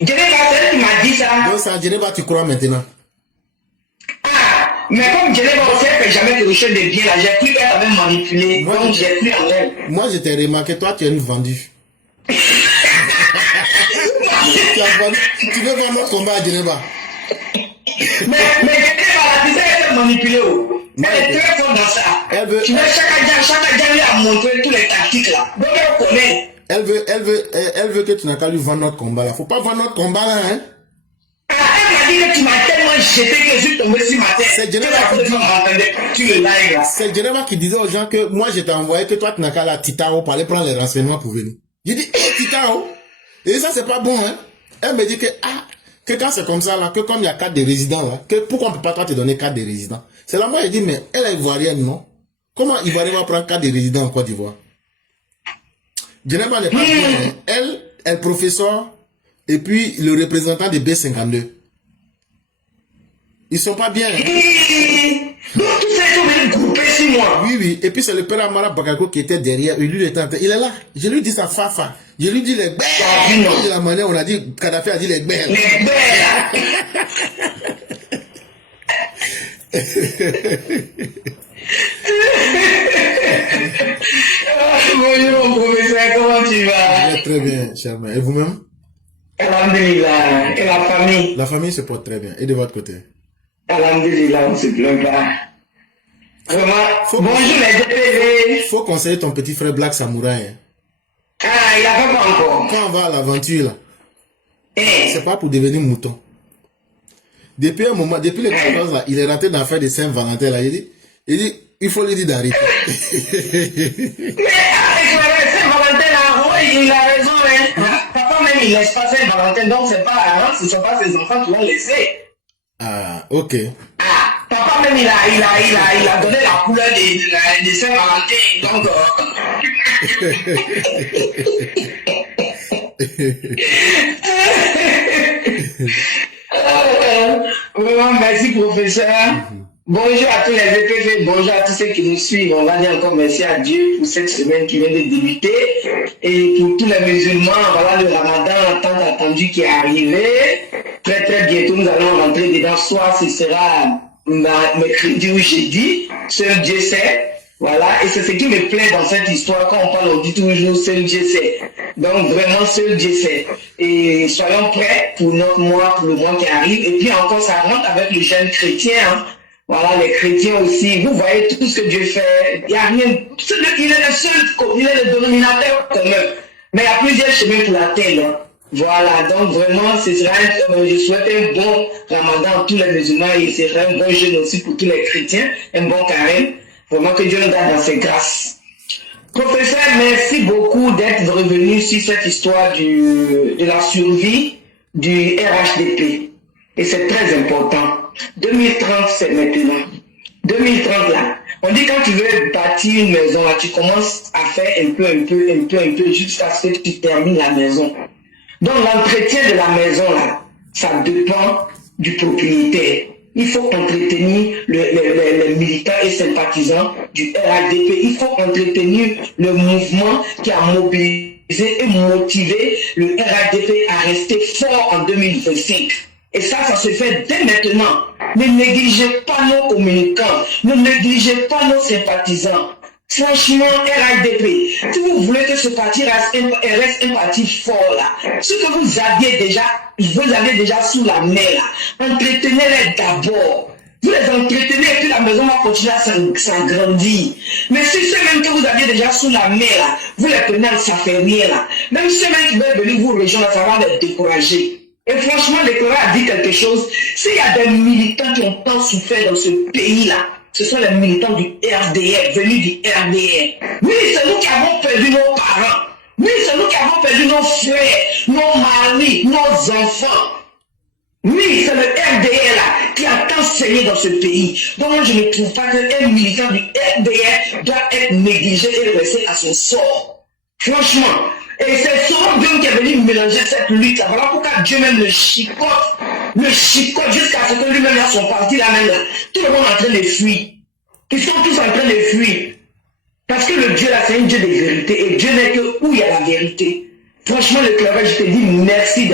Geneva, c'est elle qui m'a dit ça. Donc, ça, Geneva, tu crois maintenant? Mais comme Geneva, on sait que jamais quelque chose de bien là, j'ai plus qu'elle avait manipulé. Donc, j'ai plus en elle. Moi, je t'ai remarqué, toi, tu es une vendue. Tu veux voir notre combat à Geneva? Mais Geneva, là, tu sais, elle est manipulée. Elle est très forte dans ça. Elle veut... Tu vois, chaque agent lui a montré tous les tactiques là. Donc, elle connaît. Elle veut que tu n'as qu'à lui vendre notre combat là. Faut pas vendre notre combat là, hein? Elle m'a dit que tu m'as tellement jeté que je suis tombé sur ma tête. C'est Geneva qui disait aux gens que moi je t'ai envoyé que toi tu n'as qu'à la Titao pour aller prendre les renseignements pour venir. J'ai dit, Titao. Et ça c'est pas bon, hein. Elle me dit que, Que quand c'est comme ça, là, que comme il y a carte de résident, là, que pourquoi on ne peut pas toi te donner carte de résident? C'est là, moi, je dis, mais elle est ivoirienne, non? Comment Ivoirien va prendre carte de résident en Côte d'Ivoire? Genève n'est pas bien. Elle, professeur, et puis le représentant de B52. Ils sont pas bien. Donc, tout ça, ils sont groupés sur moi. Oui, oui. Et puis, c'est le père Amara Bakako qui était derrière. Et lui, il est là. Je lui dis ça, Fafa. Je lui dis les belles. De la manière, on a dit, Kadhafi a dit les belles. Les belles. Bonjour, mon professeur, comment tu vas? Très bien, Charmaine. Et vous-même? Alhamdulillah. Et la famille? La famille se porte très bien. Et de votre côté? Alhamdulillah, on se plaint pas. Vraiment, bonjour les DPV. Faut conseiller ton petit frère Black Samouraï. Hein. Ah, il a pas encore. Quand on va à l'aventure, là, c'est pas pour devenir mouton. Depuis un moment, depuis les 14 là, il est rentré dans l'affaire de Saint-Valentin, là, il dit, il faut lui dire d'arrêter. Mais avec Saint-Valentin, là, il a raison, hein. Papa même, il laisse pas Saint-Valentin, donc c'est pas ses enfants qui l'ont laissé. Ah, ok. Ah, papa même, il a donné la couleur de Saint-Valentin, donc... Vraiment, merci, professeur. Bonjour à tous les EPV, bonjour à tous ceux qui nous suivent. On va dire encore merci à Dieu pour cette semaine qui vient de débuter. Et pour tous les musulmans, voilà le Ramadan tant attendu qui est arrivé. Très très bientôt, nous allons rentrer dedans. Soit ce sera mercredi ou jeudi, seul Dieu sait. Voilà, et c'est ce qui me plaît dans cette histoire. Quand on parle, on dit toujours seul Dieu sait. Donc vraiment, seul Dieu sait. Et soyons prêts pour notre mois, pour le mois qui arrive. Et puis encore, ça rentre avec les jeunes chrétiens. Hein. Voilà, les chrétiens aussi. Vous voyez tout ce que Dieu fait. Il y a rien. Il est le seul, il est le dénominateur commun. Mais il y a plusieurs chemins pour la terre. Hein. Voilà, donc vraiment, ce sera je souhaite un bon Ramadan à tous les musulmans et ce sera un bon jeûne aussi pour tous les chrétiens, un bon carême. Vraiment que Dieu nous donne dans ses grâces. Professeur, merci beaucoup d'être revenu sur cette histoire de la survie du RHDP. Et c'est très important. 2030, c'est maintenant. 2030, là. On dit quand tu veux bâtir une maison, là, tu commences à faire un peu, jusqu'à ce que tu termines la maison. Donc, l'entretien de la maison, là, ça dépend du propriétaire. Il faut entretenir les militants et sympathisants du RHDP. Il faut entretenir le mouvement qui a mobilisé et motivé le RHDP à rester fort en 2025. Et ça se fait dès maintenant. Ne négligez pas nos communicants. Ne négligez pas nos sympathisants. Franchement, RHDP, si vous voulez que ce parti reste un parti fort là, ce que vous aviez déjà sous la main là, entretenez-les d'abord. Vous les entretenez et puis la maison va continuer à s'agrandir. Mais si ceux mêmes que vous aviez déjà sous la main là, vous les prenez à s'affaiblir là, même ceux mêmes qui veulent venir vous rejoindre, ça va les décourager. Et franchement, l'éclaireur a dit quelque chose. S'il y a des militants qui ont tant souffert dans ce pays-là, ce sont les militants du RDR, venus du RDR. Oui, c'est nous qui avons perdu nos parents. Oui, c'est nous qui avons perdu nos frères, nos maris, nos enfants. Oui, c'est le RDR là qui a tant saigné dans ce pays. Donc moi, je ne trouve pas qu'un militant du RDR doit être négligé et rester à son sort. Franchement. Et c'est souvent Dieu qui est venu mélanger cette lutte. Voilà pourquoi Dieu même le chicote jusqu'à ce que lui-même a son parti là-même là. Tout le monde est en train de fuir. Ils sont tous en train de fuir. Parce que le Dieu là, c'est un Dieu de vérité. Et Dieu n'est que où il y a la vérité. Franchement, le clergé, je te dis merci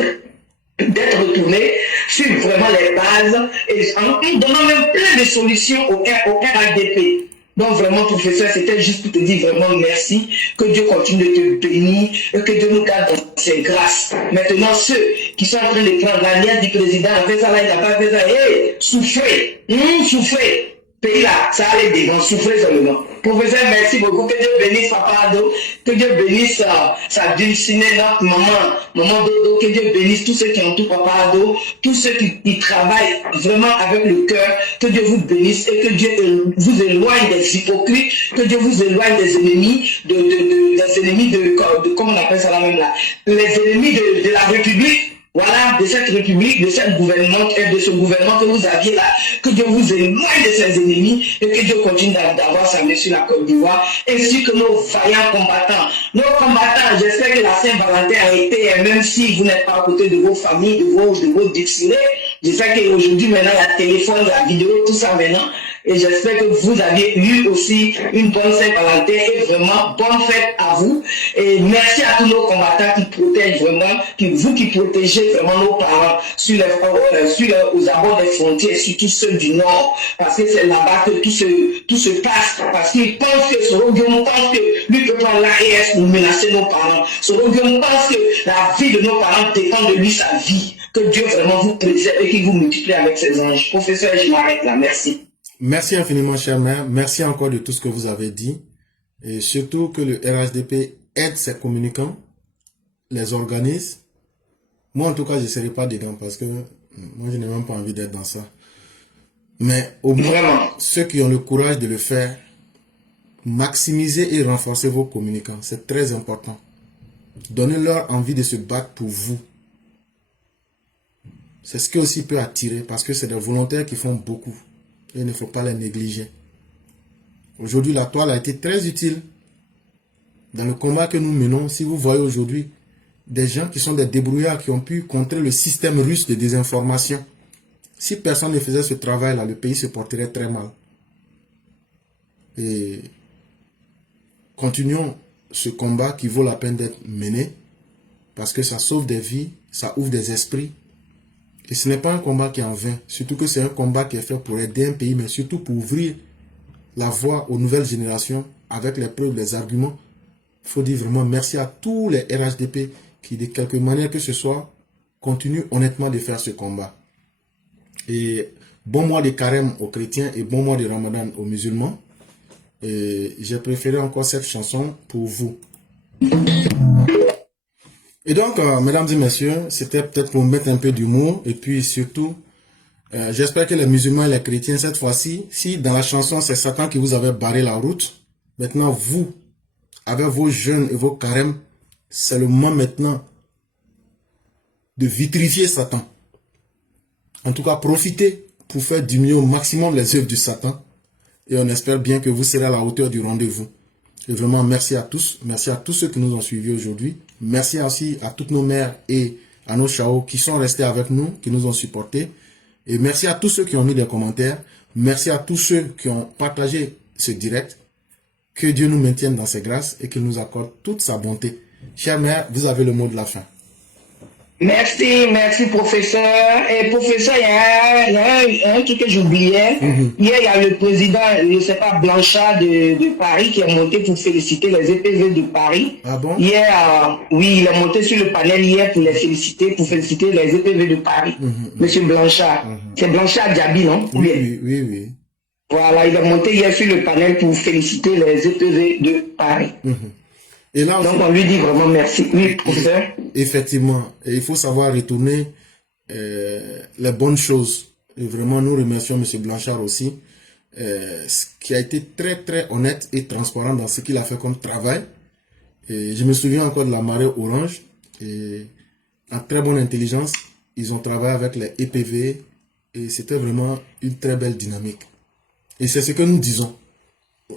d'être retourné sur vraiment les bases et en nous donnant même plein de solutions au RHDP. Donc vraiment, professeur, c'était juste pour te dire vraiment merci, que Dieu continue de te bénir et que Dieu nous garde dans ses grâces. Maintenant, ceux qui sont en train de prendre l'alliance du président, a fait ça là, il n'a pas fait ça, souffrez, souffrez. Pays là, ça allait devant, souffrez seulement. Professeur, merci beaucoup, que Dieu bénisse Papa Ado, que Dieu bénisse sa dulcinée, notre maman Dodo, que Dieu bénisse tous ceux qui entourent Papa Ado, tous ceux qui travaillent vraiment avec le cœur, que Dieu vous bénisse et que Dieu vous éloigne des hypocrites, que Dieu vous éloigne des ennemis, des ennemis de comment on appelle ça là même là, les ennemis de la République. voilà, de cette république, de ce gouvernement que vous aviez là, que Dieu vous éloigne de ses ennemis et que Dieu continue d'avoir sa main sur la Côte d'Ivoire, ainsi que nos vaillants combattants. Nos combattants, j'espère que la Saint-Valentin a été, même si vous n'êtes pas à côté de vos familles, de vos destinés, j'espère qu'aujourd'hui, maintenant, il y a le téléphone, la vidéo, tout ça maintenant. Et j'espère que vous avez eu aussi une bonne Saint-Valentin et vraiment bonne fête à vous. Et merci à tous nos combattants qui protègent vraiment, vous qui protégez vraiment nos parents aux abords des frontières, surtout ceux du Nord, parce que c'est là-bas que tout se passe. Parce qu'ils pensent que Soroguium pense que lui peut prendre l'AES pour menacer nos parents. Soroguium pense que la vie de nos parents dépend de lui, sa vie. Que Dieu vraiment vous préserve et qu'il vous multiplie avec ses anges. Professeur, je m'arrête là. Merci. Merci infiniment, cher maire. Merci encore de tout ce que vous avez dit. Et surtout que le RHDP aide ses communicants, les organise. Moi, en tout cas, je ne serai pas dedans parce que moi, je n'ai même pas envie d'être dans ça. Mais au moins, ceux qui ont le courage de le faire, maximisez et renforcez vos communicants. C'est très important. Donnez-leur envie de se battre pour vous. C'est ce qui aussi peut attirer parce que c'est des volontaires qui font beaucoup. Et il ne faut pas les négliger. Aujourd'hui, la toile a été très utile dans le combat que nous menons. Si vous voyez aujourd'hui des gens qui sont des débrouillards qui ont pu contrer le système russe de désinformation. Si personne ne faisait ce travail-là, le pays se porterait très mal. Et continuons ce combat qui vaut la peine d'être mené parce que ça sauve des vies, ça ouvre des esprits. Et ce n'est pas un combat qui est en vain, surtout que c'est un combat qui est fait pour aider un pays, mais surtout pour ouvrir la voie aux nouvelles générations avec les preuves, les arguments. Il faut dire vraiment merci à tous les RHDP qui, de quelque manière que ce soit, continuent honnêtement de faire ce combat. Et bon mois de carême aux chrétiens et bon mois de ramadan aux musulmans. Et j'ai préféré encore cette chanson pour vous. Et donc, mesdames et messieurs, c'était peut-être pour mettre un peu d'humour. Et puis surtout, j'espère que les musulmans et les chrétiens, cette fois-ci, si dans la chanson, c'est Satan qui vous avait barré la route, maintenant vous, avec vos jeûnes et vos carèmes, c'est le moment maintenant de vitrifier Satan. En tout cas, profitez pour faire diminuer au maximum les œuvres du Satan. Et on espère bien que vous serez à la hauteur du rendez-vous. Et vraiment, merci à tous. Merci à tous ceux qui nous ont suivis aujourd'hui. Merci aussi à toutes nos mères et à nos chaos qui sont restés avec nous, qui nous ont supportés. Et merci à tous ceux qui ont mis des commentaires. Merci à tous ceux qui ont partagé ce direct. Que Dieu nous maintienne dans ses grâces et qu'il nous accorde toute sa bonté. Chère mère, vous avez le mot de la fin. Merci professeur. Et professeur, il y a un truc que j'oubliais. Hier, il y a le président, je ne sais pas, Blanchard de Paris qui est monté pour féliciter les EPV de Paris. Ah bon? Hier, oui, il est monté sur le panel hier pour les féliciter, les EPV de Paris. Monsieur Blanchard. C'est Blanchard Diaby, non? Oui. Voilà, il est monté hier sur le panel pour féliciter les EPV de Paris. Et là aussi, donc on lui dit vraiment merci. Oui, professeur. Effectivement, et il faut savoir retourner les bonnes choses. Et vraiment, nous remercions M. Blanchard aussi, qui a été très très honnête et transparent dans ce qu'il a fait comme travail. Et je me souviens encore de la marée orange. Et en très bonne intelligence, ils ont travaillé avec les EPV et c'était vraiment une très belle dynamique. Et c'est ce que nous disons.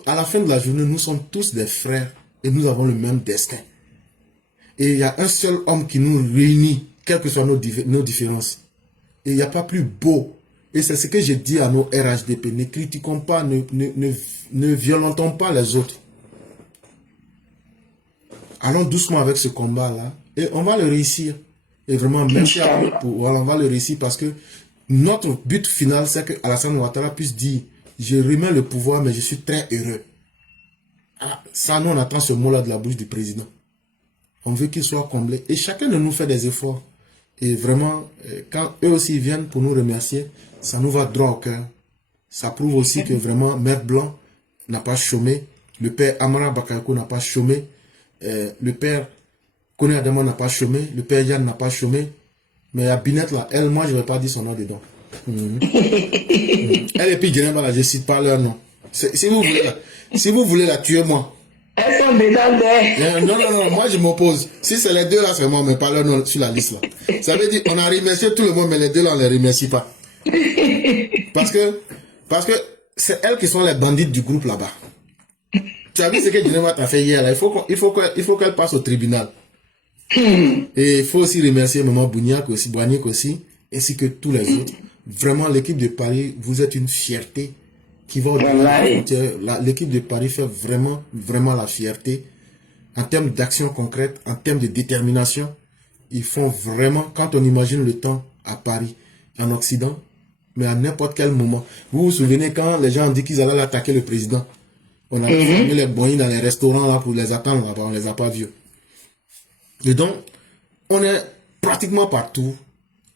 À la fin de la journée, nous sommes tous des frères. Et nous avons le même destin. Et il y a un seul homme qui nous réunit, quelles que soient nos différences. Et il n'y a pas plus beau. Et c'est ce que j'ai dit à nos RHDP. Ne critiquons pas, ne violentons pas les autres. Allons doucement avec ce combat-là. Et on va le réussir. Et vraiment, merci à vous. On va le réussir parce que notre but final, c'est que Alassane Ouattara puisse dire, je remets le pouvoir, mais je suis très heureux. Ah, ça, nous, on attend ce mot-là de la bouche du président. On veut qu'il soit comblé. Et chacun de nous fait des efforts. Et vraiment, quand eux aussi viennent pour nous remercier, ça nous va droit au cœur. Ça prouve aussi que vraiment, Maître Blanc n'a pas chômé. Le père Amara Bakayoko n'a pas chômé. Le père Kone Adama n'a pas chômé. Le père Yann n'a pas chômé. Mais à Binette, là, elle, moi, je ne vais pas dire son nom dedans. Elle et puis Geneva, là, je ne cite pas leur nom. Si vous voulez la tuer, moi. Elles sont dedans there. Non, moi je m'oppose. Si c'est les deux là, c'est moi, mais pas leur nom sur la liste là. Ça veut dire on a remercié tout le monde, mais les deux là, on les remercie pas. Parce que c'est elles qui sont les bandites du groupe là-bas. Tu as vu ce que Djenema t'a fait hier là? Il faut qu'elle passe au tribunal. Et il faut aussi remercier Maman Bougnac aussi, ainsi que tous les autres. Vraiment, l'équipe de Paris, vous êtes une fierté qui va au-delà. L'équipe de Paris fait vraiment la fierté. En termes d'action concrète, en termes de détermination, ils font vraiment, quand on imagine le temps à Paris, en Occident, mais à n'importe quel moment. Vous vous souvenez quand les gens ont dit qu'ils allaient attaquer le président? On a mis les boyins dans les restaurants là pour les attendre là-bas, on les a pas vus. Et donc, on est pratiquement partout.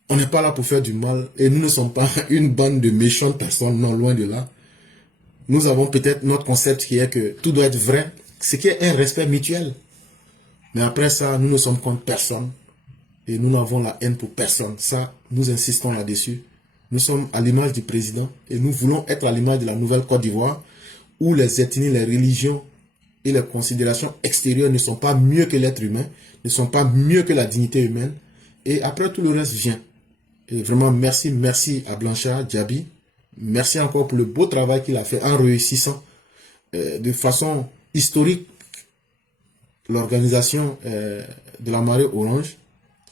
On n'est pas là pour faire du mal. Et nous ne sommes pas une bande de méchantes personnes, non, loin de là. Nous avons peut-être notre concept qui est que tout doit être vrai, ce qui est un respect mutuel. Mais après ça, nous ne sommes contre personne. Et nous n'avons la haine pour personne. Ça, nous insistons là-dessus. Nous sommes à l'image du président. Et nous voulons être à l'image de la nouvelle Côte d'Ivoire, où les ethnies, les religions et les considérations extérieures ne sont pas mieux que l'être humain, ne sont pas mieux que la dignité humaine. Et après, tout le reste vient. Et vraiment, merci à Blanchard Diaby. Merci encore pour le beau travail qu'il a fait en réussissant de façon historique l'organisation de la marée orange.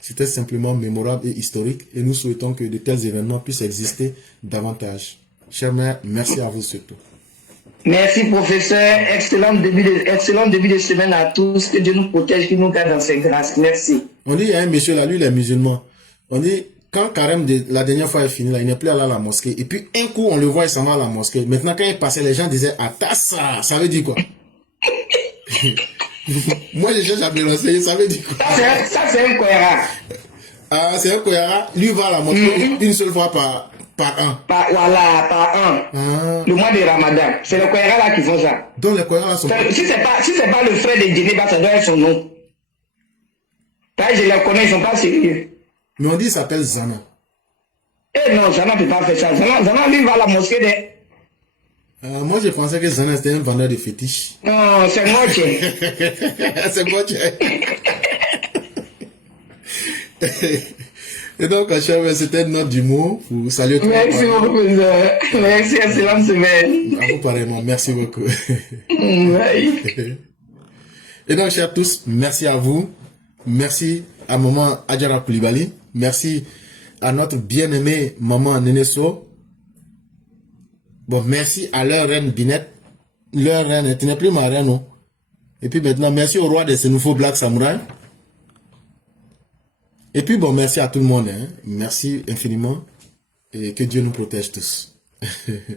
C'était simplement mémorable et historique. Et nous souhaitons que de tels événements puissent exister davantage. Chers mères, merci à vous surtout. Merci professeur, excellent début de semaine à tous, que Dieu nous protège, qu'il nous garde dans ses grâces, merci. On dit, il y a un monsieur là, lui il est musulman, on dit, quand Carême, la dernière fois est fini là, il n'est plus allé à la mosquée, et puis un coup on le voit, il s'en va à la mosquée, maintenant quand il passait, les gens disaient, Atassa, ça veut dire quoi? Moi je cherche à me renseigner, ça veut dire quoi? Ça c'est un Koyara. Ah, c'est un Koyara, lui va à la mosquée une seule fois par an. Par an. Ah. Le mois de Ramadan. C'est les Koyara là qui font ça. Donc les Koyara sont... Si c'est pas le frère de Djeneba, ça doit être son nom. Je les connais, ils sont pas sérieux. Mais on dit qu'il s'appelle Zana. Eh non, Zana ne peut pas faire ça. Zana lui va à la mosquée de... Moi je pensais que Zana c'était un vendeur de fétiches. Non, c'est moi qui... C'est moi qui... Et donc, c'était une note d'humour pour saluer tout le monde. Merci beaucoup, professeur. Merci, excellente semaine. À vous pareillement, merci beaucoup. Bye. Et donc, chers tous, merci à vous. Merci à maman Adjara Koulibaly. Merci à notre bien-aimée maman Neneso. Bon, merci à leur reine Binette. Leur reine, tu n'es plus ma reine, non? Et puis maintenant, merci au roi de ce nouveau Black Samurai. Et puis bon, merci à tout le monde. Hein. Merci infiniment. Et que Dieu nous protège tous.